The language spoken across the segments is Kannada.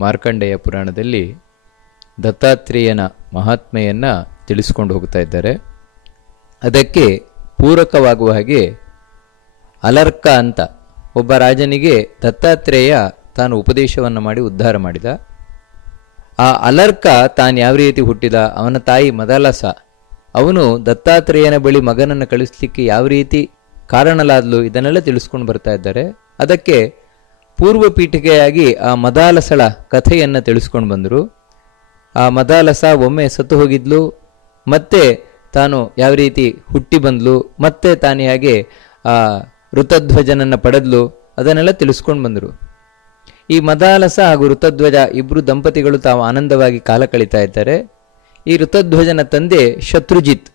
ಮಾರ್ಕಂಡೇಯ ಪುರಾಣದಲ್ಲಿ ದತ್ತಾತ್ರೇಯನ ಮಹಾತ್ಮೆಯನ್ನು ತಿಳಿಸ್ಕೊಂಡು ಹೋಗ್ತಾ ಇದ್ದಾರೆ. ಅದಕ್ಕೆ ಪೂರಕವಾಗುವ ಹಾಗೆ ಅಲರ್ಕ ಅಂತ ಒಬ್ಬ ರಾಜನಿಗೆ ದತ್ತಾತ್ರೇಯ ತಾನು ಉಪದೇಶವನ್ನು ಮಾಡಿ ಉದ್ಧಾರ ಮಾಡಿದ. ಆ ಅಲರ್ಕ ತಾನು ಯಾವ ರೀತಿ ಹುಟ್ಟಿದ, ಅವನ ತಾಯಿ ಮದಾಲಸ, ಅವನು ದತ್ತಾತ್ರೇಯನ ಬಳಿ ಮಗನನ್ನು ಕಳಿಸ್ಲಿಕ್ಕೆ ಯಾವ ರೀತಿ ಕಾರಣಲಾದ್ಲು, ಇದನ್ನೆಲ್ಲ ತಿಳಿಸ್ಕೊಂಡು ಬರ್ತಾ ಇದ್ದಾರೆ. ಅದಕ್ಕೆ ಪೂರ್ವ ಪೀಠಿಕೆಯಾಗಿ ಆ ಮದಾಲಸಳ ಕಥೆಯನ್ನು ತಿಳಿಸ್ಕೊಂಡು ಬಂದರು. ಆ ಮದಾಲಸ ಒಮ್ಮೆ ಸತ್ತು ಹೋಗಿದ್ಲು, ಮತ್ತೆ ತಾನು ಯಾವ ರೀತಿ ಹುಟ್ಟಿ ಬಂದ್ಲು, ಮತ್ತೆ ತಾನು ಹೇಗೆ ಆ ಋತಧ್ವಜನನ್ನು ಪಡೆದ್ಲು, ಅದನ್ನೆಲ್ಲ ತಿಳಿಸ್ಕೊಂಡು ಬಂದರು. ಈ ಮದಾಲಸ ಹಾಗೂ ಋತಧ್ವಜ ಇಬ್ಬರು ದಂಪತಿಗಳು ತಾವು ಆನಂದವಾಗಿ ಕಾಲ ಕಳೀತಾ ಇದ್ದಾರೆ. ಈ ಋತಧ್ವಜನ ತಂದೆ ಶತ್ರುಜಿತ್,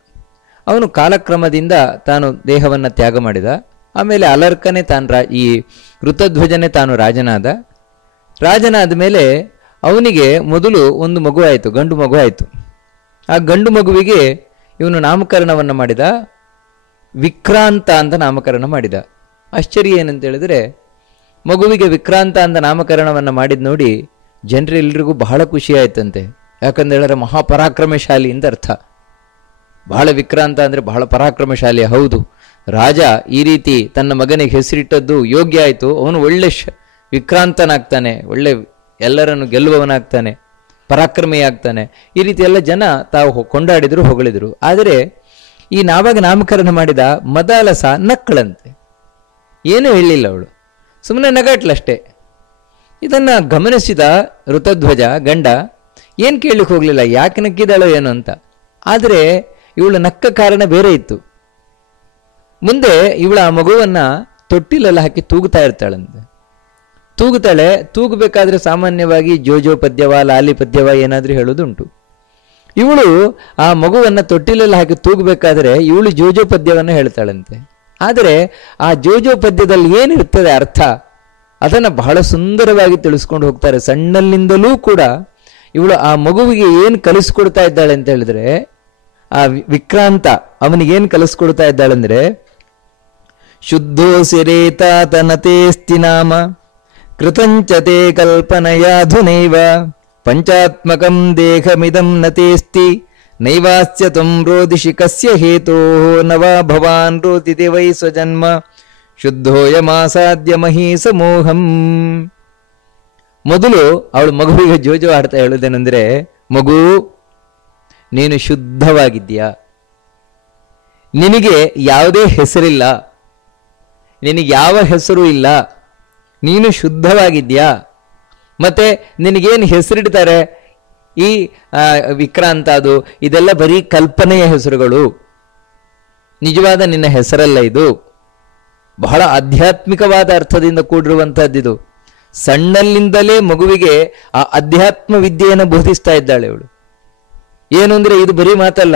ಅವನು ಕಾಲಕ್ರಮದಿಂದ ತಾನು ದೇಹವನ್ನು ತ್ಯಾಗ ಮಾಡಿದ. ಆಮೇಲೆ ಅಲರ್ಕನೇ ಈ ಋತಧ್ವಜನೇ ತಾನು ರಾಜನಾದ ಮೇಲೆ ಅವನಿಗೆ ಮೊದಲು ಒಂದು ಮಗು ಆಯಿತು, ಗಂಡು ಮಗು ಆಯಿತು. ಆ ಗಂಡು ಮಗುವಿಗೆ ಇವನು ನಾಮಕರಣವನ್ನು ಮಾಡಿದ, ವಿಕ್ರಾಂತ ಅಂತ ನಾಮಕರಣ ಮಾಡಿದ. ಆಶ್ಚರ್ಯ ಏನಂತ ಹೇಳಿದ್ರೆ, ಮಗುವಿಗೆ ವಿಕ್ರಾಂತ ಅಂತ ನಾಮಕರಣವನ್ನು ಮಾಡಿದ ನೋಡಿ ಜನರೆಲ್ಲರಿಗೂ ಬಹಳ ಖುಷಿ ಆಯ್ತಂತೆ. ಯಾಕಂತ ಹೇಳಿದ್ರೆ ಮಹಾಪರಾಕ್ರಮಶಾಲಿ ಅಂತ ಅರ್ಥ. ಬಹಳ ವಿಕ್ರಾಂತ ಅಂದರೆ ಬಹಳ ಪರಾಕ್ರಮಶಾಲಿ. ಹೌದು, ರಾಜ ಈ ರೀತಿ ತನ್ನ ಮಗನಿಗೆ ಹೆಸರಿಟ್ಟದ್ದು ಯೋಗ್ಯ ಆಯಿತು. ಅವನು ಒಳ್ಳೆ ವಿಕ್ರಾಂತನಾಗ್ತಾನೆ, ಒಳ್ಳೆ ಎಲ್ಲರನ್ನು ಗೆಲ್ಲುವವನಾಗ್ತಾನೆ, ಪರಾಕ್ರಮಿಯಾಗ್ತಾನೆ. ಈ ರೀತಿ ಎಲ್ಲ ಜನ ತಾವು ಕೊಂಡಾಡಿದ್ರು, ಹೊಗಳಿದ್ರು. ಆದರೆ ಈ ನಾವಾಗ ನಾಮಕರಣ ಮಾಡಿದ ಮದಾಲಸ ನಕ್ಕಳಂತೆ, ಏನೂ ಹೇಳಿಲ್ಲ. ಅವಳು ಸುಮ್ಮನೆ ನಗಾಟ್ಲಷ್ಟೇ. ಇದನ್ನು ಗಮನಿಸಿದ ಋತಧ್ವಜ ಗಂಡ ಏನು ಕೇಳಲಿಕ್ಕೆ ಹೋಗಲಿಲ್ಲ, ಯಾಕೆ ನಕ್ಕಿದಾಳೋ ಏನು ಅಂತ. ಆದರೆ ಇವಳು ನಕ್ಕ ಕಾರಣ ಬೇರೆ ಇತ್ತು. ಮುಂದೆ ಇವಳು ಆ ಮಗುವನ್ನು ತೊಟ್ಟಿಲೆಲ್ಲ ಹಾಕಿ ತೂಗುತ್ತಾ ಇರ್ತಾಳಂತೆ. ತೂಗಬೇಕಾದ್ರೆ ಸಾಮಾನ್ಯವಾಗಿ ಜೋಜೋ ಪದ್ಯವ, ಲಾಲಿ ಪದ್ಯವ ಏನಾದರೂ ಹೇಳೋದುಂಟು. ಇವಳು ಆ ಮಗುವನ್ನು ತೊಟ್ಟಿಲೆಲ್ಲ ಹಾಕಿ ತೂಗಬೇಕಾದ್ರೆ ಇವಳು ಜೋಜೋ ಪದ್ಯವನ್ನು ಹೇಳ್ತಾಳಂತೆ. ಆದರೆ ಆ ಜೋಜೋ ಪದ್ಯದಲ್ಲಿ ಏನಿರ್ತದೆ ಅರ್ಥ, ಅದನ್ನು ಬಹಳ ಸುಂದರವಾಗಿ ತಿಳಿಸ್ಕೊಂಡು ಹೋಗ್ತಾರೆ. ಸಣ್ಣಲ್ಲಿಂದಲೂ ಕೂಡ ಇವಳು ಆ ಮಗುವಿಗೆ ಏನು ಕಲಿಸ್ಕೊಡ್ತಾ ಇದ್ದಾಳೆ ಅಂತ ಹೇಳಿದ್ರೆ, ಆ ವಿಕ್ರಾಂತ ಅವನಿಗೇನು ಕಲಿಸ್ಕೊಡ್ತಾ ಇದ್ದಾಳಂದ್ರೆ, ಶುದ್ಧೋಸಿರೇತಾತನತೇಸ್ತಿ ನಾಮ ಕೃತಂಚತೆ ಕಲ್ಪನಯಾಧುನೈವ ಪಂಚಾತ್ಮಕಂ ದೇಹಮಿದಂ ನತೇಸ್ತಿ ನೈವಾಸ್ಯ ತ್ವಂ ರೋದಿಷಿ ಕಸ್ಯ ಹೇತೋ ನವಾ ಭವಾನ್ ರೋದಿತಿ ವೈ ಸ್ವಜನ್ಮ ಶುದ್ಧೋಯಮಾಸಾದ್ಯ ಮಹೀ ಸಮೋಹಂ. ಮೊದಲು ಅವಳು ಮಗುವಿಗೆ ಜೋಜೋ ಆಡ್ತಾ ಹೇಳುವುದೇನೆಂದ್ರೆ, ಮಗು ನೀನು ಶುದ್ಧವಾಗಿದ್ಯಾ, ನಿನಗೆ ಯಾವುದೇ ಹೆಸರಿಲ್ಲ, ನಿನಗೆ ಯಾವ ಹೆಸರು ಇಲ್ಲ, ನೀನು ಶುದ್ಧವಾಗಿದ್ಯಾ. ಮತ್ತೆ ನಿನಗೇನು ಹೆಸರಿಡ್ತಾರೆ ಈ ವಿಕ್ರಾಂತ, ಅದು ಇದೆಲ್ಲ ಬರೀ ಕಲ್ಪನೆಯ ಹೆಸರುಗಳು, ನಿಜವಾದ ನಿನ್ನ ಹೆಸರಲ್ಲ ಇದು. ಬಹಳ ಆಧ್ಯಾತ್ಮಿಕವಾದ ಅರ್ಥದಿಂದ ಕೂಡಿರುವಂತಹದ್ದಿದು. ಸಣ್ಣಲ್ಲಿಂದಲೇ ಮಗುವಿಗೆ ಆ ಅಧ್ಯಾತ್ಮ ವಿದ್ಯೆಯನ್ನು ಬೋಧಿಸ್ತಾ ಇದ್ದಾಳೆ ಇವಳು. ಏನು ಅಂದ್ರೆ ಇದು ಬರೀ ಮಾತಲ್ಲ,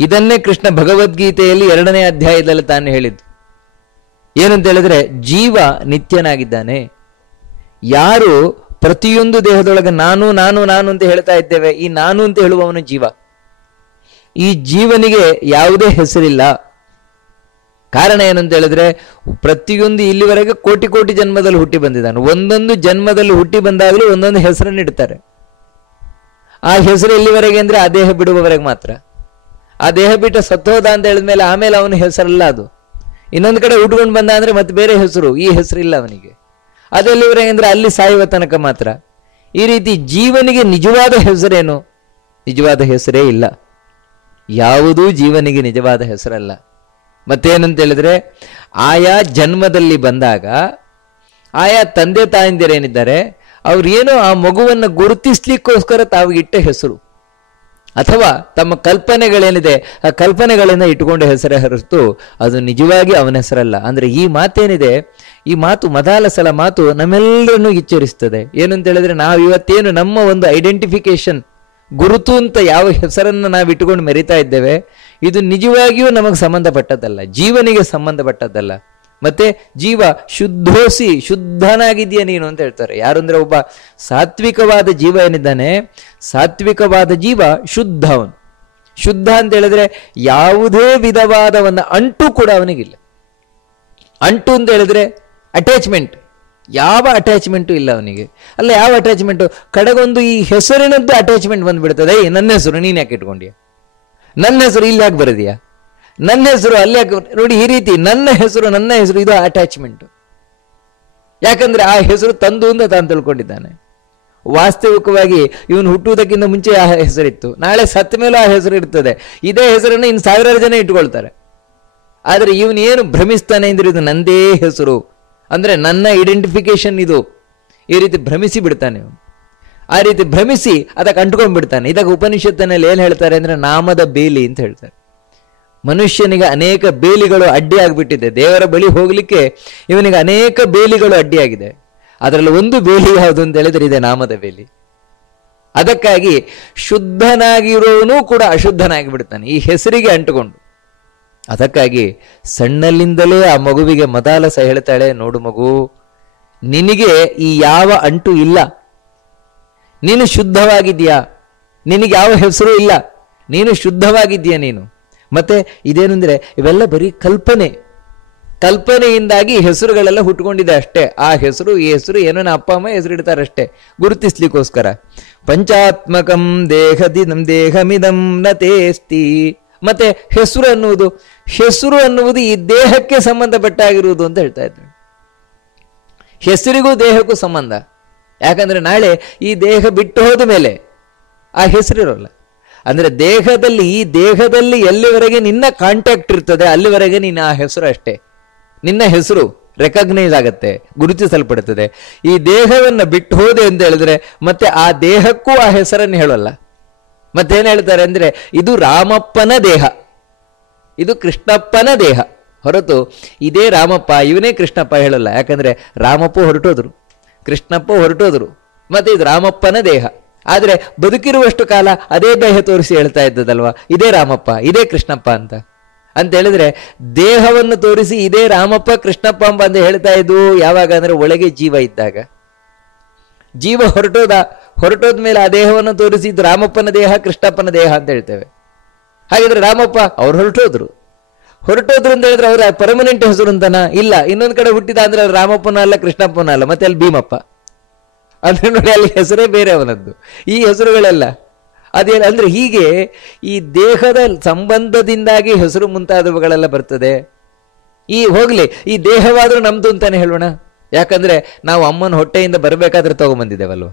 ಇದನ್ನೇ ಕೃಷ್ಣ ಭಗವದ್ಗೀತೆಯಲ್ಲಿ 2ನೇ ಅಧ್ಯಾಯದಲ್ಲಿ ತಾನು ಹೇಳಿದ್ದು. ಏನಂತ ಹೇಳಿದ್ರೆ, ಜೀವ ನಿತ್ಯನಾಗಿದ್ದಾನೆ. ಯಾರು ಪ್ರತಿಯೊಂದು ದೇಹದೊಳಗೆ ನಾನು ನಾನು ನಾನು ಅಂತ ಹೇಳ್ತಾ ಇದ್ದೇವೆ, ಈ ನಾನು ಅಂತ ಹೇಳುವವನು ಜೀವ. ಈ ಜೀವನಿಗೆ ಯಾವುದೇ ಹೆಸರಿಲ್ಲ. ಕಾರಣ ಏನಂತ ಹೇಳಿದ್ರೆ, ಪ್ರತಿಯೊಂದು ಇಲ್ಲಿವರೆಗೆ ಕೋಟಿ ಕೋಟಿ ಜನ್ಮದಲ್ಲಿ ಹುಟ್ಟಿ ಬಂದಿದ್ದಾನೆ. ಒಂದೊಂದು ಜನ್ಮದಲ್ಲಿ ಹುಟ್ಟಿ ಬಂದಾಗಲೂ ಒಂದೊಂದು ಹೆಸರನ್ನು ಇಡ್ತಾರೆ. ಆ ಹೆಸರು ಎಲ್ಲಿವರೆಗೆ ಅಂದ್ರೆ ಆ ದೇಹ ಬಿಡುವವರೆಗೆ ಮಾತ್ರ. ಆ ದೇಹ ಬಿಟ್ಟು ಸತ್ತೋದ ಅಂತ ಹೇಳಿದ್ಮೇಲೆ ಆಮೇಲೆ ಅವನ ಹೆಸರಲ್ಲ ಅದು. ಇನ್ನೊಂದು ಕಡೆ ಉಟ್ಕೊಂಡು ಬಂದ ಅಂದ್ರೆ ಮತ್ತೆ ಬೇರೆ ಹೆಸರು, ಈ ಹೆಸರಿಲ್ಲ ಅವನಿಗೆ. ಅದೆಲ್ಲಿವರೆಗೆ ಅಂದ್ರೆ ಅಲ್ಲಿ ಸಾಯುವ ತನಕ ಮಾತ್ರ. ಈ ರೀತಿ ಜೀವನಿಗೆ ನಿಜವಾದ ಹೆಸರೇನು? ನಿಜವಾದ ಹೆಸರೇ ಇಲ್ಲ. ಯಾವುದೂ ಜೀವನಿಗೆ ನಿಜವಾದ ಹೆಸರಲ್ಲ. ಮತ್ತೇನಂತ ಹೇಳಿದ್ರೆ, ಆಯಾ ಜನ್ಮದಲ್ಲಿ ಬಂದಾಗ ಆಯಾ ತಂದೆ ತಾಯಂದಿರೇನಿದ್ದಾರೆ ಅವ್ರೇನೋ ಆ ಮಗುವನ್ನು ಗುರುತಿಸ್ಲಿಕ್ಕೋಸ್ಕರ ತಾವು ಇಟ್ಟ ಹೆಸರು, ಅಥವಾ ತಮ್ಮ ಕಲ್ಪನೆಗಳೇನಿದೆ ಆ ಕಲ್ಪನೆಗಳನ್ನ ಇಟ್ಟುಕೊಂಡ ಹೆಸರೇ ಹೊರತು ಅದು ನಿಜವಾಗಿ ಅವನ ಹೆಸರಲ್ಲ. ಅಂದ್ರೆ ಈ ಮಾತೇನಿದೆ, ಈ ಮಾತು ಮದಾಲಸಲ ಮಾತು ನಮ್ಮೆಲ್ಲರನ್ನು ಎಚ್ಚರಿಸ್ತದೆ. ಏನಂತ ಹೇಳಿದ್ರೆ, ನಾವು ಇವತ್ತೇನು ನಮ್ಮ ಒಂದು ಐಡೆಂಟಿಫಿಕೇಶನ್, ಗುರುತು ಅಂತ ಯಾವ ಹೆಸರನ್ನು ನಾವು ಇಟ್ಟುಕೊಂಡು ಮೆರಿತಾ ಇದ್ದೇವೆ, ಇದು ನಿಜವಾಗಿಯೂ ನಮಗೆ ಸಂಬಂಧಪಟ್ಟದ್ದಲ್ಲ, ಜೀವನಿಗೆ ಸಂಬಂಧಪಟ್ಟದ್ದಲ್ಲ. ಮತ್ತೆ ಜೀವ ಶುದ್ಧೋಸಿ, ಶುದ್ಧನಾಗಿದೆಯಾ ನೀನು ಅಂತ ಹೇಳ್ತಾರೆ. ಯಾರು ಅಂದ್ರೆ ಒಬ್ಬ ಸಾತ್ವಿಕವಾದ ಜೀವ ಏನಿದ್ದಾನೆ, ಸಾತ್ವಿಕವಾದ ಜೀವ ಶುದ್ಧ. ಅವನು ಶುದ್ಧ ಅಂತ ಹೇಳಿದ್ರೆ ಯಾವುದೇ ವಿಧವಾದ ಒಂದು ಅಂಟು ಕೂಡ ಅವನಿಗಿಲ್ಲ. ಅಂಟು ಅಂತ ಹೇಳಿದ್ರೆ ಅಟ್ಯಾಚ್ಮೆಂಟ್, ಯಾವ ಅಟ್ಯಾಚ್ಮೆಂಟು ಇಲ್ಲ ಅವನಿಗೆ. ಅಲ್ಲ, ಯಾವ ಅಟ್ಯಾಚ್ಮೆಂಟು? ಕಡೆಗೊಂದು ಈ ಹೆಸರಿನದ್ದು ಅಟ್ಯಾಚ್ಮೆಂಟ್ ಬಂದ್ಬಿಡ್ತದೆ. ನನ್ನ ಹೆಸರು ನೀನು ಯಾಕೆ ಇಟ್ಕೊಂಡ್ಯಾ? ನನ್ನ ಹೆಸರು ಇಲ್ಲಿ ಯಾಕೆ ಬರೆದಿಯಾ? ನನ್ನ ಹೆಸರು ಅಲ್ಲಿ ಯಾಕೆ? ನೋಡಿ, ಈ ರೀತಿ ನನ್ನ ಹೆಸರು ಇದು ಅಟ್ಯಾಚ್ಮೆಂಟ್. ಯಾಕಂದ್ರೆ ಆ ಹೆಸರು ತಂದು ಅಂತ ತಾನು ತಿಳ್ಕೊಂಡಿದ್ದಾನೆ. ವಾಸ್ತವಿಕವಾಗಿ ಇವನು ಹುಟ್ಟುವುದಕ್ಕಿಂತ ಮುಂಚೆ ಆ ಹೆಸರಿತ್ತು, ನಾಳೆ ಸತ್ತ ಮೇಲೂ ಆ ಹೆಸರು ಇರ್ತದೆ. ಇದೇ ಹೆಸರನ್ನು ಇನ್ನು ಸಾವಿರಾರು ಜನ ಇಟ್ಕೊಳ್ತಾರೆ. ಆದರೆ ಇವನು ಏನು ಭ್ರಮಿಸ್ತಾನೆ ಅಂದ್ರೆ ಇದು ನಂದೇ ಹೆಸರು, ಅಂದ್ರೆ ನನ್ನ ಐಡೆಂಟಿಫಿಕೇಶನ್ ಇದು. ಈ ರೀತಿ ಭ್ರಮಿಸಿ ಬಿಡ್ತಾನೆ ಇವನು. ಆ ರೀತಿ ಭ್ರಮಿಸಿ ಅದಕ್ಕೆ ಅಂಟ್ಕೊಂಡ್ಬಿಡ್ತಾನೆ. ಇದಕ್ಕೆ ಉಪನಿಷತ್ತಿನಲ್ಲಿ ಏನು ಹೇಳ್ತಾರೆ ಅಂದ್ರೆ ನಾಮದ ಬೇಲಿ ಅಂತ ಹೇಳ್ತಾರೆ. ಮನುಷ್ಯನಿಗೆ ಅನೇಕ ಬೇಲಿಗಳು ಅಡ್ಡಿ ಆಗಿಬಿಟ್ಟಿದೆ. ದೇವರ ಬಳಿ ಹೋಗ್ಲಿಕ್ಕೆ ಇವನಿಗೆ ಅನೇಕ ಬೇಲಿಗಳು ಅಡ್ಡಿಯಾಗಿದೆ. ಅದರಲ್ಲಿ ಒಂದು ಬೇಲಿ ಯಾವುದು ಅಂತ ಹೇಳಿದ್ರೆ ಇದೆ ನಾಮದ ಬೇಲಿ. ಅದಕ್ಕಾಗಿ ಶುದ್ಧನಾಗಿರೋನು ಕೂಡ ಅಶುದ್ಧನಾಗಿ ಬಿಡ್ತಾನೆ ಈ ಹೆಸರಿಗೆ ಅಂಟುಕೊಂಡು. ಅದಕ್ಕಾಗಿ ಸಣ್ಣಲ್ಲಿಂದಲೇ ಆ ಮಗುವಿಗೆ ಮದಾಲಸ ಹೇಳ್ತಾಳೆ, ನೋಡು ಮಗು, ನಿನಗೆ ಈ ಯಾವ ಅಂಟು ಇಲ್ಲ, ನೀನು ಶುದ್ಧವಾಗಿದ್ಯಾ, ನಿನಗೆ ಯಾವ ಹೆಸರು ಇಲ್ಲ, ನೀನು ಶುದ್ಧವಾಗಿದ್ದೀಯ ನೀನು. ಮತ್ತೆ ಇದೇನು ಅಂದ್ರೆ ಇವೆಲ್ಲ ಬರೀ ಕಲ್ಪನೆಯಿಂದಾಗಿ ಹೆಸರುಗಳೆಲ್ಲ ಹುಟ್ಕೊಂಡಿದೆ ಅಷ್ಟೇ. ಆ ಹೆಸರು ಈ ಹೆಸರು ಏನೋ ಅಪ್ಪ ಅಮ್ಮ ಹೆಸರಿಡ್ತಾರಷ್ಟೇ ಗುರುತಿಸ್ಲಿಕ್ಕೋಸ್ಕರ. ಪಂಚಾತ್ಮಕಂ ದೇಹಮಿದಂ ನ ತೇಸ್ತಿ. ಮತ್ತೆ ಹೆಸರು ಅನ್ನುವುದು ಈ ದೇಹಕ್ಕೆ ಸಂಬಂಧಪಟ್ಟಾಗಿರುವುದು ಅಂತ ಹೇಳ್ತಾ ಇದ್ದಾರೆ. ಹೆಸರಿಗೂ ದೇಹಕ್ಕೂ ಸಂಬಂಧ. ಯಾಕಂದ್ರೆ ನಾಳೆ ಈ ದೇಹ ಬಿಟ್ಟು ಹೋದ ಮೇಲೆ ಆ ಹೆಸರಿರೋಲ್ಲ. ಅಂದ್ರೆ ಈ ದೇಹದಲ್ಲಿ ಎಲ್ಲಿವರೆಗೆ ನಿನ್ನ ಕಾಂಟ್ಯಾಕ್ಟ್ ಇರ್ತದೆ ಅಲ್ಲಿವರೆಗೆ ನಿನ್ನ ಆ ಹೆಸರು ಅಷ್ಟೇ. ನಿನ್ನ ಹೆಸರು ರೆಕಗ್ನೈಸ್ ಆಗತ್ತೆ, ಗುರುತಿಸಲ್ಪಡುತ್ತದೆ. ಈ ದೇಹವನ್ನು ಬಿಟ್ಟು ಹೋದೆ ಅಂತ ಹೇಳಿದ್ರೆ ಮತ್ತೆ ಆ ದೇಹಕ್ಕೂ ಆ ಹೆಸರನ್ನು ಹೇಳೋಲ್ಲ. ಮತ್ತೇನು ಹೇಳ್ತಾರೆ ಅಂದ್ರೆ ಇದು ರಾಮಪ್ಪನ ದೇಹ, ಇದು ಕೃಷ್ಣಪ್ಪನ ದೇಹ, ಹೊರತು ಇದೇ ರಾಮಪ್ಪ ಇವನೇ ಕೃಷ್ಣಪ್ಪ ಹೇಳಲ್ಲ. ಯಾಕಂದ್ರೆ ರಾಮಪ್ಪ ಹೊರಟೋದ್ರು, ಕೃಷ್ಣಪ್ಪ ಹೊರಟೋದ್ರು, ಮತ್ತೆ ಇದು ರಾಮಪ್ಪನ ದೇಹ. ಆದ್ರೆ ಬದುಕಿರುವಷ್ಟು ಕಾಲ ಅದೇ ದೇಹ ತೋರಿಸಿ ಹೇಳ್ತಾ ಇದ್ದದಲ್ವಾ, ಇದೇ ರಾಮಪ್ಪ ಇದೇ ಕೃಷ್ಣಪ್ಪ ಅಂತ ಹೇಳಿದ್ರೆ ದೇಹವನ್ನು ತೋರಿಸಿ ಇದೇ ರಾಮಪ್ಪ ಕೃಷ್ಣಪ್ಪ ಅಂತ ಹೇಳ್ತಾ ಇದ್ದು ಯಾವಾಗ ಅಂದ್ರೆ ಒಳಗೆ ಜೀವ ಇದ್ದಾಗ. ಜೀವ ಹೊರಟೋದ ಮೇಲೆ ಆ ದೇಹವನ್ನು ತೋರಿಸಿದ್ದು ರಾಮಪ್ಪನ ದೇಹ ಕೃಷ್ಣಪ್ಪನ ದೇಹ ಅಂತ ಹೇಳ್ತೇವೆ. ಹಾಗಿದ್ರೆ ರಾಮಪ್ಪ ಅವ್ರು ಹೊರಟೋದ್ರು ಅಂತ ಹೇಳಿದ್ರೆ ಅವ್ರ ಪರ್ಮನೆಂಟ್ ಹೆಸರು ಅಂತನ ಇಲ್ಲ. ಇನ್ನೊಂದ್ ಕಡೆ ಹುಟ್ಟಿದ ಅಂದ್ರೆ ರಾಮಪ್ಪನ ಅಲ್ಲ ಕೃಷ್ಣಪ್ಪನ ಅಲ್ಲ, ಮತ್ತೆ ಅಲ್ಲಿ ಭೀಮಪ್ಪ ಅಂದ್ರೆ ನೋಡಿ ಅಲ್ಲಿ ಹೆಸರೇ ಬೇರೆ ಅವನದ್ದು. ಈ ಹೆಸರುಗಳೆಲ್ಲ ಅದೇನು ಅಂದ್ರೆ ಹೀಗೆ ಈ ದೇಹದ ಸಂಬಂಧದಿಂದಾಗಿ ಹೆಸರು ಮುಂತಾದವುಗಳೆಲ್ಲ ಬರ್ತದೆ. ಹೋಗ್ಲಿ ಈ ದೇಹವಾದ್ರೂ ನಮ್ದು ಅಂತಾನೆ ಹೇಳೋಣ. ಯಾಕಂದ್ರೆ ನಾವು ಅಮ್ಮನ ಹೊಟ್ಟೆಯಿಂದ ಬರಬೇಕಾದ್ರೆ ತಗೊಂಡ್ಬಂದಿದ್ದೇವಲ್ವ.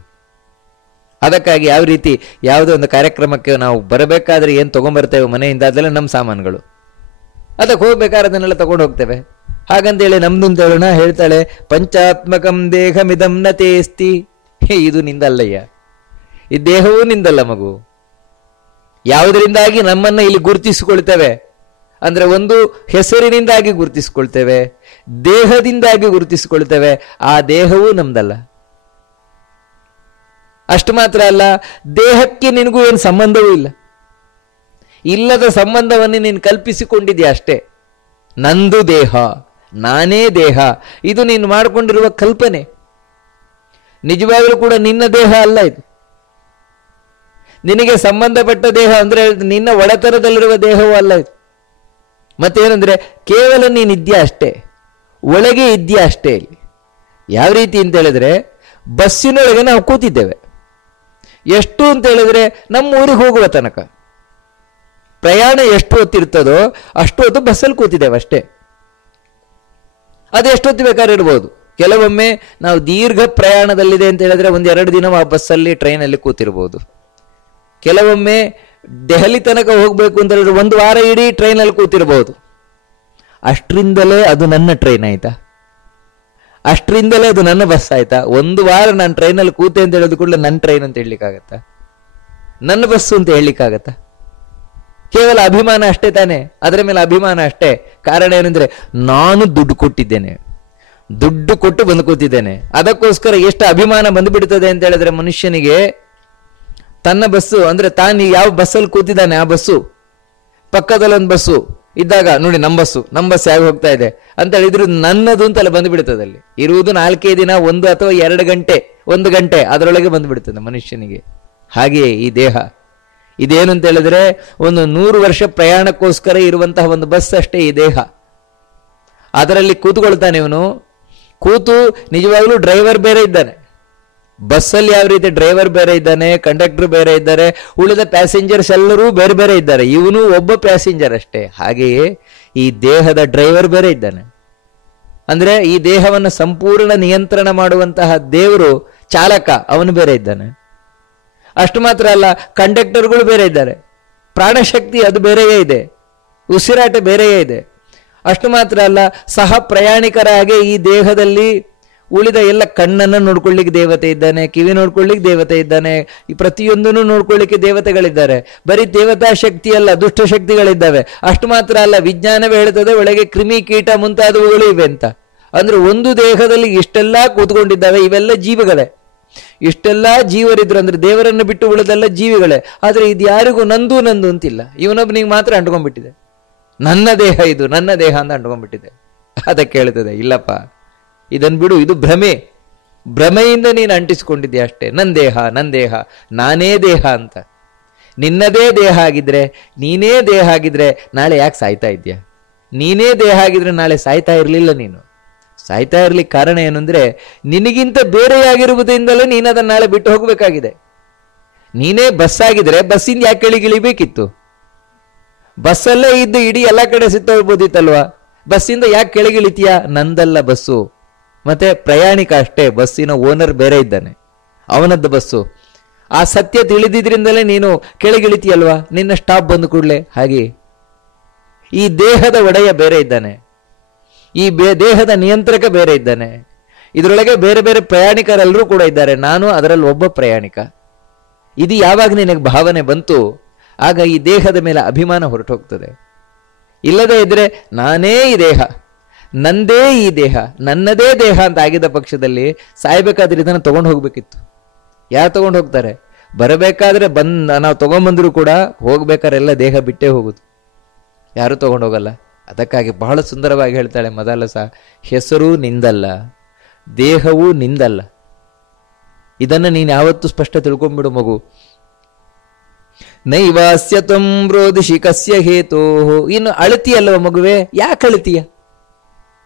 ಅದಕ್ಕಾಗಿ ಯಾವ ರೀತಿ ಯಾವುದೋ ಒಂದು ಕಾರ್ಯಕ್ರಮಕ್ಕೆ ನಾವು ಬರಬೇಕಾದ್ರೆ ಏನು ತಗೊಂಡ್ಬರ್ತೇವೆ ಮನೆಯಿಂದ, ಅದೆಲ್ಲ ನಮ್ಮ ಸಾಮಾನುಗಳು. ಅದಕ್ಕೆ ಹೋಗ್ಬೇಕಾದ್ರೆ ಅದನ್ನೆಲ್ಲ ತಗೊಂಡು ಹೋಗ್ತೇವೆ. ಹಾಗಂತೇಳಿ ನಮ್ದು ಅಂತ ಹೇಳೋಣ. ಹೇಳ್ತಾಳೆ ಪಂಚಾತ್ಮಕಂ ದೇಹಮಿದಂ ನ ತೇಸ್ತಿ. ಇದು ನಿಂದಲ್ಲಯ್ಯ, ಈ ದೇಹವೂ ನಿಂದಲ್ಲ ಮಗು. ಯಾವುದರಿಂದಾಗಿ ನಮ್ಮನ್ನ ಇಲ್ಲಿ ಗುರುತಿಸಿಕೊಳ್ತೇವೆ ಅಂದ್ರೆ ಒಂದು ಹೆಸರಿನಿಂದಾಗಿ ಗುರುತಿಸಿಕೊಳ್ತೇವೆ, ದೇಹದಿಂದಾಗಿ ಗುರುತಿಸಿಕೊಳ್ತೇವೆ. ಆ ದೇಹವೂ ನಮ್ದಲ್ಲ. ಅಷ್ಟು ಮಾತ್ರ ಅಲ್ಲ, ದೇಹಕ್ಕೆ ನಿನಗೂ ಏನು ಸಂಬಂಧವೂ ಇಲ್ಲ. ಇಲ್ಲದ ಸಂಬಂಧವನ್ನು ನೀನು ಕಲ್ಪಿಸಿಕೊಂಡಿದ್ಯಾ ಅಷ್ಟೇ. ನಂದು ದೇಹ, ನಾನೇ ದೇಹ, ಇದು ನೀನು ಮಾಡಿಕೊಂಡಿರುವ ಕಲ್ಪನೆ. ನಿಜವಾಗ್ಲೂ ಕೂಡ ನಿನ್ನ ದೇಹ ಅಲ್ಲ ಇದು. ನಿನಗೆ ಸಂಬಂಧಪಟ್ಟ ದೇಹ ಅಂದ್ರೆ ನಿನ್ನ ಒಳತನದಲ್ಲಿರುವ ದೇಹವೂ ಅಲ್ಲ ಇದು. ಮತ್ತೇನಂದ್ರೆ ಕೇವಲ ನೀನಿದ್ಯಾ ಅಷ್ಟೇ, ಒಳಗೆ ಇದ್ಯಾ ಅಷ್ಟೇ. ಇಲ್ಲಿ ಯಾವ ರೀತಿ ಅಂತ ಹೇಳಿದ್ರೆ ಬಸ್ಸಿನೊಳಗೆ ನಾವು ಕೂತಿದ್ದೇವೆ. ಎಷ್ಟು ಅಂತ ಹೇಳಿದ್ರೆ ನಮ್ಮ ಊರಿಗೆ ಹೋಗುವ ತನಕ ಪ್ರಯಾಣ ಎಷ್ಟು ಹೊತ್ತಿರ್ತದೋ ಅಷ್ಟು ಹೊತ್ತು ಬಸ್ಸಲ್ಲಿ ಕೂತಿದ್ದೇವೆ ಅಷ್ಟೇ. ಅದು ಎಷ್ಟೊತ್ತು ಬೇಕಾದ್ರೆ ಇರ್ಬೋದು. ಕೆಲವೊಮ್ಮೆ ನಾವು ದೀರ್ಘ ಪ್ರಯಾಣದಲ್ಲಿದೆ ಅಂತ ಹೇಳಿದ್ರೆ 1-2 ದಿನ ಆ ಬಸ್ಸಲ್ಲಿ ಟ್ರೈನಲ್ಲಿ ಕೂತಿರ್ಬೋದು. ಕೆಲವೊಮ್ಮೆ ದೆಹಲಿ ತನಕ ಹೋಗ್ಬೇಕು ಅಂತ ಹೇಳಿದ್ರೆ 1 ವಾರ ಇಡೀ ಟ್ರೈನಲ್ಲಿ ಕೂತಿರ್ಬೋದು. ಅಷ್ಟರಿಂದಲೇ ಅದು ನನ್ನ ಟ್ರೈನ್ ಆಯ್ತಾ? ಅಷ್ಟರಿಂದಲೇ ಅದು ನನ್ನ ಬಸ್ ಆಯ್ತಾ? 1 ವಾರ ನಾನು ಟ್ರೈನಲ್ಲಿ ಕೂತೆ ಅಂತ ಹೇಳೋದು ಕೂಡಲೇ ನನ್ನ ಟ್ರೈನ್ ಅಂತ ಹೇಳಲಿಕ್ಕಾಗತ್ತಾ? ನನ್ನ ಬಸ್ಸು ಅಂತ ಹೇಳಲಿಕ್ಕಾಗತ್ತಾ? ಕೇವಲ ಅಭಿಮಾನ ಅಷ್ಟೇ ತಾನೆ, ಅದರ ಮೇಲೆ ಅಭಿಮಾನ ಅಷ್ಟೇ. ಕಾರಣ ಏನಂದ್ರೆ ನಾನು ದುಡ್ಡು ಕೊಟ್ಟಿದ್ದೇನೆ, ದುಡ್ಡು ಕೊಟ್ಟು ಬಂದು ಕೂತಿದ್ದೇನೆ. ಅದಕ್ಕೋಸ್ಕರ ಎಷ್ಟು ಅಭಿಮಾನ ಬಂದುಬಿಡ್ತದೆ ಅಂತ ಹೇಳಿದ್ರೆ ಮನುಷ್ಯನಿಗೆ ತನ್ನ ಬಸ್ಸು ಅಂದ್ರೆ ತಾನು ಯಾವ ಬಸ್ಸಲ್ಲಿ ಕೂತಿದ್ದಾನೆ ಆ ಬಸ್ಸು ಪಕ್ಕದಲ್ಲಿ ಒಂದು ಬಸ್ಸು ಇದ್ದಾಗ ನೋಡಿ ನಮ್ಮ ಬಸ್ ಯಾಕೆ ಹೋಗ್ತಾ ಇದೆ ಅಂತ ಹೇಳಿದ್ರು ನನ್ನದು ಅಂತೆಲ್ಲ ಬಂದುಬಿಡ್ತದೆ. ಅಲ್ಲಿ ಇರುವುದು 4 ದಿನ, 1 ಅಥವಾ 2 ಗಂಟೆ, 1 ಗಂಟೆ ಅದರೊಳಗೆ ಬಂದುಬಿಡ್ತದೆ ಮನುಷ್ಯನಿಗೆ. ಹಾಗೆಯೇ ಈ ದೇಹ ಇದೇನು ಅಂತ ಹೇಳಿದ್ರೆ ಒಂದು 100 ವರ್ಷ ಪ್ರಯಾಣಕ್ಕೋಸ್ಕರ ಇರುವಂತಹ ಒಂದು ಬಸ್ ಅಷ್ಟೇ ಈ ದೇಹ. ಅದರಲ್ಲಿ ಕೂತ್ಕೊಳ್ತಾನೆ ಇವನು. ಕೂತು ನಿಜವಾಗ್ಲೂ ಡ್ರೈವರ್ ಬೇರೆ ಇದ್ದಾನೆ. ಬಸ್ಸಲ್ಲಿ ಯಾವ ರೀತಿ ಡ್ರೈವರ್ ಬೇರೆ ಇದ್ದಾನೆ, ಕಂಡಕ್ಟರ್ ಬೇರೆ ಇದ್ದಾರೆ, ಉಳಿದ ಪ್ಯಾಸೆಂಜರ್ಸ್ ಎಲ್ಲರೂ ಬೇರೆ ಬೇರೆ ಇದ್ದಾರೆ, ಇವನು ಒಬ್ಬ ಪ್ಯಾಸೆಂಜರ್ ಅಷ್ಟೇ. ಹಾಗೆಯೇ ಈ ದೇಹದ ಡ್ರೈವರ್ ಬೇರೆ ಇದ್ದಾನೆ. ಅಂದ್ರೆ ಈ ದೇಹವನ್ನು ಸಂಪೂರ್ಣ ನಿಯಂತ್ರಣ ಮಾಡುವಂತಹ ದೇವರು ಚಾಲಕ, ಅವನು ಬೇರೆ ಇದ್ದಾನೆ. ಅಷ್ಟು ಮಾತ್ರ ಅಲ್ಲ, ಕಂಡಕ್ಟರ್ಗಳು ಬೇರೆ ಇದ್ದಾರೆ, ಪ್ರಾಣಶಕ್ತಿ ಅದು ಬೇರೆಯೇ ಇದೆ, ಉಸಿರಾಟ ಬೇರೆಯೇ ಇದೆ. ಅಷ್ಟು ಮಾತ್ರ ಅಲ್ಲ, ಸಹ ಪ್ರಯಾಣಿಕರ ಹಾಗೆ ಈ ದೇಹದಲ್ಲಿ ಉಳಿದ ಎಲ್ಲ ಕಣ್ಣನ್ನು ನೋಡ್ಕೊಳ್ಳಿಕ್ಕೆ ದೇವತೆ ಇದ್ದಾನೆ, ಕಿವಿ ನೋಡ್ಕೊಳ್ಳಿಕ್ಕೆ ದೇವತೆ ಇದ್ದಾನೆ, ಈ ಪ್ರತಿಯೊಂದನ್ನು ನೋಡ್ಕೊಳ್ಳಿಕ್ಕೆ ದೇವತೆಗಳಿದ್ದಾರೆ. ಬರೀ ದೇವತಾ ಶಕ್ತಿ ಅಲ್ಲ, ದುಷ್ಟ ಶಕ್ತಿಗಳಿದ್ದಾವೆ. ಅಷ್ಟು ಮಾತ್ರ ಅಲ್ಲ, ವಿಜ್ಞಾನವೇ ಹೇಳ್ತದೆ ಒಳಗೆ ಕ್ರಿಮಿ ಕೀಟ ಮುಂತಾದವುಗಳು ಇವೆ ಅಂತ. ಅಂದ್ರೆ ಒಂದು ದೇಹದಲ್ಲಿ ಇಷ್ಟೆಲ್ಲ ಕೂತ್ಕೊಂಡಿದ್ದಾವೆ, ಇವೆಲ್ಲ ಜೀವಿಗಳೇ. ಇಷ್ಟೆಲ್ಲ ಜೀವರಿದ್ರು ಅಂದ್ರೆ ದೇವರನ್ನು ಬಿಟ್ಟು ಉಳಿದೆಲ್ಲ ಜೀವಿಗಳೇ. ಆದ್ರೆ ಇದು ಯಾರಿಗೂ ನಂದು ನಂದು ಅಂತಿಲ್ಲ, ಇವನೊಬ್ಬನಿಗೆ ಮಾತ್ರ ಅಂಟ್ಕೊಂಡ್ಬಿಟ್ಟಿದೆ. ನನ್ನ ದೇಹ ಇದು, ನನ್ನ ದೇಹ ಅಂತ ಅಂಟ್ಕೊಂಡ್ಬಿಟ್ಟಿದೆ. ಅದಕ್ಕೆ ಹೇಳ್ತದೆ, ಇಲ್ಲಪ್ಪ ಇದನ್ ಬಿಡು, ಇದು ಭ್ರಮೆ. ಭ್ರಮೆಯಿಂದ ನೀನು ಅಂಟಿಸಿಕೊಂಡಿದ್ಯಾ ಅಷ್ಟೇ. ನನ್ನ ದೇಹ, ನನ್ನ ದೇಹ, ನಾನೇ ದೇಹ ಅಂತ. ನಿನ್ನದೇ ದೇಹ ಆಗಿದ್ರೆ, ನೀನೇ ದೇಹ ಆಗಿದ್ರೆ ನಾಳೆ ಯಾಕೆ ಸಾಯ್ತಾ ಇದ್ಯಾ? ನೀನೇ ದೇಹ ಆಗಿದ್ರೆ ನಾಳೆ ಸಾಯ್ತಾ ಇರಲಿಲ್ಲ. ನೀನು ಸಾಯ್ತಾ ಇರ್ಲಿಕ್ಕೆ ಕಾರಣ ಏನು ಅಂದ್ರೆ, ನಿನಗಿಂತ ಬೇರೆಯಾಗಿರುವುದರಿಂದಲೇ ನೀನು ಅದನ್ನ ನಾಳೆ ಬಿಟ್ಟು ಹೋಗ್ಬೇಕಾಗಿದೆ. ನೀನೇ ಬಸ್ ಆಗಿದ್ರೆ ಬಸ್ಸಿಂದ ಯಾಕೆ ಕೆಳಗಿಳಿಬೇಕಿತ್ತು? ಬಸ್ಸಲ್ಲೇ ಇದ್ದು ಇಡೀ ಎಲ್ಲ ಕಡೆ ಸಿತ್ತೋಗ್ಬೋದಿತ್ತಲ್ವಾ? ಬಸ್ಸಿಂದ ಯಾಕೆ ಕೆಳಗಿಳಿತೀಯಾ? ನಂದಲ್ಲ ಬಸ್ಸು. ಮತ್ತೆ ಪ್ರಯಾಣಿಕ ಅಷ್ಟೇ, ಬಸ್ಸಿನ ಓನರ್ ಬೇರೆ ಇದ್ದಾನೆ, ಅವನದ್ದು ಬಸ್ಸು. ಆ ಸತ್ಯ ತಿಳಿದಿದ್ರಿಂದಲೇ ನೀನು ಕೆಳಗಿಳಿತೀಯಲ್ವಾ, ನಿನ್ನ ಸ್ಟಾಪ್ ಬಂದು ಕೂಡಲೇ. ಹಾಗೆ ಈ ದೇಹದ ಒಡೆಯ ಬೇರೆ ಇದ್ದಾನೆ, ಈ ದೇಹದ ನಿಯಂತ್ರಕ ಬೇರೆ ಇದ್ದಾನೆ. ಇದರೊಳಗೆ ಬೇರೆ ಬೇರೆ ಪ್ರಯಾಣಿಕರೆಲ್ಲರೂ ಕೂಡ ಇದ್ದಾರೆ, ನಾನು ಅದರಲ್ಲಿ ಒಬ್ಬ ಪ್ರಯಾಣಿಕ. ಇದು ಯಾವಾಗ ನಿನಗೆ ಭಾವನೆ ಬಂತು, ಆಗ ಈ ದೇಹದ ಮೇಲೆ ಅಭಿಮಾನ ಹೊರಟೋಗ್ತದೆ. ಇಲ್ಲದೇ ಇದ್ರೆ ನಾನೇ ಈ ದೇಹ, ನಂದೇ ಈ ದೇಹ, ನನ್ನದೇ ದೇಹ ಅಂತ ಆಗಿದ್ದ ಪಕ್ಷದಲ್ಲಿ ಸಾಯ್ಬೇಕಾದ್ರೆ ಇದನ್ನು ತಗೊಂಡು ಹೋಗ್ಬೇಕಿತ್ತು. ಯಾರು ತಗೊಂಡು ಹೋಗ್ತಾರೆ? ಬರಬೇಕಾದ್ರೆ ನಾವು ತಗೊಂಡ್ಬಂದ್ರು ಕೂಡ ಹೋಗ್ಬೇಕಾದ್ರೆ ಎಲ್ಲ ದೇಹ ಬಿಟ್ಟೇ ಹೋಗುದು, ಯಾರು ತಗೊಂಡು ಹೋಗಲ್ಲ. ಅದಕ್ಕಾಗಿ ಬಹಳ ಸುಂದರವಾಗಿ ಹೇಳ್ತಾಳೆ ಮದಾಲಸ, ಹೆಸರು ನಿಂದಲ್ಲ, ದೇಹವೂ ನಿಂದಲ್ಲ. ಇದನ್ನು ನೀನು ಯಾವತ್ತೂ ಸ್ಪಷ್ಟ ತಿಳ್ಕೊಂಡ್ಬಿಡು ಮಗು. ನೈವಾಸ್ಯ ತ್ವಂ ರೋದಿಷಿ ಕಸ್ಯ ಹೇತೋ. ಇನ್ನು ಅಳತಿಯಲ್ವ ಮಗುವೆ, ಯಾಕೆ ಅಳತೀಯ?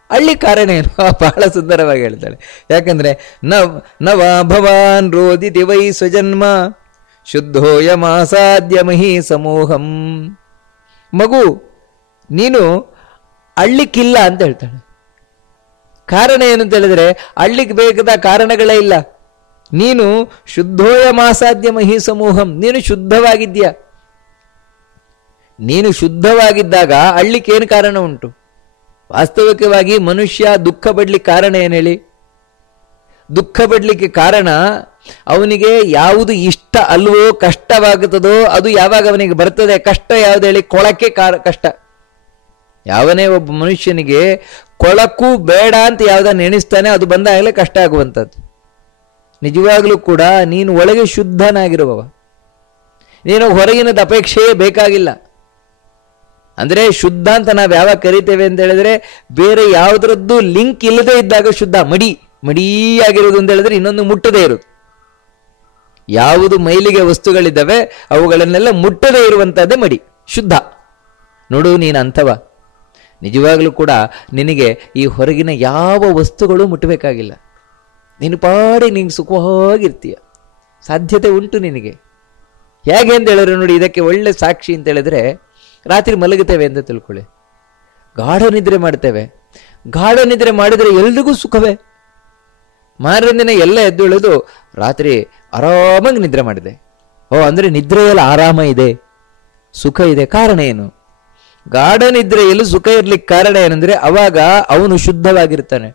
ಅಳ್ಳಿ ಕಾರಣ ಏನು? ಬಹಳ ಸುಂದರವಾಗಿ ಹೇಳ್ತಾಳೆ. ಯಾಕಂದ್ರೆ ನವಾ ಭವಾನ್ ರೋದಿತಿ ವೈ ಸ್ವಜನ್ಮ ಶುದ್ಧೋಯಮಾಸಾದ್ಯ ಮಹಿ ಸಮೂಹಂ. ಮಗು, ನೀನು ಅಳ್ಳಿಕ್ಕಿಲ್ಲ ಅಂತ ಹೇಳ್ತಾಳೆ. ಕಾರಣ ಏನು ಅಂತ ಹೇಳಿದ್ರೆ, ಅಳ್ಳಿಕ್ ಬೇಕಾದ ಕಾರಣಗಳೇ ಇಲ್ಲ. ನೀನು ಶುದ್ಧೋಯಮಾಸಾದ್ಯ ಮಹಿ ಸಮೂಹಂ, ನೀನು ಶುದ್ಧವಾಗಿದ್ಯಾ. ನೀನು ಶುದ್ಧವಾಗಿದ್ದಾಗ ಅಳ್ಳಿಕ್ಕೆ ಏನು ಕಾರಣ ಉಂಟು? ವಾಸ್ತವಿಕವಾಗಿ ಮನುಷ್ಯ ದುಃಖ ಪಡ್ಲಿಕ್ಕೆ ಕಾರಣ ಏನು ಹೇಳಿ? ದುಃಖ ಪಡ್ಲಿಕ್ಕೆ ಕಾರಣ ಅವನಿಗೆ ಯಾವುದು ಇಷ್ಟ ಅಲ್ವೋ, ಕಷ್ಟವಾಗುತ್ತದೋ ಅದು ಯಾವಾಗ ಅವನಿಗೆ ಬರ್ತದೆ. ಕಷ್ಟ ಯಾವ್ದು ಹೇಳಿ? ಕೊಳಕ್ಕೆ ಕಷ್ಟ. ಯಾವನೇ ಒಬ್ಬ ಮನುಷ್ಯನಿಗೆ ಕೊಳಕು ಬೇಡ ಅಂತ ಯಾವ್ದನ್ನ ಎಣಿಸ್ತಾನೆ, ಅದು ಬಂದಾಗಲೇ ಕಷ್ಟ ಆಗುವಂಥದ್ದು. ನಿಜವಾಗ್ಲೂ ಕೂಡ ನೀನು ಒಳಗೆ ಶುದ್ಧನಾಗಿರುವವ, ನೀನು ಹೊರಗಿನದ ಅಪೇಕ್ಷೆಯೇ ಬೇಕಾಗಿಲ್ಲ. ಅಂದ್ರೆ ಶುದ್ಧ ಅಂತ ನಾವು ಯಾವಾಗ ಕರಿತೇವೆ ಅಂತ ಹೇಳಿದ್ರೆ, ಬೇರೆ ಯಾವುದ್ರದ್ದು ಲಿಂಕ್ ಇಲ್ಲದೆ ಇದ್ದಾಗ ಶುದ್ಧ. ಮಡಿಯಾಗಿರುವುದು ಅಂತ ಹೇಳಿದ್ರೆ ಇನ್ನೊಂದು ಮುಟ್ಟದೇ ಇರುವುದು. ಯಾವುದು ಮೈಲಿಗೆ ವಸ್ತುಗಳಿದ್ದಾವೆ ಅವುಗಳನ್ನೆಲ್ಲ ಮುಟ್ಟದೇ ಇರುವಂತಹದ್ದೇ ಮಡಿ, ಶುದ್ಧ. ನೋಡು, ನೀನು ಅಂಥವ. ನಿಜವಾಗ್ಲೂ ಕೂಡ ನಿನಗೆ ಈ ಹೊರಗಿನ ಯಾವ ವಸ್ತುಗಳು ಮುಟ್ಟಬೇಕಾಗಿಲ್ಲ. ನೀನು ಪಾಡಿ ನೀನು ಸುಖವಾಗಿರ್ತೀಯ, ಸಾಧ್ಯತೆ ಉಂಟು ನಿನಗೆ. ಹೇಗೆ ಅಂತ ಹೇಳಿದ್ರೆ ನೋಡಿ, ಇದಕ್ಕೆ ಒಳ್ಳೆ ಸಾಕ್ಷಿ ಅಂತ ಹೇಳಿದ್ರೆ, ರಾತ್ರಿ ಮಲಗುತ್ತೇವೆ ಅಂತ ತಿಳ್ಕೊಳ್ಳಿ, ಗಾಢ ನಿದ್ರೆ ಮಾಡ್ತೇವೆ. ಗಾಢ ನಿದ್ರೆ ಮಾಡಿದರೆ ಎಲ್ರಿಗೂ ಸುಖವೇ. ಮಾರನೇ ದಿನ ಎಲ್ಲ ಎದ್ದೇಳೋದು ರಾತ್ರಿ ಆರಾಮಾಗಿ ನಿದ್ರೆ ಮಾಡಿದೆ. ಅಂದ್ರೆ ನಿದ್ರೆಯಲ್ಲಿ ಆರಾಮ ಇದೆ, ಸುಖ ಇದೆ. ಕಾರಣ ಏನು? ಗಾಢ ನಿದ್ರೆಯಲ್ಲಿ ಸುಖ ಇರ್ಲಿಕ್ಕೆ ಕಾರಣ ಏನಂದ್ರೆ, ಅವಾಗ ಅವನು ಶುದ್ಧವಾಗಿರ್ತಾನೆ,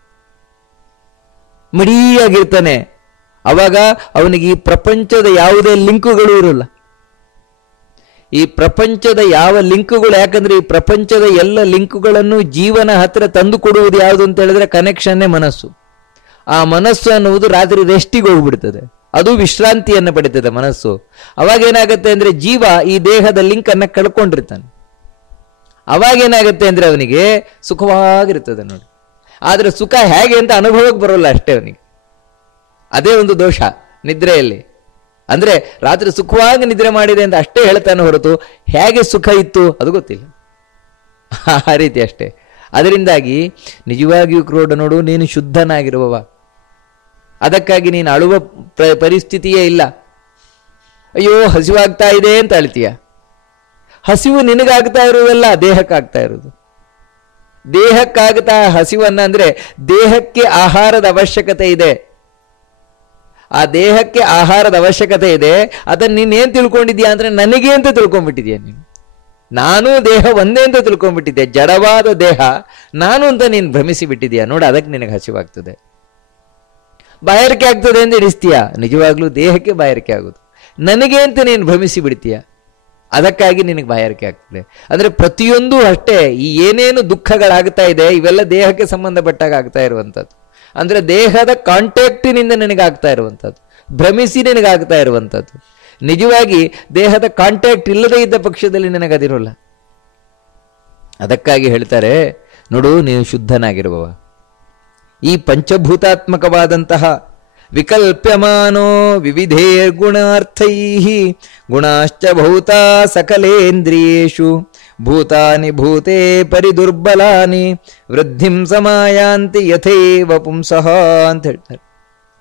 ಮಡಿಯಾಗಿರ್ತಾನೆ. ಅವಾಗ ಅವನಿಗೆ ಈ ಪ್ರಪಂಚದ ಯಾವುದೇ ಲಿಂಕುಗಳು ಇರಲ್ಲ. ಈ ಪ್ರಪಂಚದ ಯಾವ ಲಿಂಕುಗಳು, ಯಾಕಂದ್ರೆ ಈ ಪ್ರಪಂಚದ ಎಲ್ಲ ಲಿಂಕುಗಳನ್ನು ಜೀವನ ಹತ್ರ ತಂದು ಕೊಡುವುದು ಯಾವುದು ಅಂತ ಹೇಳಿದ್ರೆ ಕನೆಕ್ಷನ್ನೇ ಮನಸ್ಸು. ಆ ಮನಸ್ಸು ಅನ್ನುವುದು ರಾತ್ರಿ ರೆಸ್ಟಿಗೆ ಹೋಗ್ಬಿಡ್ತದೆ, ಅದು ವಿಶ್ರಾಂತಿಯನ್ನು ಪಡಿತದೆ ಮನಸ್ಸು. ಅವಾಗ ಏನಾಗುತ್ತೆ ಅಂದ್ರೆ, ಜೀವ ಈ ದೇಹದ ಲಿಂಕ್ ಅನ್ನ ಕಳ್ಕೊಂಡಿರ್ತಾನೆ. ಅವಾಗ ಏನಾಗುತ್ತೆ ಅಂದ್ರೆ ಅವನಿಗೆ ಸುಖವಾಗಿರ್ತದೆ ನೋಡಿ. ಆದ್ರೆ ಸುಖ ಹೇಗೆ ಅಂತ ಅನುಭವಕ್ಕೆ ಬರೋಲ್ಲ ಅಷ್ಟೇ ಅವನಿಗೆ. ಅದೇ ಒಂದು ದೋಷ ನಿದ್ರೆಯಲ್ಲಿ. ಅಂದ್ರೆ ರಾತ್ರಿ ಸುಖವಾಗಿ ನಿದ್ರೆ ಮಾಡಿದೆ ಅಂತ ಅಷ್ಟೇ ಹೇಳ್ತಾನೆ ಹೊರತು ಹೇಗೆ ಸುಖ ಇತ್ತು ಅದು ಗೊತ್ತಿಲ್ಲ. ಆ ರೀತಿ ಅಷ್ಟೇ. ಅದರಿಂದಾಗಿ ನಿಜವಾಗಿಯೂ ಕ್ರೋಢ ನೋಡು, ನೀನು ಶುದ್ಧನಾಗಿರುವವ, ಅದಕ್ಕಾಗಿ ನೀನು ಅಳುವ ಪರಿಸ್ಥಿತಿಯೇ ಇಲ್ಲ. ಅಯ್ಯೋ ಹಸಿವಾಗ್ತಾ ಇದೆ ಅಂತ ಅಳ್ತೀಯ. ಹಸಿವು ನಿನಗಾಗ್ತಾ ಇರುವುದಲ್ಲ, ದೇಹಕ್ಕಾಗ್ತಾ ಇರುವುದು. ದೇಹಕ್ಕಾಗ್ತಾ ಹಸಿವನ್ನ ಅಂದ್ರೆ ದೇಹಕ್ಕೆ ಆಹಾರದ ಅವಶ್ಯಕತೆ ಇದೆ. ಆ ದೇಹಕ್ಕೆ ಆಹಾರದ ಅವಶ್ಯಕತೆ ಇದೆ. ಅದನ್ನ ನೀನೇನ್ ತಿಳ್ಕೊಂಡಿದ್ಯಾ ಅಂದ್ರೆ ನನಗೆ ಅಂತ ತಿಳ್ಕೊಂಡ್ಬಿಟ್ಟಿದ್ಯಾ ನೀನು. ನಾನು ದೇಹ ಒಂದೇ ಅಂತ ತಿಳ್ಕೊಂಡ್ಬಿಟ್ಟಿದ್ಯಾ. ಜಡವಾದ ದೇಹ ನಾನು ಅಂತ ನೀನು ಭ್ರಮಿಸಿ ಬಿಟ್ಟಿದ್ಯಾ. ನೋಡು, ಅದಕ್ಕೆ ನಿನಗೆ ಹಸಿವಾಗ್ತದೆ. ಬಾಯಾರಿಕೆ ಆಗ್ತದೆ ಅಂತ ಎಣಿಸ್ತೀಯ, ನಿಜವಾಗ್ಲೂ ದೇಹಕ್ಕೆ ಬಾಯಾರಿಕೆ ಆಗುದು. ನನಗೆ ಅಂತ ನೀನು ಭ್ರಮಿಸಿ ಬಿಡ್ತೀಯ, ಅದಕ್ಕಾಗಿ ನಿನಗೆ ಬಾಯಾರಿಕೆ ಆಗ್ತದೆ. ಅಂದ್ರೆ ಪ್ರತಿಯೊಂದು ಅಷ್ಟೇ, ಈ ಏನೇನು ದುಃಖಗಳಾಗ್ತಾ ಇದೆ ಇವೆಲ್ಲ ದೇಹಕ್ಕೆ ಸಂಬಂಧಪಟ್ಟಾಗ ಆಗ್ತಾ ಇರುವಂಥದ್ದು. ಅಂದ್ರೆ ದೇಹದ ಕಾಂಟ್ಯಾಕ್ಟಿನಿಂದ ನಿನಗಾಗ್ತಾ ಇರುವಂಥದ್ದು, ಭ್ರಮಿಸಿ ನಿನಗಾಗ್ತಾ ಇರುವಂಥದ್ದು. ನಿಜವಾಗಿ ದೇಹದ ಕಾಂಟ್ಯಾಕ್ಟ್ ಇಲ್ಲದೇ ಇದ್ದ ಪಕ್ಷದಲ್ಲಿ ನಿನಗದಿರೋಲ್ಲ. ಅದಕ್ಕಾಗಿ ಹೇಳ್ತಾರೆ, ನೋಡು ನೀನು ಶುದ್ಧನಾಗಿರುವವ. ಈ ಪಂಚಭೂತಾತ್ಮಕವಾದಂತಹ ವಿಕಲ್ಪ್ಯಮಾನೋ ವಿವಿಧೇರ್ಗುಣಾರ್ಥೈ ಗುಣಾಶ್ಚ ಭೂತಾ ಸಕಲೇಂದ್ರಿಯೇಷು ಭೂತಾನಿ ಭೂತೇ ಪರಿದುರ್ಬಲಾನಿ ವೃದ್ಧಿಂ ಸಮಾಯಾಂತಿ ಯಥೇವ ಪುಂಸಃ ಅಂತ ಹೇಳ್ತಾರೆ.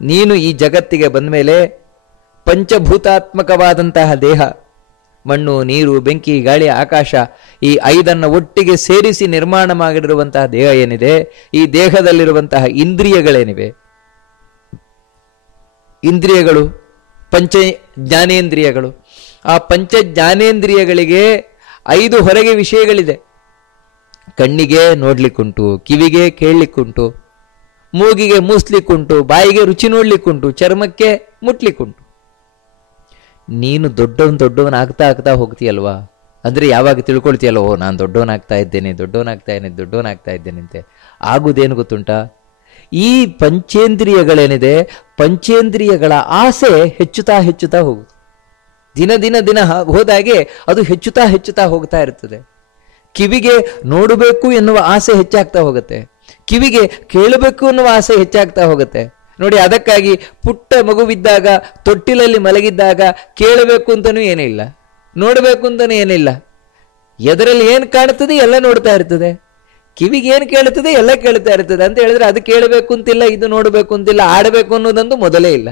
ನೀನು ಈ ಜಗತ್ತಿಗೆ ಬಂದ ಮೇಲೆ ಪಂಚಭೂತಾತ್ಮಕವಾದಂತಹ ದೇಹ, ಮಣ್ಣು, ನೀರು, ಬೆಂಕಿ, ಗಾಳಿ, ಆಕಾಶ, ಈ 5 ಒಟ್ಟಿಗೆ ಸೇರಿಸಿ ನಿರ್ಮಾಣ ಮಾಡಿರುವಂತಹ ದೇಹ ಏನಿದೆ, ಈ ದೇಹದಲ್ಲಿರುವಂತಹ ಇಂದ್ರಿಯಗಳೇನಿವೆ, ಇಂದ್ರಿಯಗಳು ಪಂಚ ಜ್ಞಾನೇಂದ್ರಿಯಗಳು, ಆ ಪಂಚ ಜ್ಞಾನೇಂದ್ರಿಯಗಳಿಗೆ 5 ಹೊರಗೆ ವಿಷಯಗಳಿದೆ. ಕಣ್ಣಿಗೆ ನೋಡ್ಲಿಕ್ಕುಂಟು, ಕಿವಿಗೆ ಕೇಳಲಿಕ್ಕುಂಟು, ಮೂಗಿಗೆ ಮೂಸ್ಲಿಕ್ಕುಂಟು, ಬಾಯಿಗೆ ರುಚಿ ನೋಡ್ಲಿಕ್ಕುಂಟು, ಚರ್ಮಕ್ಕೆ ಮುಟ್ಲಿಕ್ಕುಂಟು. ನೀನು ದೊಡ್ಡವನಾಗ್ತಾ ಆಗ್ತಾ ಹೋಗ್ತೀಯಲ್ವಾ, ಅಂದ್ರೆ ಯಾವಾಗ ತಿಳ್ಕೊಳ್ತೀಯಲ್ಲ, ಓ ನಾನು ದೊಡ್ಡವನಾಗ್ತಾ ಇದ್ದೇನೆ ಅಂತೆ. ಆಗುದೇನು ಗೊತ್ತುಂಟಾ, ಈ ಪಂಚೇಂದ್ರಿಯಗಳೇನಿದೆ, ಪಂಚೇಂದ್ರಿಯಗಳ ಆಸೆ ಹೆಚ್ಚುತ್ತಾ ಹೋಗುದು. ದಿನ ಹೋದಾಗೆ ಅದು ಹೆಚ್ಚುತ್ತಾ ಹೋಗ್ತಾ ಇರ್ತದೆ. ಕಿವಿಗೆ ನೋಡಬೇಕು ಎನ್ನುವ ಆಸೆ ಹೆಚ್ಚಾಗ್ತಾ ಹೋಗುತ್ತೆ, ಕಿವಿಗೆ ಕೇಳಬೇಕು ಎನ್ನುವ ಆಸೆ ಹೆಚ್ಚಾಗ್ತಾ ಹೋಗುತ್ತೆ. ನೋಡಿ, ಅದಕ್ಕಾಗಿ ಪುಟ್ಟ ಮಗುವಿದ್ದಾಗ ತೊಟ್ಟಿಲಲ್ಲಿ ಮಲಗಿದ್ದಾಗ ಕೇಳಬೇಕು ಅಂತನೂ ಏನಿಲ್ಲ, ನೋಡಬೇಕು ಅಂತನೂ ಏನಿಲ್ಲ. ಎದರಲ್ಲಿ ಏನು ಕಾಣುತ್ತದೆ ಎಲ್ಲ ನೋಡ್ತಾ ಇರ್ತದೆ, ಕಿವಿಗೆ ಏನು ಕೇಳುತ್ತದೆ ಎಲ್ಲ ಕೇಳ್ತಾ ಇರ್ತದೆ. ಅಂತ ಹೇಳಿದ್ರೆ ಅದು ಕೇಳಬೇಕು ಅಂತಿಲ್ಲ, ಇದು ನೋಡಬೇಕು ಅಂತಿಲ್ಲ, ಆಡಬೇಕು ಅನ್ನೋದಂತೂ ಮೊದಲೇ ಇಲ್ಲ.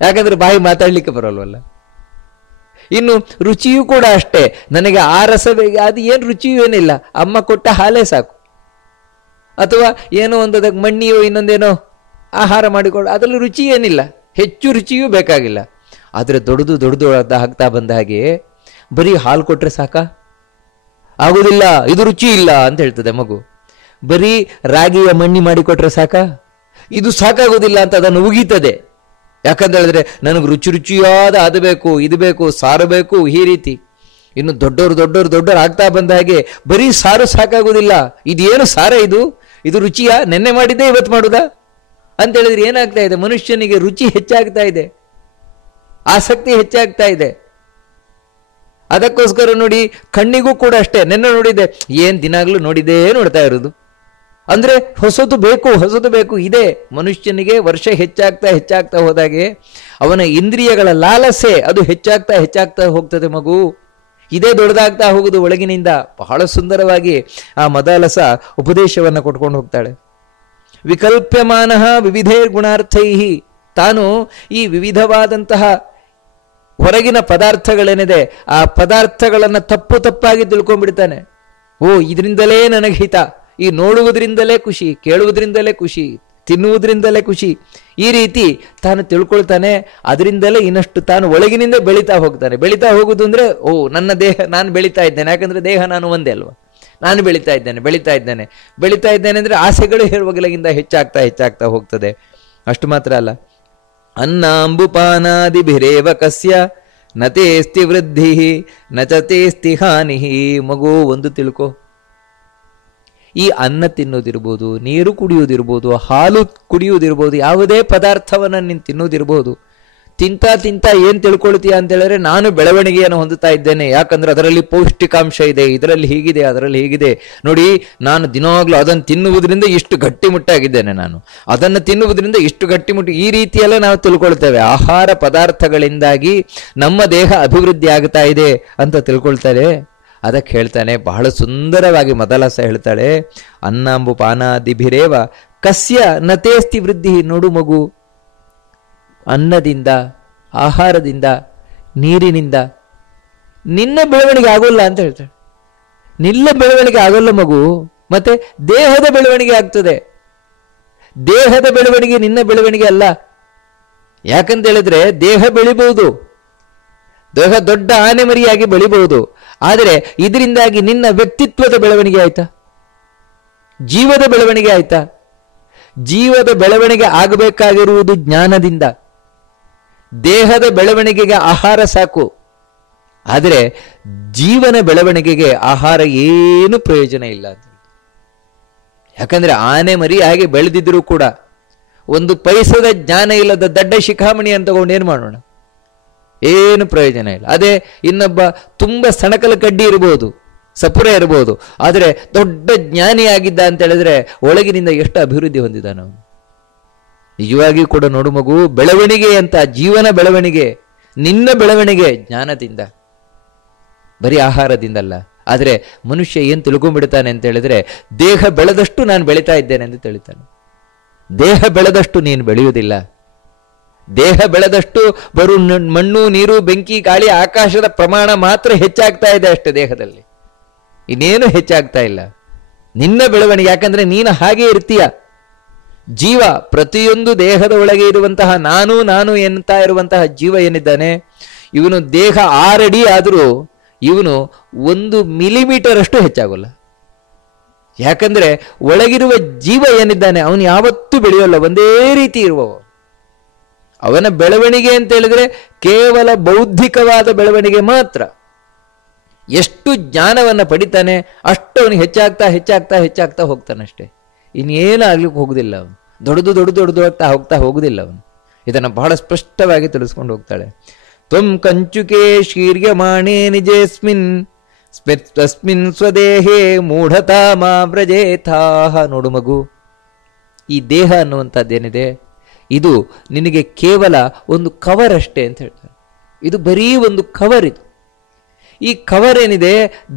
ಯಾಕಂದ್ರೆ ಬಾಯಿ ಮಾತಾಡ್ಲಿಕ್ಕೆ ಬರೋಲ್ವಲ್ಲ. ಇನ್ನು ರುಚಿಯೂ ಕೂಡ ಅಷ್ಟೇ. ನನಗೆ ಆ ರಸ ಅದು ಏನು ರುಚಿಯೂ ಏನಿಲ್ಲ, ಅಮ್ಮ ಕೊಟ್ಟ ಹಾಲೇ ಸಾಕು. ಅಥವಾ ಏನೋ ಒಂದು ಅದಕ್ಕೆ ಮಣ್ಣಿಯೋ ಇನ್ನೊಂದೇನೋ ಆಹಾರ ಮಾಡಿಕೊಳ್ಳು, ಅದರಲ್ಲಿ ರುಚಿ ಏನಿಲ್ಲ, ಹೆಚ್ಚು ರುಚಿಯೂ ಬೇಕಾಗಿಲ್ಲ. ಆದರೆ ದೊಡ್ಡದು ಆಗ್ತಾ ಬಂದ ಹಾಗೆ ಬರೀ ಹಾಲು ಕೊಟ್ರೆ ಸಾಕಾ? ಆಗುದಿಲ್ಲ, ಇದು ರುಚಿ ಇಲ್ಲ ಅಂತ ಹೇಳ್ತದೆ ಮಗು. ಬರೀ ರಾಗಿಯ ಮಣ್ಣಿ ಮಾಡಿಕೊಟ್ರೆ ಸಾಕಾ? ಇದು ಸಾಕಾಗೋದಿಲ್ಲ ಅಂತ ಅದನ್ನು ಉಗೀತದೆ. ಯಾಕಂತ ಹೇಳಿದ್ರೆ ನನಗೆ ರುಚಿಯಾದ ಅದು ಬೇಕು, ಇದು ಬೇಕು, ಸಾರು ಬೇಕು, ಈ ರೀತಿ. ಇನ್ನು ದೊಡ್ಡವರು ಆಗ್ತಾ ಬಂದ ಹಾಗೆ ಬರೀ ಸಾರು ಸಾಕಾಗುವುದಿಲ್ಲ. ಇದೇನು ಸಾರ, ಇದು ರುಚಿಯಾ? ನೆನ್ನೆ ಮಾಡಿದ್ದೆ ಇವತ್ತು ಮಾಡುದಾ ಅಂತ ಹೇಳಿದ್ರೆ ಏನಾಗ್ತಾ ಇದೆ? ಮನುಷ್ಯನಿಗೆ ರುಚಿ ಹೆಚ್ಚಾಗ್ತಾ ಇದೆ, ಆಸಕ್ತಿ ಹೆಚ್ಚಾಗ್ತಾ ಇದೆ. ಅದಕ್ಕೋಸ್ಕರ ನೋಡಿ, ಕಣ್ಣಿಗೂ ಕೂಡ ಅಷ್ಟೇ. ನೆನ್ನೆ ನೋಡಿದೆ, ಏನ್ ದಿನಾಗ್ಲೂ ನೋಡ್ತಾ ಇರೋದು. ಅಂದ್ರೆ ಹೊಸದು ಬೇಕು ಇದೆ. ಮನುಷ್ಯನಿಗೆ ವರ್ಷ ಹೆಚ್ಚಾಗ್ತಾ ಹೋದಾಗೆ ಅವನ ಇಂದ್ರಿಯಗಳ ಲಾಲಸೆ ಅದು ಹೆಚ್ಚಾಗ್ತಾ ಹೋಗ್ತದೆ ಮಗು. ಇದೇ ದೊಡ್ಡದಾಗ್ತಾ ಹೋಗುದು ಒಳಗಿನಿಂದ. ಬಹಳ ಸುಂದರವಾಗಿ ಆ ಮದಾಲಸ ಉಪದೇಶವನ್ನು ಕೊಟ್ಕೊಂಡು ಹೋಗ್ತಾಳೆ. ವಿಕಲ್ಪ್ಯಮಾನ ವಿವಿಧೇರ್ ಗುಣಾರ್ಥೈ. ತಾನು ಈ ವಿವಿಧವಾದಂತಹ ಹೊರಗಿನ ಪದಾರ್ಥಗಳೇನಿದೆ ಆ ಪದಾರ್ಥಗಳನ್ನು ತಪ್ಪಾಗಿ ತಿಳ್ಕೊಂಡ್ಬಿಡ್ತಾನೆ. ಓ, ಇದರಿಂದಲೇ ನನಗೆ ಹಿತ, ಈ ನೋಡುವುದರಿಂದಲೇ ಖುಷಿ, ಕೇಳುವುದರಿಂದಲೇ ಖುಷಿ, ತಿನ್ನುವುದರಿಂದಲೇ ಖುಷಿ, ಈ ರೀತಿ ತಾನು ತಿಳ್ಕೊಳ್ತಾನೆ. ಅದರಿಂದಲೇ ಇನ್ನಷ್ಟು ತಾನು ಒಳಗಿನಿಂದ ಬೆಳೀತಾ ಹೋಗುದು ಅಂದ್ರೆ, ಓ ನನ್ನ ದೇಹ ನಾನು ಬೆಳೀತಾ ಇದ್ದೇನೆ. ಯಾಕಂದ್ರೆ ದೇಹ ನಾನು ಒಂದೇ ಅಲ್ವಾ, ನಾನು ಬೆಳೀತಾ ಇದ್ದೇನೆ ಅಂದ್ರೆ ಆಸೆಗಳು ಹೇಳುವಾಗಲಿಂದ ಹೆಚ್ಚಾಗ್ತಾ ಹೋಗ್ತದೆ. ಅಷ್ಟು ಮಾತ್ರ ಅಲ್ಲ, ಅನ್ನಂಬುಪಾನಾದಿಭಿರೇವ ಕಸ್ಯ ನತೇಸ್ತಿ ವೃದ್ಧಿ ನಚತೇಸ್ತಿ ಹಾನಿ. ಮಗು, ಒಂದು ತಿಳ್ಕೊ, ಈ ಅನ್ನ ತಿನ್ನೋದಿರ್ಬೋದು, ನೀರು ಕುಡಿಯೋದಿರ್ಬೋದು, ಹಾಲು ಕುಡಿಯೋದಿರ್ಬೋದು, ಯಾವುದೇ ಪದಾರ್ಥವನ್ನು ನೀನು ತಿನ್ನೋದಿರ್ಬೋದು, ತಿಂತ ಏನ್ ತಿಳ್ಕೊಳ್ತೀಯ ಅಂತ ಹೇಳಿದ್ರೆ ನಾನು ಬೆಳವಣಿಗೆಯನ್ನು ಹೊಂದುತ್ತಾ ಇದ್ದೇನೆ. ಯಾಕಂದ್ರೆ ಅದರಲ್ಲಿ ಪೌಷ್ಟಿಕಾಂಶ ಇದೆ, ಇದರಲ್ಲಿ ಹೀಗಿದೆ, ಅದರಲ್ಲಿ ಹೀಗಿದೆ. ನೋಡಿ, ನಾನು ದಿನಾಗ್ಲೂ ಅದನ್ನು ತಿನ್ನುವುದರಿಂದ ಇಷ್ಟು ಗಟ್ಟಿಮುಟ್ಟಾಗಿದ್ದೇನೆ, ನಾನು ಅದನ್ನು ತಿನ್ನುವುದರಿಂದ ಇಷ್ಟು ಗಟ್ಟಿಮುಟ್ಟಿ, ಈ ರೀತಿಯೆಲ್ಲ ನಾವು ತಿಳ್ಕೊಳ್ತೇವೆ. ಆಹಾರ ಪದಾರ್ಥಗಳಿಂದಾಗಿ ನಮ್ಮ ದೇಹ ಅಭಿವೃದ್ಧಿ ಆಗ್ತಾ ಇದೆ ಅಂತ ತಿಳ್ಕೊಳ್ತಾರೆ. ಅದಕ್ಕೆ ಹೇಳ್ತಾನೆ, ಬಹಳ ಸುಂದರವಾಗಿ ಮೊದಲ ಹೇಳ್ತಾಳೆ, ಅನ್ನಾಂಬು ಪಾನಾದಿಭಿರೇವ ಕಸ್ಯ ನತೇಸ್ತಿ ವೃದ್ಧಿ. ನೋಡು ಮಗು, ಅನ್ನದಿಂದ, ಆಹಾರದಿಂದ, ನೀರಿನಿಂದ ನಿನ್ನ ಬೆಳವಣಿಗೆ ಆಗೋಲ್ಲ ಅಂತ ಹೇಳ್ತಾಳೆ. ನಿನ್ನ ಬೆಳವಣಿಗೆ ಆಗೋಲ್ಲ ಮಗು, ಮತ್ತೆ ದೇಹದ ಬೆಳವಣಿಗೆ ಆಗ್ತದೆ. ದೇಹದ ಬೆಳವಣಿಗೆ ನಿನ್ನ ಬೆಳವಣಿಗೆ ಅಲ್ಲ. ಯಾಕಂತ ಹೇಳಿದ್ರೆ ದೇಹ ಬೆಳಿಬಹುದು, ದೇಹ ದೊಡ್ಡ ಆನೆ ಮರಿಯಾಗಿ ಬೆಳಿಬಹುದು, ಆದರೆ ಇದರಿಂದಾಗಿ ನಿನ್ನ ವ್ಯಕ್ತಿತ್ವದ ಬೆಳವಣಿಗೆ ಆಯ್ತಾ? ಜೀವದ ಬೆಳವಣಿಗೆ ಆಯ್ತಾ? ಜೀವದ ಬೆಳವಣಿಗೆ ಆಗಬೇಕಾಗಿರುವುದು ಜ್ಞಾನದಿಂದ. ದೇಹದ ಬೆಳವಣಿಗೆಗೆ ಆಹಾರ ಸಾಕು, ಆದರೆ ಜೀವನ ಬೆಳವಣಿಗೆಗೆ ಆಹಾರ ಏನು ಪ್ರಯೋಜನ ಇಲ್ಲ ಅಂತ. ಯಾಕಂದ್ರೆ ಆನೆ ಮರಿ ಹಾಗೆ ಬೆಳೆದಿದ್ರು ಕೂಡ ಒಂದು ಪೈಸದ ಜ್ಞಾನ ಇಲ್ಲದ ದಡ್ಡ ಶಿಖಾಮಣಿ ಅಂತ ತಗೊಂಡು ಏನು ಮಾಡೋಣ? ಏನು ಪ್ರಯೋಜನ ಇಲ್ಲ. ಅದೇ ಇನ್ನೊಬ್ಬ ತುಂಬಾ ಸಣಕಲ ಕಡ್ಡಿ ಇರಬಹುದು, ಸಪುರ ಇರಬಹುದು, ಆದರೆ ದೊಡ್ಡ ಜ್ಞಾನಿ ಆಗಿದ್ದ ಅಂತ ಹೇಳಿದ್ರೆ ಒಳಗಿನಿಂದ ಎಷ್ಟು ಅಭಿವೃದ್ಧಿ ಹೊಂದಿದ್ದಾನ ಅವನು. ನಿಜವಾಗಿಯೂ ಕೂಡ ನೋಡು ಮಗು, ಬೆಳವಣಿಗೆ ಅಂತ, ಜೀವನ ಬೆಳವಣಿಗೆ, ನಿನ್ನ ಬೆಳವಣಿಗೆ ಜ್ಞಾನದಿಂದ, ಬರೀ ಆಹಾರದಿಂದಲ್ಲ. ಆದರೆ ಮನುಷ್ಯ ಏನು ತಿಳ್ಕೊಂಡ್ಬಿಡ್ತಾನೆ ಅಂತ ಹೇಳಿದ್ರೆ, ದೇಹ ಬೆಳೆದಷ್ಟು ನಾನು ಬೆಳೀತಾ ಇದ್ದೇನೆ ಅಂತ ತಿಳಿತಾನೆ. ದೇಹ ಬೆಳೆದಷ್ಟು ನೀನು ಬೆಳೆಯುವುದಿಲ್ಲ. ದೇಹ ಬೆಳೆದಷ್ಟು ಬರು ಮಣ್ಣು, ನೀರು, ಬೆಂಕಿ, ಗಾಳಿ, ಆಕಾಶದ ಪ್ರಮಾಣ ಮಾತ್ರ ಹೆಚ್ಚಾಗ್ತಾ ಇದೆ ಅಷ್ಟೇ ದೇಹದಲ್ಲಿ, ಇನ್ನೇನು ಹೆಚ್ಚಾಗ್ತಾ ಇಲ್ಲ ನಿನ್ನ ಬೆಳವಣಿಗೆ. ಯಾಕಂದ್ರೆ ನೀನು ಹಾಗೆ ಇರ್ತೀಯ. ಜೀವ, ಪ್ರತಿಯೊಂದು ದೇಹದ ಒಳಗೆ ಇರುವಂತಹ ನಾನು ನಾನು ಎನ್ನುತ್ತಾ ಇರುವಂತಹ ಜೀವ ಏನಿದ್ದಾನೆ, ಇವನು ದೇಹ 6 ಅಡಿ ಆದರೂ ಇವನು 1 ಮಿಲಿಮೀಟರ್ ಅಷ್ಟು ಹೆಚ್ಚಾಗೋಲ್ಲ. ಯಾಕಂದ್ರೆ ಒಳಗಿರುವ ಜೀವ ಏನಿದ್ದಾನೆ ಅವನು ಯಾವತ್ತೂ ಬೆಳೆಯೋಲ್ಲ, ಒಂದೇ ರೀತಿ ಇರುವವ. ಅವನ ಬೆಳವಣಿಗೆ ಅಂತ ಹೇಳಿದ್ರೆ ಕೇವಲ ಬೌದ್ಧಿಕವಾದ ಬೆಳವಣಿಗೆ ಮಾತ್ರ. ಎಷ್ಟು ಜ್ಞಾನವನ್ನ ಪಡಿತಾನೆ ಅಷ್ಟು ಅವನಿಗೆ ಹೆಚ್ಚಾಗ್ತಾ ಹೆಚ್ಚಾಗ್ತಾ ಹೆಚ್ಚಾಗ್ತಾ ಹೋಗ್ತಾನಷ್ಟೇ, ಇನ್ನೇನು ಆಗ್ಲಿಕ್ಕೆ ಹೋಗುದಿಲ್ಲ. ಅವನು ದೊಡ್ಡದು ಹೋಗ್ತಾ ಹೋಗುದಿಲ್ಲ ಅವನು. ಇದನ್ನು ಬಹಳ ಸ್ಪಷ್ಟವಾಗಿ ತಿಳಿಸ್ಕೊಂಡು ಹೋಗ್ತಾಳೆ. ತ್ವಂ ಕಂಚುಕೆ ಶೀರ್ಯಮಾಣೆ ನಿಜೇಸ್ಮಿನ್ ತಸ್ಮಿನ್ ಸ್ವದೇಹೇ ಮೂಢತಾ ಮಾ ವ್ರಜೇಥಾಹ. ನೋಡು ಮಗು, ಈ ದೇಹ ಅನ್ನುವಂಥದ್ದೇನಿದೆ ಇದು ನಿನಗೆ ಕೇವಲ ಒಂದು ಕವರ್ ಅಷ್ಟೇ ಅಂತ ಹೇಳ್ತಾರೆ. ಇದು ಬರೀ ಒಂದು ಕವರ್. ಇದು ಈ ಕವರ್ ಏನಿದೆ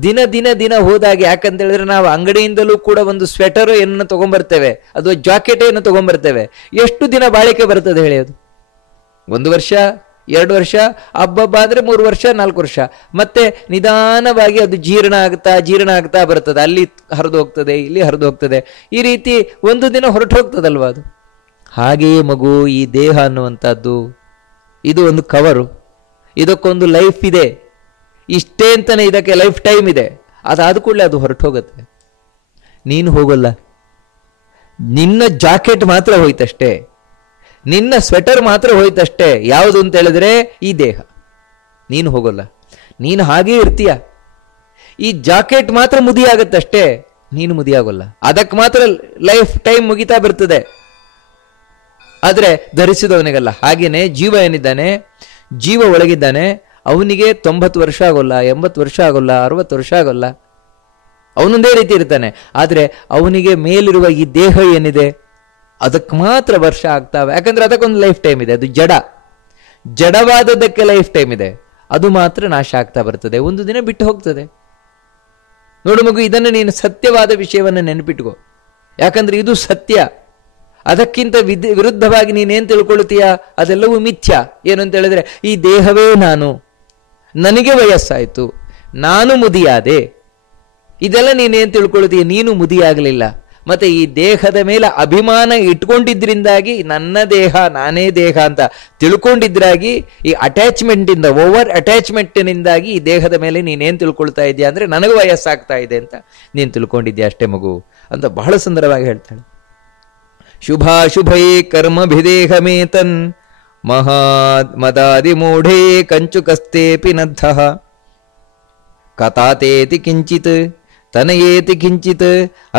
ದಿನ ದಿನ ದಿನ ಹೋದಾಗ, ಯಾಕಂತ ಹೇಳಿದ್ರೆ ನಾವು ಅಂಗಡಿಯಿಂದಲೂ ಕೂಡ ಒಂದು ಸ್ವೆಟರ್ ಏನನ್ನು ತಗೊಂಡ್ಬರ್ತೇವೆ, ಅಥವಾ ಜಾಕೆಟ್ ಏನು ತಗೊಂಡ್ಬರ್ತೇವೆ, ಎಷ್ಟು ದಿನ ಬಾಳಿಕೆ ಬರ್ತದೆ ಹೇಳಿ? ಅದು 1 ವರ್ಷ, 2 ವರ್ಷ, ಹಬ್ಬ ಅಂದ್ರೆ 3 ವರ್ಷ, 4 ವರ್ಷ, ಮತ್ತೆ ನಿಧಾನವಾಗಿ ಅದು ಜೀರ್ಣ ಆಗ್ತಾ ಬರ್ತದೆ. ಅಲ್ಲಿ ಹರಿದು ಹೋಗ್ತದೆ, ಇಲ್ಲಿ ಹರಿದು ಹೋಗ್ತದೆ, ಈ ರೀತಿ ಒಂದು ದಿನ ಹೊರಟು ಹೋಗ್ತದಲ್ವಾ ಅದು. ಹಾಗೆಯೇ ಮಗು, ಈ ದೇಹ ಅನ್ನುವಂಥದ್ದು ಇದು ಒಂದು ಕವರು. ಇದಕ್ಕೊಂದು ಲೈಫ್ ಇದೆ, ಇಷ್ಟೇ ಅಂತಾನೆ ಇದಕ್ಕೆ ಲೈಫ್ ಟೈಮ್ ಇದೆ. ಅದಾದ ಕೂಡಲೇ ಅದು ಹೊರಟು ಹೋಗುತ್ತೆ. ನೀನು ಹೋಗಲ್ಲ. ನಿನ್ನ ಜಾಕೆಟ್ ಮಾತ್ರ ಹೋಯ್ತಷ್ಟೇ, ನಿನ್ನ ಸ್ವೆಟರ್ ಮಾತ್ರ ಹೋಯ್ತಷ್ಟೇ. ಯಾವುದು ಅಂತ ಹೇಳಿದ್ರೆ ಈ ದೇಹ. ನೀನು ಹೋಗಲ್ಲ, ನೀನು ಹಾಗೇ ಇರ್ತೀಯ. ಈ ಜಾಕೆಟ್ ಮಾತ್ರ ಮುದಿಯಾಗತ್ತಷ್ಟೇ, ನೀನು ಮುದಿಯಾಗಲ್ಲ. ಅದಕ್ಕೆ ಮಾತ್ರ ಲೈಫ್ ಟೈಮ್ ಮುಗಿತಾ ಬರ್ತದೆ, ಆದ್ರೆ ಧರಿಸಿದವನಿಗಲ್ಲ. ಹಾಗೇನೆ ಜೀವ ಏನಿದ್ದಾನೆ, ಜೀವ ಒಳಗಿದ್ದಾನೆ, ಅವನಿಗೆ 90 ವರ್ಷ ಆಗೋಲ್ಲ, 80 ವರ್ಷ ಆಗೋಲ್ಲ, 60 ವರ್ಷ ಆಗೋಲ್ಲ, ಅವನೊಂದೇ ರೀತಿ ಇರ್ತಾನೆ. ಆದ್ರೆ ಅವನಿಗೆ ಮೇಲಿರುವ ಈ ದೇಹ ಏನಿದೆ ಅದಕ್ಕೆ ಮಾತ್ರ ವರ್ಷ ಆಗ್ತಾವೆ. ಯಾಕಂದ್ರೆ ಅದಕ್ಕೊಂದು ಲೈಫ್ ಟೈಮ್ ಇದೆ. ಅದು ಜಡವಾದದ್ದಕ್ಕೆ ಲೈಫ್ ಟೈಮ್ ಇದೆ, ಅದು ಮಾತ್ರ ನಾಶ ಆಗ್ತಾ ಬರ್ತದೆ, ಒಂದು ದಿನ ಬಿಟ್ಟು ಹೋಗ್ತದೆ. ನೋಡು ಮಗು, ಇದನ್ನು ನೀನು ಸತ್ಯವಾದ ವಿಷಯವನ್ನು ನೆನಪಿಟ್ಕೋ. ಯಾಕಂದ್ರೆ ಇದು ಸತ್ಯ. ಅದಕ್ಕಿಂತ ವಿರುದ್ಧವಾಗಿ ನೀನೇನ್ ತಿಳ್ಕೊಳ್ತೀಯ ಅದೆಲ್ಲವೂ ಮಿಥ್ಯ. ಏನು ಅಂತ ಹೇಳಿದ್ರೆ, ಈ ದೇಹವೇ ನಾನು, ನನಗೆ ವಯಸ್ಸಾಯ್ತು, ನಾನು ಮುದಿಯಾದೆ, ಇದೆಲ್ಲ ನೀನೇನ್ ತಿಳ್ಕೊಳ್ತೀಯ? ನೀನು ಮುದಿಯಾಗಲಿಲ್ಲ. ಮತ್ತೆ ಈ ದೇಹದ ಮೇಲೆ ಅಭಿಮಾನ ಇಟ್ಕೊಂಡಿದ್ರಿಂದಾಗಿ ನನ್ನ ದೇಹ ನಾನೇ ದೇಹ ಅಂತ ತಿಳ್ಕೊಂಡಿದ್ರಾಗಿ ಈ ಅಟ್ಯಾಚ್ಮೆಂಟ್ ಇಂದ, ಓವರ್ ಅಟ್ಯಾಚ್ಮೆಂಟ್ನಿಂದಾಗಿ ಈ ದೇಹದ ಮೇಲೆ ನೀನೇನ್ ತಿಳ್ಕೊಳ್ತಾ ಇದೆಯಾ ಅಂದ್ರೆ ನನಗೆ ವಯಸ್ಸಾಗ್ತಾ ಇದೆ ಅಂತ ನೀನು ತಿಳ್ಕೊಂಡಿದ್ಯಾ ಅಷ್ಟೇ ಮಗು ಅಂತ ಬಹಳ ಸುಂದರವಾಗಿ ಹೇಳ್ತಾಳೆ. ಶುಭಾಶುಭೈ ಕರ್ಮಭಿದೇಹಮೇತನ್ ಮದಾದಿ ಮೂಢೇ ಕಂಚುಕಸ್ತೇಪಿ ನದ್ಧಃ ಕತಾತೇತಿ ಕಿಂಚಿತ್ ತನಯೇತಿ ಕಿಂಚಿತ್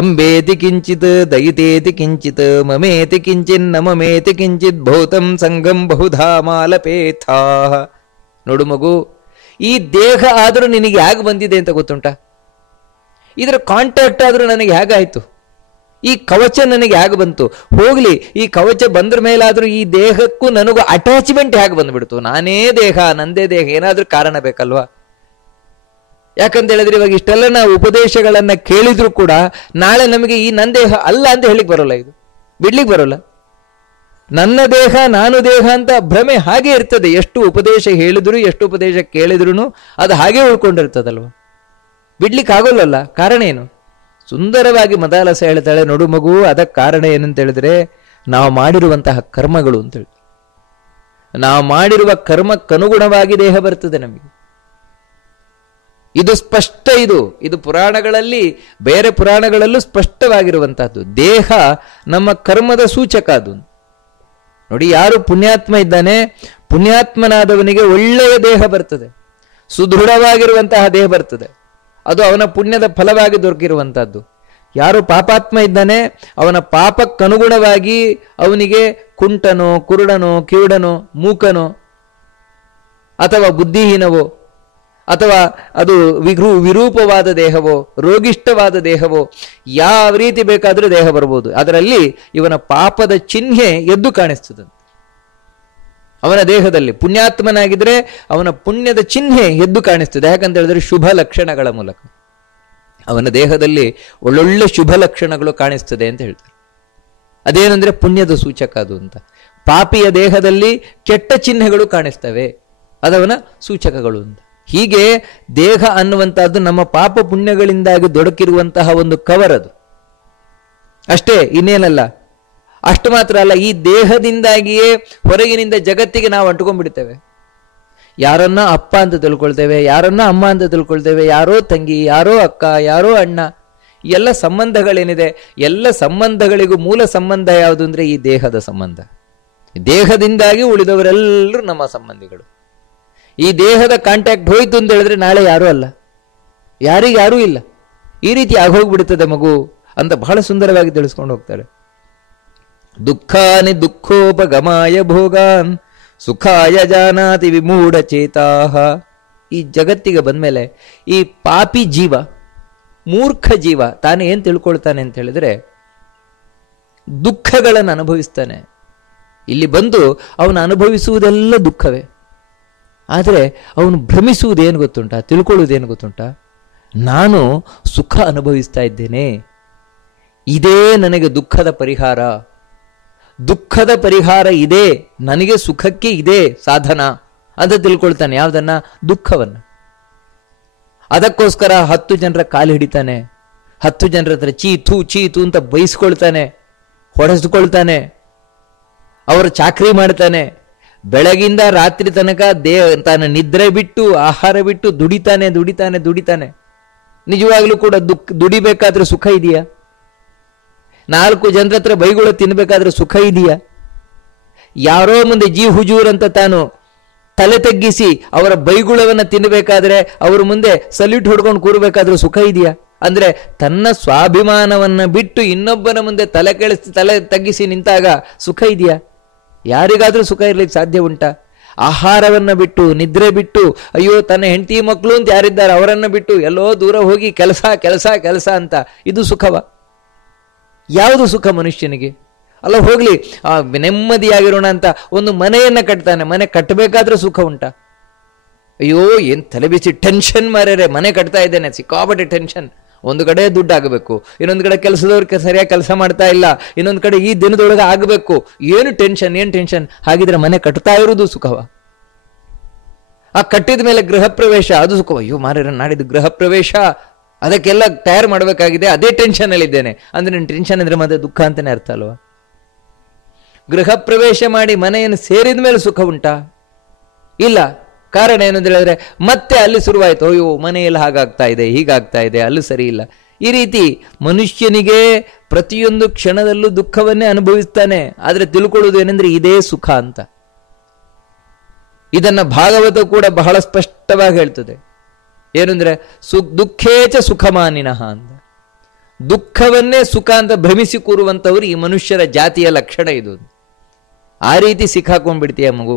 ಅಂಬೇತಿ ಕಿಂಚಿತ್ ದಯಿತೇತಿ ಕಿಂಚಿತ್ ಮಮೇತಿ ಕಿಂಚಿನ್ ನಮಮೇತಿ ಕಿಂಚಿತ್ ಭೌತಂ ಸಂಗಂ ಬಹುಧಾ ಮಾಲಪೇಥಾ. ನೋಡು ಮಗು, ಈ ದೇಹ ಆದರೂ ನಿನಗೆ ಹೇಗೆ ಬಂದಿದೆ ಅಂತ ಗೊತ್ತುಂಟ? ಇದರ ಕಾಂಟ್ಯಾಕ್ಟ್ ಆದರೂ ನನಗೆ ಹೇಗಾಯ್ತು? ಈ ಕವಚ ನನಗೆ ಹೇಗೆ ಬಂತು? ಹೋಗ್ಲಿ, ಈ ಕವಚ ಬಂದ್ರ ಮೇಲಾದ್ರೂ ಈ ದೇಹಕ್ಕೂ ನನಗೂ ಅಟ್ಯಾಚ್ಮೆಂಟ್ ಹೇಗೆ ಬಂದ್ಬಿಡ್ತು? ನಾನೇ ದೇಹ, ನಂದೇ ದೇಹ, ಏನಾದ್ರೂ ಕಾರಣ ಬೇಕಲ್ವಾ? ಯಾಕಂತ ಹೇಳಿದ್ರೆ ಇವಾಗ ಇಷ್ಟೆಲ್ಲ ನಾವು ಉಪದೇಶಗಳನ್ನ ಕೇಳಿದ್ರು ಕೂಡ ನಾಳೆ ನಮಗೆ ಈ ನನ್ನ ದೇಹ ಅಲ್ಲ ಅಂತ ಹೇಳಿಕ್ ಬರೋಲ್ಲ, ಇದು ಬಿಡ್ಲಿಕ್ಕೆ ಬರೋಲ್ಲ. ನನ್ನ ದೇಹ ನಾನು ದೇಹ ಅಂತ ಭ್ರಮೆ ಹಾಗೆ ಇರ್ತದೆ. ಎಷ್ಟು ಉಪದೇಶ ಹೇಳಿದ್ರು ಎಷ್ಟು ಉಪದೇಶ ಕೇಳಿದ್ರು ಅದು ಹಾಗೆ ಉಳ್ಕೊಂಡಿರ್ತದಲ್ವ, ಬಿಡ್ಲಿಕ್ಕೆ ಆಗೋಲ್ಲಲ್ಲ. ಕಾರಣ ಏನು? ಸುಂದರವಾಗಿ ಮದಾಲಸ ಹೇಳ್ತಾಳೆ, ನೋಡು ಮಗು, ಅದಕ್ಕೆ ಕಾರಣ ಏನಂತ ಹೇಳಿದ್ರೆ ನಾವು ಮಾಡಿರುವಂತಹ ಕರ್ಮಗಳು ಅಂತ ಹೇಳಿ. ನಾವು ಮಾಡಿರುವ ಕರ್ಮಕ್ಕನುಗುಣವಾಗಿ ದೇಹ ಬರ್ತದೆ ನಮಗೆ. ಇದು ಸ್ಪಷ್ಟ, ಇದು ಪುರಾಣಗಳಲ್ಲಿ ಬೇರೆ ಪುರಾಣಗಳಲ್ಲೂ ಸ್ಪಷ್ಟವಾಗಿರುವಂತಹದ್ದು. ದೇಹ ನಮ್ಮ ಕರ್ಮದ ಸೂಚಕ. ಅದು ನೋಡಿ, ಯಾರು ಪುಣ್ಯಾತ್ಮ ಇದ್ದಾನೆ, ಪುಣ್ಯಾತ್ಮನಾದವನಿಗೆ ಒಳ್ಳೆಯ ದೇಹ ಬರ್ತದೆ, ಸುದೃಢವಾಗಿರುವಂತಹ ದೇಹ ಬರ್ತದೆ. ಅದು ಅವನ ಪುಣ್ಯದ ಫಲವಾಗಿ ದೊರಕಿರುವಂತಹದ್ದು. ಯಾರು ಪಾಪಾತ್ಮ ಇದ್ದಾನೆ, ಅವನ ಪಾಪಕ್ಕನುಗುಣವಾಗಿ ಅವನಿಗೆ ಕುಂಟನೋ, ಕುರುಡನೋ, ಕಿವುಡನೋ, ಮೂಕನೋ, ಅಥವಾ ಬುದ್ಧಿಹೀನವೋ, ಅಥವಾ ಅದು ವಿರೂಪವಾದ ದೇಹವೋ, ರೋಗಿಷ್ಠವಾದ ದೇಹವೋ, ಯಾವ ರೀತಿ ಬೇಕಾದರೂ ದೇಹ ಬರ್ಬೋದು. ಅದರಲ್ಲಿ ಇವನ ಪಾಪದ ಚಿಹ್ನೆ ಎದ್ದು ಕಾಣಿಸ್ತದೆ ಅವನ ದೇಹದಲ್ಲಿ. ಪುಣ್ಯಾತ್ಮನಾಗಿದ್ರೆ ಅವನ ಪುಣ್ಯದ ಚಿಹ್ನೆ ಎದ್ದು ಕಾಣಿಸ್ತದೆ. ಯಾಕಂತ ಹೇಳಿದ್ರೆ ಶುಭ ಲಕ್ಷಣಗಳ ಮೂಲಕ ಅವನ ದೇಹದಲ್ಲಿ ಒಳ್ಳೊಳ್ಳೆ ಶುಭ ಲಕ್ಷಣಗಳು ಕಾಣಿಸ್ತದೆ ಅಂತ ಹೇಳ್ತಾರೆ. ಅದೇನಂದ್ರೆ ಪುಣ್ಯದ ಸೂಚಕ ಅದು ಅಂತ. ಪಾಪಿಯ ದೇಹದಲ್ಲಿ ಕೆಟ್ಟ ಚಿಹ್ನೆಗಳು ಕಾಣಿಸ್ತವೆ, ಅದವನ ಸೂಚಕಗಳು ಅಂತ. ಹೀಗೆ ದೇಹ ಅನ್ನುವಂತಹದ್ದು ನಮ್ಮ ಪಾಪ ಪುಣ್ಯಗಳಿಂದಾಗಿ ದೊಡಕಿರುವಂತಹ ಒಂದು ಕವರ್, ಅದು ಅಷ್ಟೇ, ಇನ್ನೇನಲ್ಲ. ಅಷ್ಟು ಮಾತ್ರ ಅಲ್ಲ, ಈ ದೇಹದಿಂದಾಗಿಯೇ ಹೊರಗಿನಿಂದ ಜಗತ್ತಿಗೆ ನಾವು ಅಂಟ್ಕೊಂಡ್ಬಿಡ್ತೇವೆ. ಯಾರನ್ನ ಅಪ್ಪ ಅಂತ ತಿಳ್ಕೊಳ್ತೇವೆ, ಯಾರನ್ನ ಅಮ್ಮ ಅಂತ ತಿಳ್ಕೊಳ್ತೇವೆ, ಯಾರೋ ತಂಗಿ, ಯಾರೋ ಅಕ್ಕ, ಯಾರೋ ಅಣ್ಣ. ಎಲ್ಲ ಸಂಬಂಧಗಳೇನಿದೆ, ಎಲ್ಲ ಸಂಬಂಧಗಳಿಗೂ ಮೂಲ ಸಂಬಂಧ ಯಾವುದು ಅಂದ್ರೆ ಈ ದೇಹದ ಸಂಬಂಧ. ದೇಹದಿಂದಾಗಿ ಉಳಿದವರೆಲ್ಲರೂ ನಮ್ಮ ಸಂಬಂಧಿಗಳು. ಈ ದೇಹದ ಕಾಂಟ್ಯಾಕ್ಟ್ ಹೋಯ್ತು ಅಂತ ಹೇಳಿದ್ರೆ ನಾಳೆ ಯಾರೂ ಅಲ್ಲ, ಯಾರಿಗ್ಯಾರೂ ಇಲ್ಲ. ಈ ರೀತಿ ಆಗೋಗ್ಬಿಡುತ್ತದೆ ಮಗು ಅಂತ ಬಹಳ ಸುಂದರವಾಗಿ ತಿಳಿಸ್ಕೊಂಡು ಹೋಗ್ತಾರೆ. ದುಃಖಾನಿ ದುಃಖೋಪಗಮಾಯ ಭೋಗಾನ್ ಸುಖಾಯ ಜಾನಾತಿ ವಿಮೂಢ ಚೇತಾಹ. ಈ ಜಗತ್ತಿಗೆ ಬಂದ್ಮೇಲೆ ಈ ಪಾಪಿ ಜೀವ, ಮೂರ್ಖ ಜೀವ ತಾನೇ ಏನ್ ತಿಳ್ಕೊಳ್ತಾನೆ ಅಂತ ಹೇಳಿದ್ರೆ ದುಃಖಗಳನ್ನು ಅನುಭವಿಸ್ತಾನೆ. ಇಲ್ಲಿ ಬಂದು ಅವನು ಅನುಭವಿಸುವುದೆಲ್ಲ ದುಃಖವೇ. ಆದರೆ ಅವನು ಭ್ರಮಿಸುವುದೇನು ಗೊತ್ತುಂಟ, ತಿಳ್ಕೊಳ್ಳುವುದೇನು ಗೊತ್ತುಂಟ, ನಾನು ಸುಖ ಅನುಭವಿಸ್ತಾ ಇದ್ದೇನೆ, ಇದೇ ನನಗೆ ದುಃಖದ ಪರಿಹಾರ, ದುಃಖದ ಪರಿಹಾರ ಇದೆ, ನನಗೆ ಸುಖಕ್ಕೆ ಇದೆ ಸಾಧನ ಅಂತ ತಿಳ್ಕೊಳ್ತಾನೆ. ಯಾವುದನ್ನ? ದುಃಖವನ್ನ. ಅದಕ್ಕೋಸ್ಕರ 10 ಜನರ ಕಾಲು ಹಿಡಿತಾನೆ, 10 ಜನರ ಹತ್ರ ಚೀತು ಚೀತು ಅಂತ ಬೈಸ್ಕೊಳ್ತಾನೆ, ಹೊಡೆಸ್ಕೊಳ್ತಾನೆ, ಅವರ ಚಾಕ್ರಿ ಮಾಡ್ತಾನೆ. ಬೆಳಗಿಂದ ರಾತ್ರಿ ತನಕ ತಾನು ನಿದ್ರೆ ಬಿಟ್ಟು ಆಹಾರ ಬಿಟ್ಟು ದುಡಿತಾನೆ ದುಡಿತಾನೆ ದುಡಿತಾನೆ. ನಿಜವಾಗ್ಲೂ ಕೂಡ ದುಡಿಬೇಕಾದ್ರೆ ಸುಖ ಇದೆಯಾ? 4 ಜನರ ಹತ್ರ ಬೈಗುಳ ತಿನ್ಬೇಕಾದ್ರೆ ಸುಖ ಇದೆಯಾ? ಯಾರೋ ಮುಂದೆ ಜಿ ಹುಜೂರ್ ಅಂತ ತಾನು ತಲೆ ತಗ್ಗಿಸಿ ಅವರ ಬೈಗುಳವನ್ನ ತಿನ್ನಬೇಕಾದ್ರೆ ಅವ್ರ ಮುಂದೆ ಸಲ್ಯೂಟ್ ಹೊಡ್ಕೊಂಡು ಕೂರ್ಬೇಕಾದ್ರೂ ಸುಖ ಇದೆಯಾ? ಅಂದ್ರೆ ತನ್ನ ಸ್ವಾಭಿಮಾನವನ್ನ ಬಿಟ್ಟು ಇನ್ನೊಬ್ಬನ ಮುಂದೆ ತಲೆ ತಗ್ಗಿಸಿ ನಿಂತಾಗ ಸುಖ ಇದೆಯಾ? ಯಾರಿಗಾದ್ರೂ ಸುಖ ಇರ್ಲಿಕ್ಕೆ ಸಾಧ್ಯ ಉಂಟಾ? ಆಹಾರವನ್ನ ಬಿಟ್ಟು, ನಿದ್ರೆ ಬಿಟ್ಟು, ಅಯ್ಯೋ ತನ್ನ ಹೆಂಡತಿ ಮಕ್ಕಳು ಅಂತ ಯಾರಿದ್ದಾರೆ ಅವರನ್ನ ಬಿಟ್ಟು ಎಲ್ಲೋ ದೂರ ಹೋಗಿ ಕೆಲಸ ಕೆಲಸ ಕೆಲಸ ಅಂತ, ಇದು ಸುಖವ? ಯಾವುದು ಸುಖ ಮನುಷ್ಯನಿಗೆ? ಅಲ್ಲ ಹೋಗ್ಲಿ, ನೆಮ್ಮದಿಯಾಗಿರೋಣ ಅಂತ ಒಂದು ಮನೆಯನ್ನ ಕಟ್ತಾನೆ, ಮನೆ ಕಟ್ಟಬೇಕಾದ್ರೆ ಸುಖ ಉಂಟಾ? ಅಯ್ಯೋ ಏನ್ ತಲೆ ಬಿಸಿ ಟೆನ್ಷನ್ ಮಾರ್ಯಾರೆ, ಮನೆ ಕಟ್ತಾ ಇದ್ದೇನೆ, ಸಿಕ್ಕಾಪಟ್ಟೆ ಟೆನ್ಷನ್. ಒಂದು ಕಡೆ ದುಡ್ಡು ಆಗಬೇಕು, ಇನ್ನೊಂದು ಕಡೆ ಕೆಲಸದವ್ರಿಗೆ ಸರಿಯಾಗಿ ಕೆಲಸ ಮಾಡ್ತಾ ಇಲ್ಲ, ಇನ್ನೊಂದು ಕಡೆ ಈ ದಿನದೊಳಗೆ ಆಗಬೇಕು, ಏನು ಟೆನ್ಷನ್, ಏನು ಟೆನ್ಷನ್. ಹಾಗಿದ್ರೆ ಮನೆ ಕಟ್ತಾ ಇರುವುದು ಸುಖವ? ಆ ಕಟ್ಟಿದ ಮೇಲೆ ಗೃಹ ಪ್ರವೇಶ, ಅದು ಸುಖವ? ಅಯ್ಯೋ ಮಾರ್ಯಾರೆ ನಾಡಿದ್ದು ಗೃಹ ಪ್ರವೇಶ, ಅದಕ್ಕೆಲ್ಲ ತಯಾರು ಮಾಡಬೇಕಾಗಿದೆ, ಅದೇ ಟೆನ್ಷನ್ ಅಲ್ಲಿ ಇದ್ದೇನೆ ಅಂದ್ರೆ ನನ್ನ ಟೆನ್ಷನ್ ಅಂದ್ರೆ ಮತ್ತೆ ದುಃಖ ಅಂತಾನೆ ಅರ್ಥ ಅಲ್ವಾ? ಗೃಹ ಪ್ರವೇಶ ಮಾಡಿ ಮನೆಯನ್ನು ಸೇರಿದ ಮೇಲೆ ಸುಖ ಉಂಟಾ? ಇಲ್ಲ. ಕಾರಣ ಏನು ಅಂತ ಹೇಳಿದ್ರೆ ಮತ್ತೆ ಅಲ್ಲಿ ಶುರುವಾಯ್ತು, ಅಯ್ಯೋ ಮನೆಯಲ್ಲಿ ಹಾಗಾಗ್ತಾ ಇದೆ, ಹೀಗಾಗ್ತಾ ಇದೆ, ಅಲ್ಲಿ ಸರಿ ಇಲ್ಲ. ಈ ರೀತಿ ಮನುಷ್ಯನಿಗೆ ಪ್ರತಿಯೊಂದು ಕ್ಷಣದಲ್ಲೂ ದುಃಖವನ್ನೇ ಅನುಭವಿಸ್ತಾನೆ. ಆದ್ರೆ ತಿಳ್ಕೊಳ್ಳುವುದು ಏನಂದ್ರೆ ಇದೇ ಸುಖ ಅಂತ. ಇದನ್ನ ಭಾಗವತ ಕೂಡ ಬಹಳ ಸ್ಪಷ್ಟವಾಗಿ ಹೇಳ್ತದೆ. ಏನಂದ್ರೆ ದುಃಖೇಚ ಸುಖಮಾನಿನಃ ಅಂತ. ದುಃಖವನ್ನೇ ಸುಖ ಅಂತ ಭ್ರಮಿಸಿ ಕೂರುವಂತವ್ರು ಈ ಮನುಷ್ಯರ ಜಾತಿಯ ಲಕ್ಷಣ ಇದು. ಆ ರೀತಿ ಸಿಕ್ಕಾಕೊಂಡ್ಬಿಡ್ತೀಯ ಮಗು.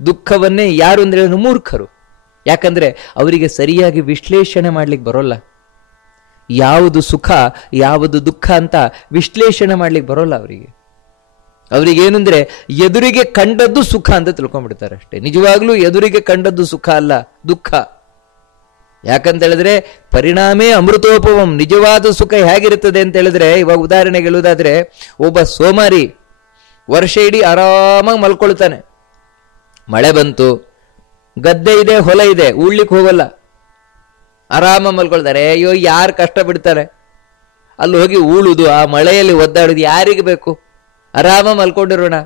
ದುಃಖವನ್ನೇ ಯಾರು ಅಂದ್ರೆ ಮೂರ್ಖರು. ಯಾಕಂದ್ರೆ ಅವರಿಗೆ ಸರಿಯಾಗಿ ವಿಶ್ಲೇಷಣೆ ಮಾಡ್ಲಿಕ್ಕೆ ಬರೋಲ್ಲ. ಯಾವುದು ಸುಖ ಯಾವುದು ದುಃಖ ಅಂತ ವಿಶ್ಲೇಷಣೆ ಮಾಡ್ಲಿಕ್ಕೆ ಬರೋಲ್ಲ ಅವರಿಗೆ. ಅವರಿಗೇನಂದ್ರೆ ಎದುರಿಗೆ ಕಂಡದ್ದು ಸುಖ ಅಂತ ತಿಳ್ಕೊಂಡ್ಬಿಡ್ತಾರೆ ಅಷ್ಟೇ. ನಿಜವಾಗ್ಲೂ ಎದುರಿಗೆ ಕಂಡದ್ದು ಸುಖ ಅಲ್ಲ, ದುಃಖ. ಯಾಕಂತ ಹೇಳಿದ್ರೆ ಪರಿಣಾಮೇ ಅಮೃತೋಪವಂ. ನಿಜವಾದ ಸುಖ ಹೇಗಿರುತ್ತದೆ ಅಂತ ಹೇಳಿದ್ರೆ, ಇವಾಗ ಉದಾಹರಣೆಗೆ ಹೇಳುವುದಾದ್ರೆ, ಒಬ್ಬ ಸೋಮಾರಿ ವರ್ಷ ಇಡೀ ಆರಾಮಾಗಿ ಮಲ್ಕೊಳ್ತಾನೆ. ಮಳೆ ಬಂತು, ಗದ್ದೆ ಇದೆ, ಹೊಲ ಇದೆ, ಉಳ್ಲಿಕ್ಕೆ ಹೋಗಲ್ಲ, ಆರಾಮ ಮಲ್ಕೊಳ್ತಾರೆ. ಅಯ್ಯೋ ಯಾರು ಕಷ್ಟ ಬಿಡ್ತಾರೆ, ಅಲ್ಲಿ ಹೋಗಿ ಉಳುದು, ಆ ಮಳೆಯಲ್ಲಿ ಒದ್ದಾಡುದು ಯಾರಿಗೆ ಬೇಕು? ಆರಾಮ ಮಲ್ಕೊಂಡಿರೋಣ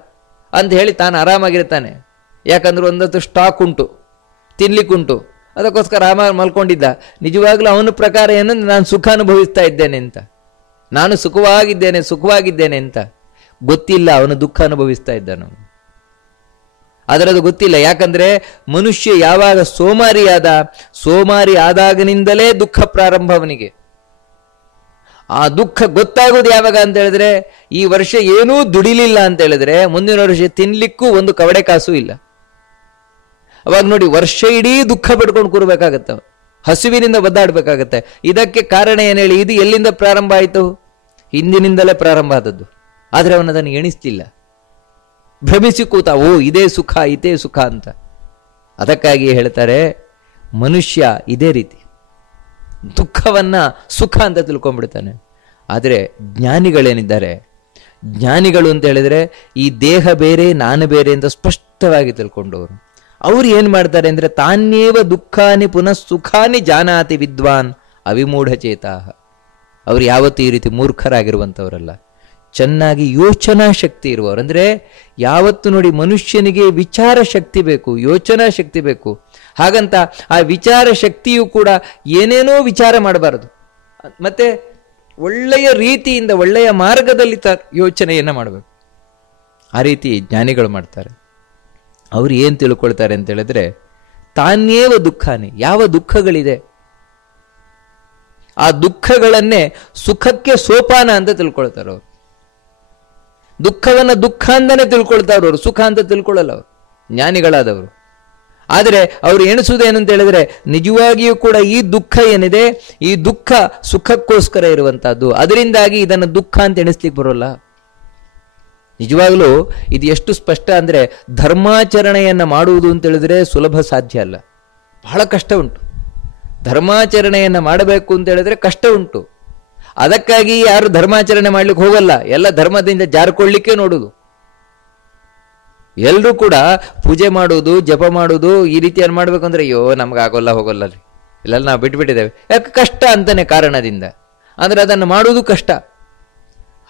ಅಂತ ಹೇಳಿ ತಾನು ಆರಾಮಾಗಿರ್ತಾನೆ. ಯಾಕಂದ್ರೆ ಒಂದಷ್ಟು ಸ್ಟಾಕ್ ಉಂಟು, ತಿನ್ಲಿಕ್ಕುಂಟು, ಅದಕ್ಕೋಸ್ಕರ ಆರಾಮ ಮಲ್ಕೊಂಡಿದ್ದ. ನಿಜವಾಗ್ಲೂ ಅವನ ಪ್ರಕಾರ ಏನು, ನಾನು ಸುಖ ಅನುಭವಿಸ್ತಾ ಇದ್ದೇನೆ ಅಂತ, ನಾನು ಸುಖವಾಗಿದ್ದೇನೆ ಅಂತ ಗೊತ್ತಿಲ್ಲ, ಅವನು ದುಃಖ ಅನುಭವಿಸ್ತಾ ಇದ್ದಾನು. ಅದರದು ಗೊತ್ತಿಲ್ಲ. ಯಾಕಂದ್ರೆ ಮನುಷ್ಯ ಯಾವಾಗ ಸೋಮಾರಿ ಆದಾಗನಿಂದಲೇ ದುಃಖ ಪ್ರಾರಂಭ ಅವನಿಗೆ. ಆ ದುಃಖ ಗೊತ್ತಾಗೋದು ಯಾವಾಗ ಅಂತ ಹೇಳಿದ್ರೆ, ಈ ವರ್ಷ ಏನೂ ದುಡಿಲಿಲ್ಲ ಅಂತ ಹೇಳಿದ್ರೆ ಮುಂದಿನ ವರ್ಷ ತಿನ್ಲಿಕ್ಕೂ ಒಂದು ಕವಡೆ ಕಾಸು ಇಲ್ಲ. ಅವಾಗ ನೋಡಿ, ವರ್ಷ ಇಡೀ ದುಃಖ ಪಡ್ಕೊಂಡು ಕೂರ್ಬೇಕಾಗತ್ತ, ಹಸುವಿನಿಂದ ಒದ್ದಾಡ್ಬೇಕಾಗತ್ತೆ. ಇದಕ್ಕೆ ಕಾರಣ ಏನು ಹೇಳಿ? ಇದು ಎಲ್ಲಿಂದ ಪ್ರಾರಂಭ ಆಯಿತು? ಹಿಂದಿನಿಂದಲೇ ಪ್ರಾರಂಭ ಆದದ್ದು. ಆದರೆ ಅವನದನ್ನು ಎಣಿಸ್ತಿಲ್ಲ, ಭ್ರಮಿಸಿ ಕೂತ, ಓ ಇದೇ ಸುಖ ಅಂತ. ಅದಕ್ಕಾಗಿ ಹೇಳ್ತಾರೆ, ಮನುಷ್ಯ ಇದೇ ರೀತಿ ದುಃಖವನ್ನ ಸುಖ ಅಂತ ತಿಳ್ಕೊಂಡ್ಬಿಡ್ತಾನೆ. ಆದರೆ ಜ್ಞಾನಿಗಳೇನಿದ್ದಾರೆ, ಜ್ಞಾನಿಗಳು ಅಂತ ಹೇಳಿದ್ರೆ ಈ ದೇಹ ಬೇರೆ ನಾನು ಬೇರೆ ಅಂತ ಸ್ಪಷ್ಟವಾಗಿ ತಿಳ್ಕೊಂಡವರು. ಅವ್ರು ಏನ್ ಮಾಡ್ತಾರೆ ಅಂದ್ರೆ, ತಾನ್ಯೇವ ದುಃಖಾನಿ ಪುನಃ ಸುಖಾನಿ ಜಾನಾತಿ ವಿದ್ವಾನ್ ಅವಿಮೂಢಚೇತಾ. ಅವ್ರು ಯಾವತ್ತೂ ಈ ರೀತಿ ಮೂರ್ಖರಾಗಿರುವಂಥವರಲ್ಲ, ಚೆನ್ನಾಗಿ ಯೋಚನಾ ಶಕ್ತಿ ಇರುವವರು. ಅಂದ್ರೆ ಯಾವತ್ತು ನೋಡಿ, ಮನುಷ್ಯನಿಗೆ ವಿಚಾರ ಶಕ್ತಿ ಬೇಕು, ಯೋಚನಾ ಶಕ್ತಿ ಬೇಕು. ಹಾಗಂತ ಆ ವಿಚಾರ ಶಕ್ತಿಯು ಕೂಡ ಏನೇನೋ ವಿಚಾರ ಮಾಡಬಾರದು, ಮತ್ತೆ ಒಳ್ಳೆಯ ರೀತಿಯಿಂದ ಒಳ್ಳೆಯ ಮಾರ್ಗದಲ್ಲಿ ಯೋಚನೆಯನ್ನ ಮಾಡಬೇಕು. ಆ ರೀತಿ ಜ್ಞಾನಿಗಳು ಮಾಡ್ತಾರೆ. ಅವ್ರು ಏನ್ ತಿಳ್ಕೊಳ್ತಾರೆ ಅಂತ ಹೇಳಿದ್ರೆ, ತಾನ್ಯೇವ ದುಃಖಾನಿ, ಯಾವ ದುಃಖಗಳಿದೆ ಆ ದುಃಖಗಳನ್ನೇ ಸುಖಕ್ಕೆ ಸೋಪಾನ ಅಂತ ತಿಳ್ಕೊಳ್ತಾರೆ ಅವರು. ದುಃಖವನ್ನ ದುಃಖ ಅಂತಾನೆ ತಿಳ್ಕೊಳ್ತಾರೆ ಅವರು, ಸುಖ ಅಂತ ತಿಳ್ಕೊಳ್ಳಲ್ಲ ಅವರು, ಜ್ಞಾನಿಗಳಾದವರು. ಆದರೆ ಅವರು ಎಣಿಸುವುದೇನಂತ ಹೇಳಿದ್ರೆ, ನಿಜವಾಗಿಯೂ ಕೂಡ ಈ ದುಃಖ ಏನಿದೆ, ಈ ದುಃಖ ಸುಖಕ್ಕೋಸ್ಕರ ಇರುವಂತಹದ್ದು, ಅದರಿಂದಾಗಿ ಇದನ್ನು ದುಃಖ ಅಂತ ಎಣಿಸ್ಲಿಕ್ಕೆ ಬರೋಲ್ಲ. ನಿಜವಾಗ್ಲೂ ಇದು ಎಷ್ಟು ಸ್ಪಷ್ಟ ಅಂದ್ರೆ, ಧರ್ಮಾಚರಣೆಯನ್ನ ಮಾಡುವುದು ಅಂತ ಹೇಳಿದ್ರೆ ಸುಲಭ ಸಾಧ್ಯ ಅಲ್ಲ, ಬಹಳ ಕಷ್ಟ ಉಂಟು. ಧರ್ಮಾಚರಣೆಯನ್ನ ಮಾಡಬೇಕು ಅಂತ ಹೇಳಿದ್ರೆ ಕಷ್ಟ ಉಂಟು. ಅದಕ್ಕಾಗಿ ಯಾರು ಧರ್ಮಾಚರಣೆ ಮಾಡ್ಲಿಕ್ಕೆ ಹೋಗಲ್ಲ, ಎಲ್ಲ ಧರ್ಮದಿಂದ ಜಾರ್ಕೊಳ್ಳಿಕ್ಕೆ ನೋಡುದು. ಎಲ್ಲರೂ ಕೂಡ ಪೂಜೆ ಮಾಡುವುದು, ಜಪ ಮಾಡುವುದು, ಈ ರೀತಿಯನ್ನು ಮಾಡ್ಬೇಕು ಅಂದ್ರೆ, ಅಯ್ಯೋ ನಮ್ಗೆ ಆಗೋಲ್ಲ, ಹೋಗಲ್ಲ, ಇಲ್ಲ ನಾವು ಬಿಟ್ಬಿಟ್ಟಿದ್ದೇವೆ. ಯಾಕೆ? ಕಷ್ಟ ಅಂತಾನೆ ಕಾರಣದಿಂದ. ಅಂದ್ರೆ ಅದನ್ನು ಮಾಡುವುದು ಕಷ್ಟ.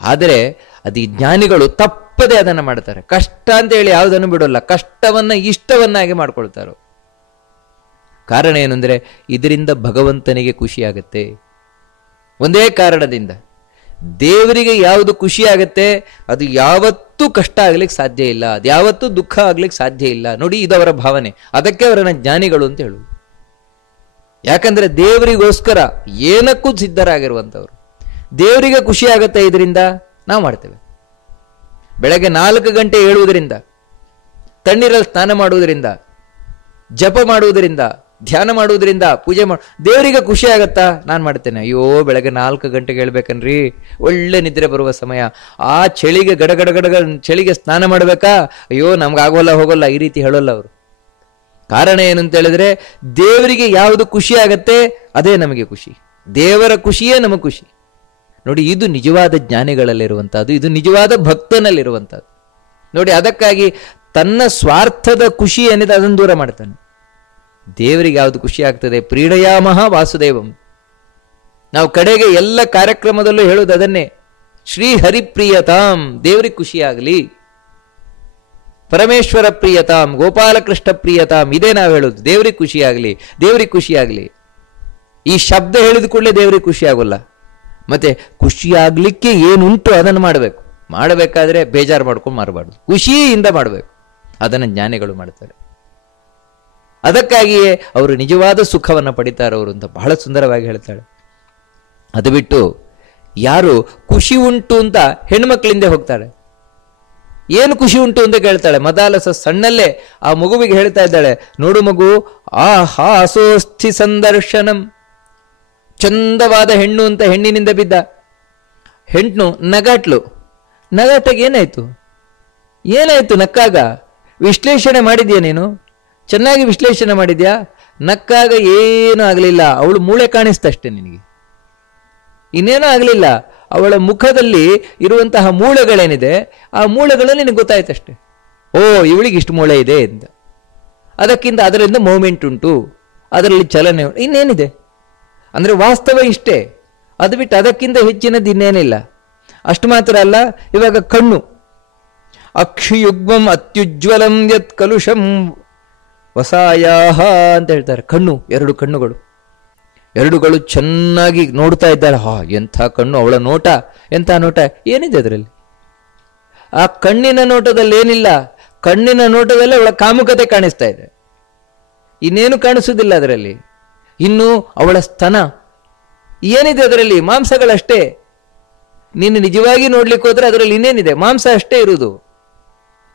ಆದರೆ ಅದು ಈ ಜ್ಞಾನಿಗಳು ತಪ್ಪದೆ ಅದನ್ನು ಮಾಡ್ತಾರೆ. ಕಷ್ಟ ಅಂತ ಹೇಳಿ ಯಾವುದನ್ನು ಬಿಡೋಲ್ಲ, ಕಷ್ಟವನ್ನ ಇಷ್ಟವನ್ನಾಗಿ ಮಾಡ್ಕೊಳ್ತಾರೆ. ಕಾರಣ ಏನು ಅಂದ್ರೆ, ಇದರಿಂದ ಭಗವಂತನಿಗೆ ಖುಷಿಯಾಗತ್ತೆ. ಒಂದೇ ಕಾರಣದಿಂದ ದೇವರಿಗೆ ಯಾವುದು ಖುಷಿ ಆಗತ್ತೆ ಅದು ಯಾವತ್ತೂ ಕಷ್ಟ ಆಗ್ಲಿಕ್ಕೆ ಸಾಧ್ಯ ಇಲ್ಲ, ಅದು ಯಾವತ್ತೂ ದುಃಖ ಆಗ್ಲಿಕ್ಕೆ ಸಾಧ್ಯ ಇಲ್ಲ. ನೋಡಿ, ಇದು ಅವರ ಭಾವನೆ. ಅದಕ್ಕೆ ಅವರನ್ನ ಜ್ಞಾನಿಗಳು ಅಂತ ಹೇಳುವುದು. ಯಾಕಂದ್ರೆ ದೇವರಿಗೋಸ್ಕರ ಏನಕ್ಕೂ ಸಿದ್ಧರಾಗಿರುವಂಥವ್ರು. ದೇವರಿಗೆ ಖುಷಿ ಆಗತ್ತೆ ಇದರಿಂದ, ನಾವು ಮಾಡ್ತೇವೆ. ಬೆಳಗ್ಗೆ 4 ಗಂಟೆ ಏಳುವುದರಿಂದ, ತಣ್ಣೀರಲ್ಲಿ ಸ್ನಾನ ಮಾಡುವುದರಿಂದ, ಜಪ ಮಾಡುವುದರಿಂದ, ಧ್ಯಾನ ಮಾಡುವುದರಿಂದ, ಪೂಜೆ ದೇವರಿಗೆ ಖುಷಿ ಆಗತ್ತಾ? ನಾನು ಮಾಡ್ತೇನೆ. ಅಯ್ಯೋ ಬೆಳಗ್ಗೆ 4 ಗಂಟೆಗೆ ಹೇಳ್ಬೇಕನ್ರಿ, ಒಳ್ಳೆ ನಿದ್ರೆ ಬರುವ ಸಮಯ, ಆ ಚಳಿಗೆ ಗಡಗಡ ಚಳಿಗೆ ಸ್ನಾನ ಮಾಡ್ಬೇಕಾ? ಅಯ್ಯೋ ನಮ್ಗಾಗೋಲ್ಲ, ಹೋಗೋಲ್ಲ, ಈ ರೀತಿ ಹೇಳೋಲ್ಲ ಅವರು. ಕಾರಣ ಏನು ಅಂತ ಹೇಳಿದ್ರೆ, ದೇವರಿಗೆ ಯಾವುದು ಖುಷಿ ಆಗತ್ತೆ ಅದೇ ನಮಗೆ ಖುಷಿ, ದೇವರ ಖುಷಿಯೇ ನಮಗೆ ಖುಷಿ. ನೋಡಿ, ಇದು ನಿಜವಾದ ಜ್ಞಾನಿಗಳಲ್ಲಿರುವಂತಹದ್ದು, ಇದು ನಿಜವಾದ ಭಕ್ತನಲ್ಲಿರುವಂತಹದ್ದು. ನೋಡಿ, ಅದಕ್ಕಾಗಿ ತನ್ನ ಸ್ವಾರ್ಥದ ಖುಷಿ ಏನಿದೆ ಅದನ್ನು ದೂರ ಮಾಡ್ತಾನೆ. ದೇವರಿಗೆ ಯಾವುದು ಖುಷಿ ಆಗ್ತದೆ? ಪ್ರೀಡಯಾಮಹ ವಾಸುದೇವಂ. ನಾವು ಕಡೆಗೆ ಎಲ್ಲ ಕಾರ್ಯಕ್ರಮದಲ್ಲೂ ಹೇಳುವುದು ಅದನ್ನೇ, ಶ್ರೀ ಹರಿಪ್ರಿಯತಾಂ, ದೇವರಿಗೆ ಖುಷಿಯಾಗಲಿ. ಪರಮೇಶ್ವರ ಪ್ರಿಯತಾಂ, ಗೋಪಾಲಕೃಷ್ಣ ಪ್ರಿಯತಾಂ, ಇದೇ ನಾವು ಹೇಳುದು, ದೇವರಿಗೆ ಖುಷಿಯಾಗಲಿ, ದೇವರಿಗೆ ಖುಷಿಯಾಗಲಿ. ಈ ಶಬ್ದ ಹೇಳಿದ ಕೂಡಲೇ ದೇವರಿಗೆ ಖುಷಿ ಆಗೋಲ್ಲ. ಮತ್ತೆ ಖುಷಿಯಾಗ್ಲಿಕ್ಕೆ ಏನುಂಟು ಅದನ್ನು ಮಾಡಬೇಕು. ಮಾಡಬೇಕಾದ್ರೆ ಬೇಜಾರು ಮಾಡ್ಕೊಂಡು ಮಾಡಬಾರ್ದು, ಖುಷಿಯಿಂದ ಮಾಡಬೇಕು. ಅದನ್ನು ಜ್ಞಾನಿಗಳು ಮಾಡ್ತಾರೆ. ಅದಕ್ಕಾಗಿಯೇ ಅವರು ನಿಜವಾದ ಸುಖವನ್ನು ಪಡಿತಾರವರು ಅಂತ ಬಹಳ ಸುಂದರವಾಗಿ ಹೇಳ್ತಾಳೆ. ಅದು ಬಿಟ್ಟು ಯಾರು ಖುಷಿ ಉಂಟು ಅಂತ ಹೆಣ್ಮಕ್ಳಿಂದ ಹೋಗ್ತಾಳೆ. ಏನು ಖುಷಿ ಉಂಟು ಅಂತ ಕೇಳ್ತಾಳೆ. ಮದಾಲಸ ಸಣ್ಣಲ್ಲೇ ಆ ಮಗುವಿಗೆ ಹೇಳ್ತಾ ಇದ್ದಾಳೆ, ನೋಡು ಮಗು, ಹಾಸೋಸ್ಥಿ ಸಂದರ್ಶನಂ, ಚಂದವಾದ ಹೆಣ್ಣು ಅಂತ ಹೆಣ್ಣಿನಿಂದ ಬಿದ್ದ ಹೆಣ್ಣು ನಗಾಟ್ಲು. ನಗಾಟಾಗ ಏನಾಯ್ತು ನಕ್ಕಾಗ? ವಿಶ್ಲೇಷಣೆ ಮಾಡಿದ್ಯಾ ನೀನು? ಚೆನ್ನಾಗಿ ವಿಶ್ಲೇಷಣೆ ಮಾಡಿದ್ಯಾ? ನಕ್ಕಾಗ ಏನೂ ಆಗಲಿಲ್ಲ, ಅವಳು ಮೂಳೆ ಕಾಣಿಸ್ತಷ್ಟೆ ನಿನಗೆ, ಇನ್ನೇನೂ ಆಗಲಿಲ್ಲ. ಅವಳ ಮುಖದಲ್ಲಿ ಇರುವಂತಹ ಮೂಳೆಗಳೇನಿದೆ ಆ ಮೂಳೆಗಳಲ್ಲಿ ನಿನಗೆ ಗೊತ್ತಾಯ್ತಷ್ಟೆ, ಓ ಇವಳಿಗೆ ಇಷ್ಟು ಮೂಳೆ ಇದೆ ಅಂತ. ಅದಕ್ಕಿಂತ ಅದರಿಂದ ಮೂಮೆಂಟ್ ಉಂಟು, ಅದರಲ್ಲಿ ಚಲನೆ, ಇನ್ನೇನಿದೆ ಅಂದರೆ ವಾಸ್ತವ ಇಷ್ಟೇ. ಅದು ಬಿಟ್ಟು ಅದಕ್ಕಿಂತ ಹೆಚ್ಚಿನದ್ದು ಇನ್ನೇನಿಲ್ಲ. ಅಷ್ಟು ಮಾತ್ರ ಅಲ್ಲ, ಇವಾಗ ಕಣ್ಣು, ಅಕ್ಷಿಯುಗ್ಮಂ ಅತ್ಯುಜ್ವಲಂ ಯತ್ ಕಲುಷಂ ವಸಾಯಾಹ ಅಂತ ಹೇಳ್ತಾರೆ. ಕಣ್ಣು, ಎರಡು ಕಣ್ಣುಗಳು, ಎರಡುಗಳು ಚೆನ್ನಾಗಿ ನೋಡ್ತಾ ಇದ್ದಾಳೆ. ಎಂಥ ಕಣ್ಣು, ಅವಳ ನೋಟ ಎಂಥ ನೋಟ, ಏನಿದೆ ಅದರಲ್ಲಿ? ಆ ಕಣ್ಣಿನ ನೋಟದಲ್ಲಿ ಏನಿಲ್ಲ, ಕಣ್ಣಿನ ನೋಟದಲ್ಲಿ ಅವಳ ಕಾಮುಕತೆ ಕಾಣಿಸ್ತಾ ಇದೆ, ಇನ್ನೇನು ಕಾಣಿಸುವುದಿಲ್ಲ ಅದರಲ್ಲಿ. ಇನ್ನು ಅವಳ ಸ್ತನ, ಏನಿದೆ ಅದರಲ್ಲಿ? ಮಾಂಸಗಳಷ್ಟೇ. ನೀನು ನಿಜವಾಗಿ ನೋಡ್ಲಿಕ್ಕೆ ಹೋದ್ರೆ ಅದರಲ್ಲಿ ಇನ್ನೇನಿದೆ? ಮಾಂಸ ಅಷ್ಟೇ ಇರುವುದು,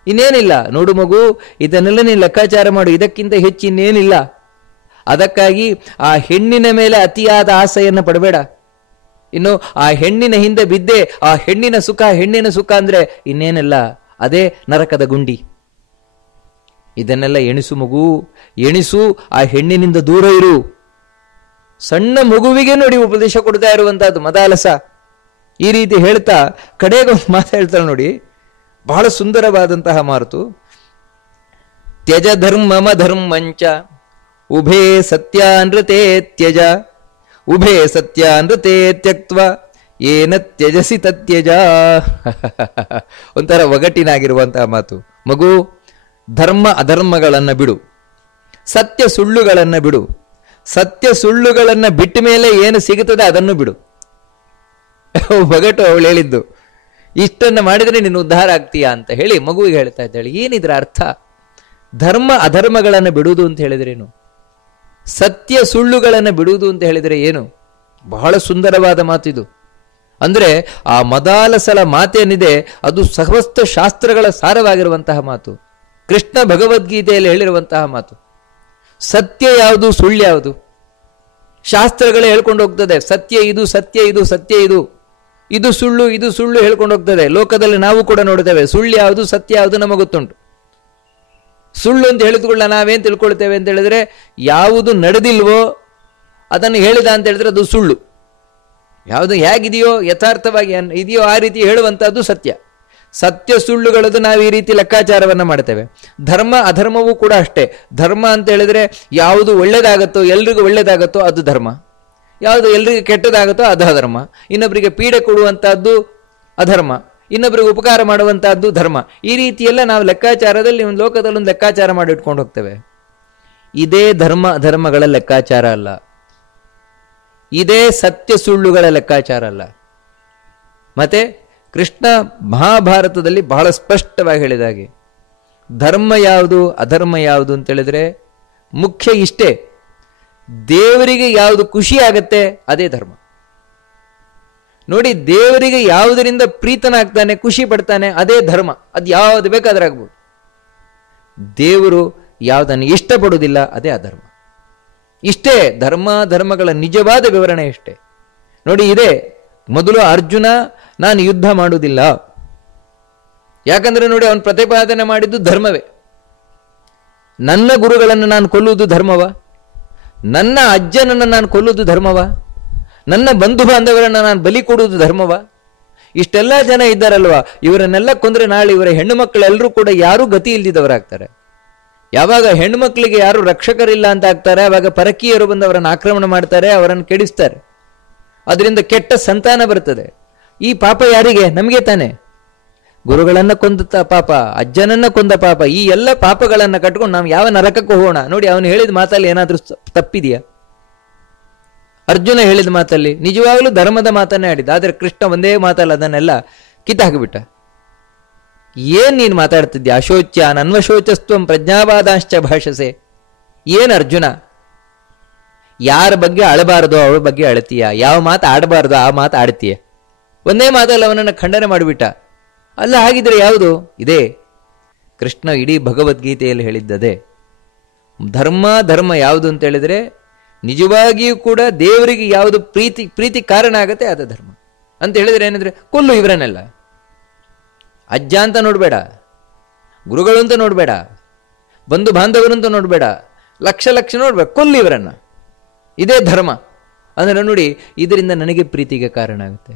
ಇನ್ನೇನಿಲ್ಲ. ನೋಡು ಮಗು, ಇದನ್ನೆಲ್ಲ ನೀನು ಲೆಕ್ಕಾಚಾರ ಮಾಡು, ಇದಕ್ಕಿಂತ ಹೆಚ್ಚು ಇನ್ನೇನಿಲ್ಲ. ಅದಕ್ಕಾಗಿ ಆ ಹೆಣ್ಣಿನ ಮೇಲೆ ಅತಿಯಾದ ಆಸೆಯನ್ನು ಪಡಬೇಡ. ಇನ್ನು ಆ ಹೆಣ್ಣಿನ ಹಿಂದೆ ಬಿದ್ದೆ ಆ ಹೆಣ್ಣಿನ ಸುಖ ಅಂದ್ರೆ ಇನ್ನೇನಿಲ್ಲ, ಅದೇ ನರಕದ ಗುಂಡಿ. ಇದನ್ನೆಲ್ಲ ಎಣಿಸು ಮಗು, ಎಣಿಸು, ಆ ಹೆಣ್ಣಿನಿಂದ ದೂರ ಇರು. ಸಣ್ಣ ಮಗುವಿಗೆ ನೋಡಿ ಉಪದೇಶ ಕೊಡ್ತಾ ಇರುವಂತಹದ್ದು ಮದಾಲಸ. ಈ ರೀತಿ ಹೇಳ್ತಾ ಕಡೆಗೆ ಒಂದು ಮಾತು ಹೇಳ್ತಾಳೆ ನೋಡಿ, ಬಹಳ ಸುಂದರವಾದಂತಹ ಮಾತು. ತ್ಯಜ ಧರ್ಮಮ ಧರ್ಮಂಚ ಉಭೇ ಸತ್ಯಾನೃತೆ ತ್ಯಜ, ಉಭೇ ಸತ್ಯಾನೃತೆ ತ್ಯಕ್ತ್ವ ಏನ ತ್ಯಜಸಿ ತತ್ಯಜ. ಒಂಥರ ಒಗಟಿನಾಗಿರುವಂತಹ ಮಾತು. ಮಗು, ಧರ್ಮ ಅಧರ್ಮಗಳನ್ನು ಬಿಡು, ಸತ್ಯ ಸುಳ್ಳುಗಳನ್ನು ಬಿಡು. ಸತ್ಯ ಸುಳ್ಳುಗಳನ್ನು ಬಿಟ್ಟ ಮೇಲೆ ಏನು ಸಿಗುತ್ತದೆ ಅದನ್ನು ಬಿಡು. ಒಗಟು ಅವಳು ಹೇಳಿದ್ದು. ಇಷ್ಟನ್ನು ಮಾಡಿದರೆ ನೀನು ಉದ್ಧಾರ ಆಗ್ತೀಯಾ ಅಂತ ಹೇಳಿ ಮಗುವಿಗೆ ಹೇಳ್ತಾ ಇದ್ದಾಳೆ. ಏನಿದ್ರ ಅರ್ಥ? ಧರ್ಮ ಅಧರ್ಮಗಳನ್ನು ಬಿಡುವುದು ಅಂತ ಹೇಳಿದ್ರೇನು? ಸತ್ಯ ಸುಳ್ಳುಗಳನ್ನು ಬಿಡುವುದು ಅಂತ ಹೇಳಿದರೆ ಏನು? ಬಹಳ ಸುಂದರವಾದ ಮಾತಿದು. ಅಂದ್ರೆ ಆ ಮದಾಲಸಲ ಮಾತೇನಿದೆ ಅದು ಸಮಸ್ತ ಶಾಸ್ತ್ರಗಳ ಸಾರವಾಗಿರುವಂತಹ ಮಾತು, ಕೃಷ್ಣ ಭಗವದ್ಗೀತೆಯಲ್ಲಿ ಹೇಳಿರುವಂತಹ ಮಾತು. ಸತ್ಯ ಯಾವುದು, ಸುಳ್ಳು ಯಾವುದು? ಶಾಸ್ತ್ರಗಳೇ ಹೇಳ್ಕೊಂಡು ಹೋಗ್ತದೆ. ಸತ್ಯ ಇದು, ಸತ್ಯ ಇದು, ಸತ್ಯ ಇದು, ಇದು ಸುಳ್ಳು, ಇದು ಸುಳ್ಳು ಹೇಳ್ಕೊಂಡು ಹೋಗ್ತದೆ. ಲೋಕದಲ್ಲಿ ನಾವು ಕೂಡ ನೋಡ್ತೇವೆ, ಸುಳ್ಳು ಯಾವುದು, ಸತ್ಯ ಯಾವುದು ನಮಗೆ ಗೊತ್ತುಂಟು. ಸುಳ್ಳು ಅಂತ ಹೇಳಿದ್ಕೊಳ್ಳ ನಾವೇನ್ ತಿಳ್ಕೊಳ್ತೇವೆ ಅಂತ ಹೇಳಿದ್ರೆ, ಯಾವುದು ನಡೆದಿಲ್ವೋ ಅದನ್ನು ಹೇಳಿದ ಅಂತ ಹೇಳಿದ್ರೆ ಅದು ಸುಳ್ಳು. ಯಾವುದು ಹೇಗಿದೆಯೋ, ಯಥಾರ್ಥವಾಗಿ ಇದೆಯೋ ಆ ರೀತಿ ಹೇಳುವಂತಹದ್ದು ಸತ್ಯ. ಸತ್ಯ ಸುಳ್ಳುಗಳದ್ದು ನಾವು ಈ ರೀತಿ ಲೆಕ್ಕಾಚಾರವನ್ನ ಮಾಡ್ತೇವೆ. ಧರ್ಮ ಅಧರ್ಮವೂ ಕೂಡ ಅಷ್ಟೇ. ಧರ್ಮ ಅಂತ ಹೇಳಿದ್ರೆ ಯಾವುದು ಒಳ್ಳೇದಾಗತ್ತೋ, ಎಲ್ರಿಗೂ ಒಳ್ಳೇದಾಗತ್ತೋ ಅದು ಧರ್ಮ, ಯಾವುದು ಎಲ್ರಿಗೂ ಕೆಟ್ಟದಾಗತ್ತೋ ಅದು ಅಧರ್ಮ. ಇನ್ನೊಬ್ಬರಿಗೆ ಪೀಡೆ ಕೊಡುವಂತಹದ್ದು ಅಧರ್ಮ, ಇನ್ನೊಬ್ಬರಿಗೆ ಉಪಕಾರ ಮಾಡುವಂತಹದ್ದು ಧರ್ಮ. ಈ ರೀತಿಯೆಲ್ಲ ನಾವು ಲೆಕ್ಕಾಚಾರದಲ್ಲಿ ಒಂದು ಲೋಕದಲ್ಲಿ ಒಂದು ಲೆಕ್ಕಾಚಾರ ಮಾಡಿ ಇಟ್ಕೊಂಡು ಹೋಗ್ತೇವೆ. ಇದೇ ಧರ್ಮ ಅಧರ್ಮಗಳ ಲೆಕ್ಕಾಚಾರ ಅಲ್ಲ, ಇದೇ ಸತ್ಯ ಸುಳ್ಳುಗಳ ಲೆಕ್ಕಾಚಾರ ಅಲ್ಲ. ಮತ್ತೆ ಕೃಷ್ಣ ಮಹಾಭಾರತದಲ್ಲಿ ಬಹಳ ಸ್ಪಷ್ಟವಾಗಿ ಹೇಳಿದಾಗೆ ಧರ್ಮ ಯಾವುದು ಅಧರ್ಮ ಯಾವುದು ಅಂತ ಹೇಳಿದ್ರೆ ಮುಖ್ಯ ಇಷ್ಟೇ, ದೇವರಿಗೆ ಯಾವುದು ಖುಷಿ ಆಗತ್ತೆ ಅದೇ ಧರ್ಮ. ನೋಡಿ, ದೇವರಿಗೆ ಯಾವುದರಿಂದ ಪ್ರೀತನಾಗ್ತಾನೆ, ಖುಷಿ ಪಡ್ತಾನೆ ಅದೇ ಧರ್ಮ. ಅದು ಯಾವುದು ಬೇಕಾದ್ರೆ ಆಗ್ಬೋದು. ದೇವರು ಯಾವುದನ್ನು ಇಷ್ಟಪಡುವುದಿಲ್ಲ ಅದೇ ಅಧರ್ಮ. ಇಷ್ಟೇ ಧರ್ಮಗಳ ನಿಜವಾದ ವಿವರಣೆ ಇಷ್ಟೇ. ನೋಡಿ, ಇದೆ ಮೊದಲು ಅರ್ಜುನ ನಾನು ಯುದ್ಧ ಮಾಡುವುದಿಲ್ಲ, ಯಾಕಂದ್ರೆ ನೋಡಿ ಅವನು ಪ್ರತಿಪಾದನೆ ಮಾಡಿದ್ದು ಧರ್ಮವೇ. ನನ್ನ ಗುರುಗಳನ್ನು ನಾನು ಕೊಲ್ಲುವುದು ಧರ್ಮವ? ನನ್ನ ಅಜ್ಜನನ್ನು ನಾನು ಕೊಲ್ಲುವುದು ಧರ್ಮವ? ನನ್ನ ಬಂಧು ಬಾಂಧವರನ್ನು ನಾನು ಬಲಿ ಕೊಡುವುದು ಧರ್ಮವ? ಇಷ್ಟೆಲ್ಲ ಜನ ಇದ್ದಾರಲ್ವಾ, ಇವರನ್ನೆಲ್ಲ ಕೊಂದ್ರೆ ನಾಳೆ ಇವರ ಹೆಣ್ಣು ಮಕ್ಕಳೆಲ್ಲರೂ ಕೂಡ ಯಾರೂ ಗತಿ ಇಲ್ದಿದ್ದವರಾಗ್ತಾರೆ. ಯಾವಾಗ ಹೆಣ್ಣು ಮಕ್ಕಳಿಗೆ ಯಾರು ರಕ್ಷಕರಿಲ್ಲ ಅಂತ ಆಗ್ತಾರೆ, ಆವಾಗ ಪರಕೀಯರು ಬಂದು ಅವರನ್ನು ಆಕ್ರಮಣ ಮಾಡ್ತಾರೆ, ಅವರನ್ನು ಕೆಡಿಸ್ತಾರೆ. ಅದರಿಂದ ಕೆಟ್ಟ ಸಂತಾನ ಬರ್ತದೆ. ಈ ಪಾಪ ಯಾರಿಗೆ? ನಮಗೆ ತಾನೆ. ಗುರುಗಳನ್ನ ಕೊಂದ ಪಾಪ, ಅಜ್ಜನನ್ನ ಕೊಂದ ಪಾಪ, ಈ ಎಲ್ಲ ಪಾಪಗಳನ್ನ ಕಟ್ಕೊಂಡು ನಾವು ಯಾವ ನರಕಕ್ಕೂ ಹೋಗೋಣ? ನೋಡಿ, ಅವನು ಹೇಳಿದ ಮಾತಲ್ಲಿ ಏನಾದ್ರೂ ತಪ್ಪಿದೆಯಾ? ಅರ್ಜುನ ಹೇಳಿದ ಮಾತಲ್ಲಿ ನಿಜವಾಗ್ಲೂ ಧರ್ಮದ ಮಾತನ್ನೇ ಆಡಿದ. ಆದ್ರೆ ಕೃಷ್ಣ ಒಂದೇ ಮಾತಲ್ಲ ಅದನ್ನೆಲ್ಲ ಕಿತ್ತಾಕಿಬಿಟ್ಟ. ಏನ್ ನೀನು ಮಾತಾಡ್ತಿದ್ಯಾ? ಅಶೋಚ್ಯ ನನ್ವಶೋಚಸ್ತ್ವಂ ಪ್ರಜ್ಞಾವಾದಾಂಶ್ಚ ಭಾಷಸೆ. ಏನ್ ಅರ್ಜುನ, ಯಾರ ಬಗ್ಗೆ ಅಳಬಾರದೋ ಅವಳ ಬಗ್ಗೆ ಅಳತೀಯ, ಯಾವ ಮಾತು ಆಡಬಾರ್ದು ಆ ಮಾತು ಆಡ್ತೀಯ. ಒಂದೇ ಮಾತಲ್ಲಿ ಅವನನ್ನು ಖಂಡನೆ ಮಾಡಿಬಿಟ್ಟ. ಅಲ್ಲ, ಹಾಗಿದ್ರೆ ಯಾವುದು ಇದೆ? ಕೃಷ್ಣ ಇಡೀ ಭಗವದ್ಗೀತೆಯಲ್ಲಿ ಹೇಳಿದ್ದದೇ. ಧರ್ಮ ಯಾವುದು ಅಂತ ಹೇಳಿದ್ರೆ ನಿಜವಾಗಿಯೂ ಕೂಡ ದೇವರಿಗೆ ಯಾವುದು ಪ್ರೀತಿ ಕಾರಣ ಆಗತ್ತೆ ಅದ ಧರ್ಮ ಅಂತ ಹೇಳಿದ್ರೆ ಏನಂದ್ರೆ, ಕೊಲ್ಲು ಇವರನ್ನೆಲ್ಲ. ಅಜ್ಜ ಅಂತ ನೋಡ್ಬೇಡ, ಗುರುಗಳು ಅಂತ ನೋಡ್ಬೇಡ, ಬಂಧು ಬಾಂಧವರು ಅಂತ ನೋಡ್ಬೇಡ, ಲಕ್ಷ ಲಕ್ಷ ನೋಡ್ಬೇಕು, ಕೊಲ್ಲಿ ಇವರನ್ನ, ಇದೇ ಧರ್ಮ ಅಂದ್ರೆ ನೋಡಿ, ಇದರಿಂದ ನನಗೆ ಪ್ರೀತಿಗೆ ಕಾರಣ ಆಗುತ್ತೆ.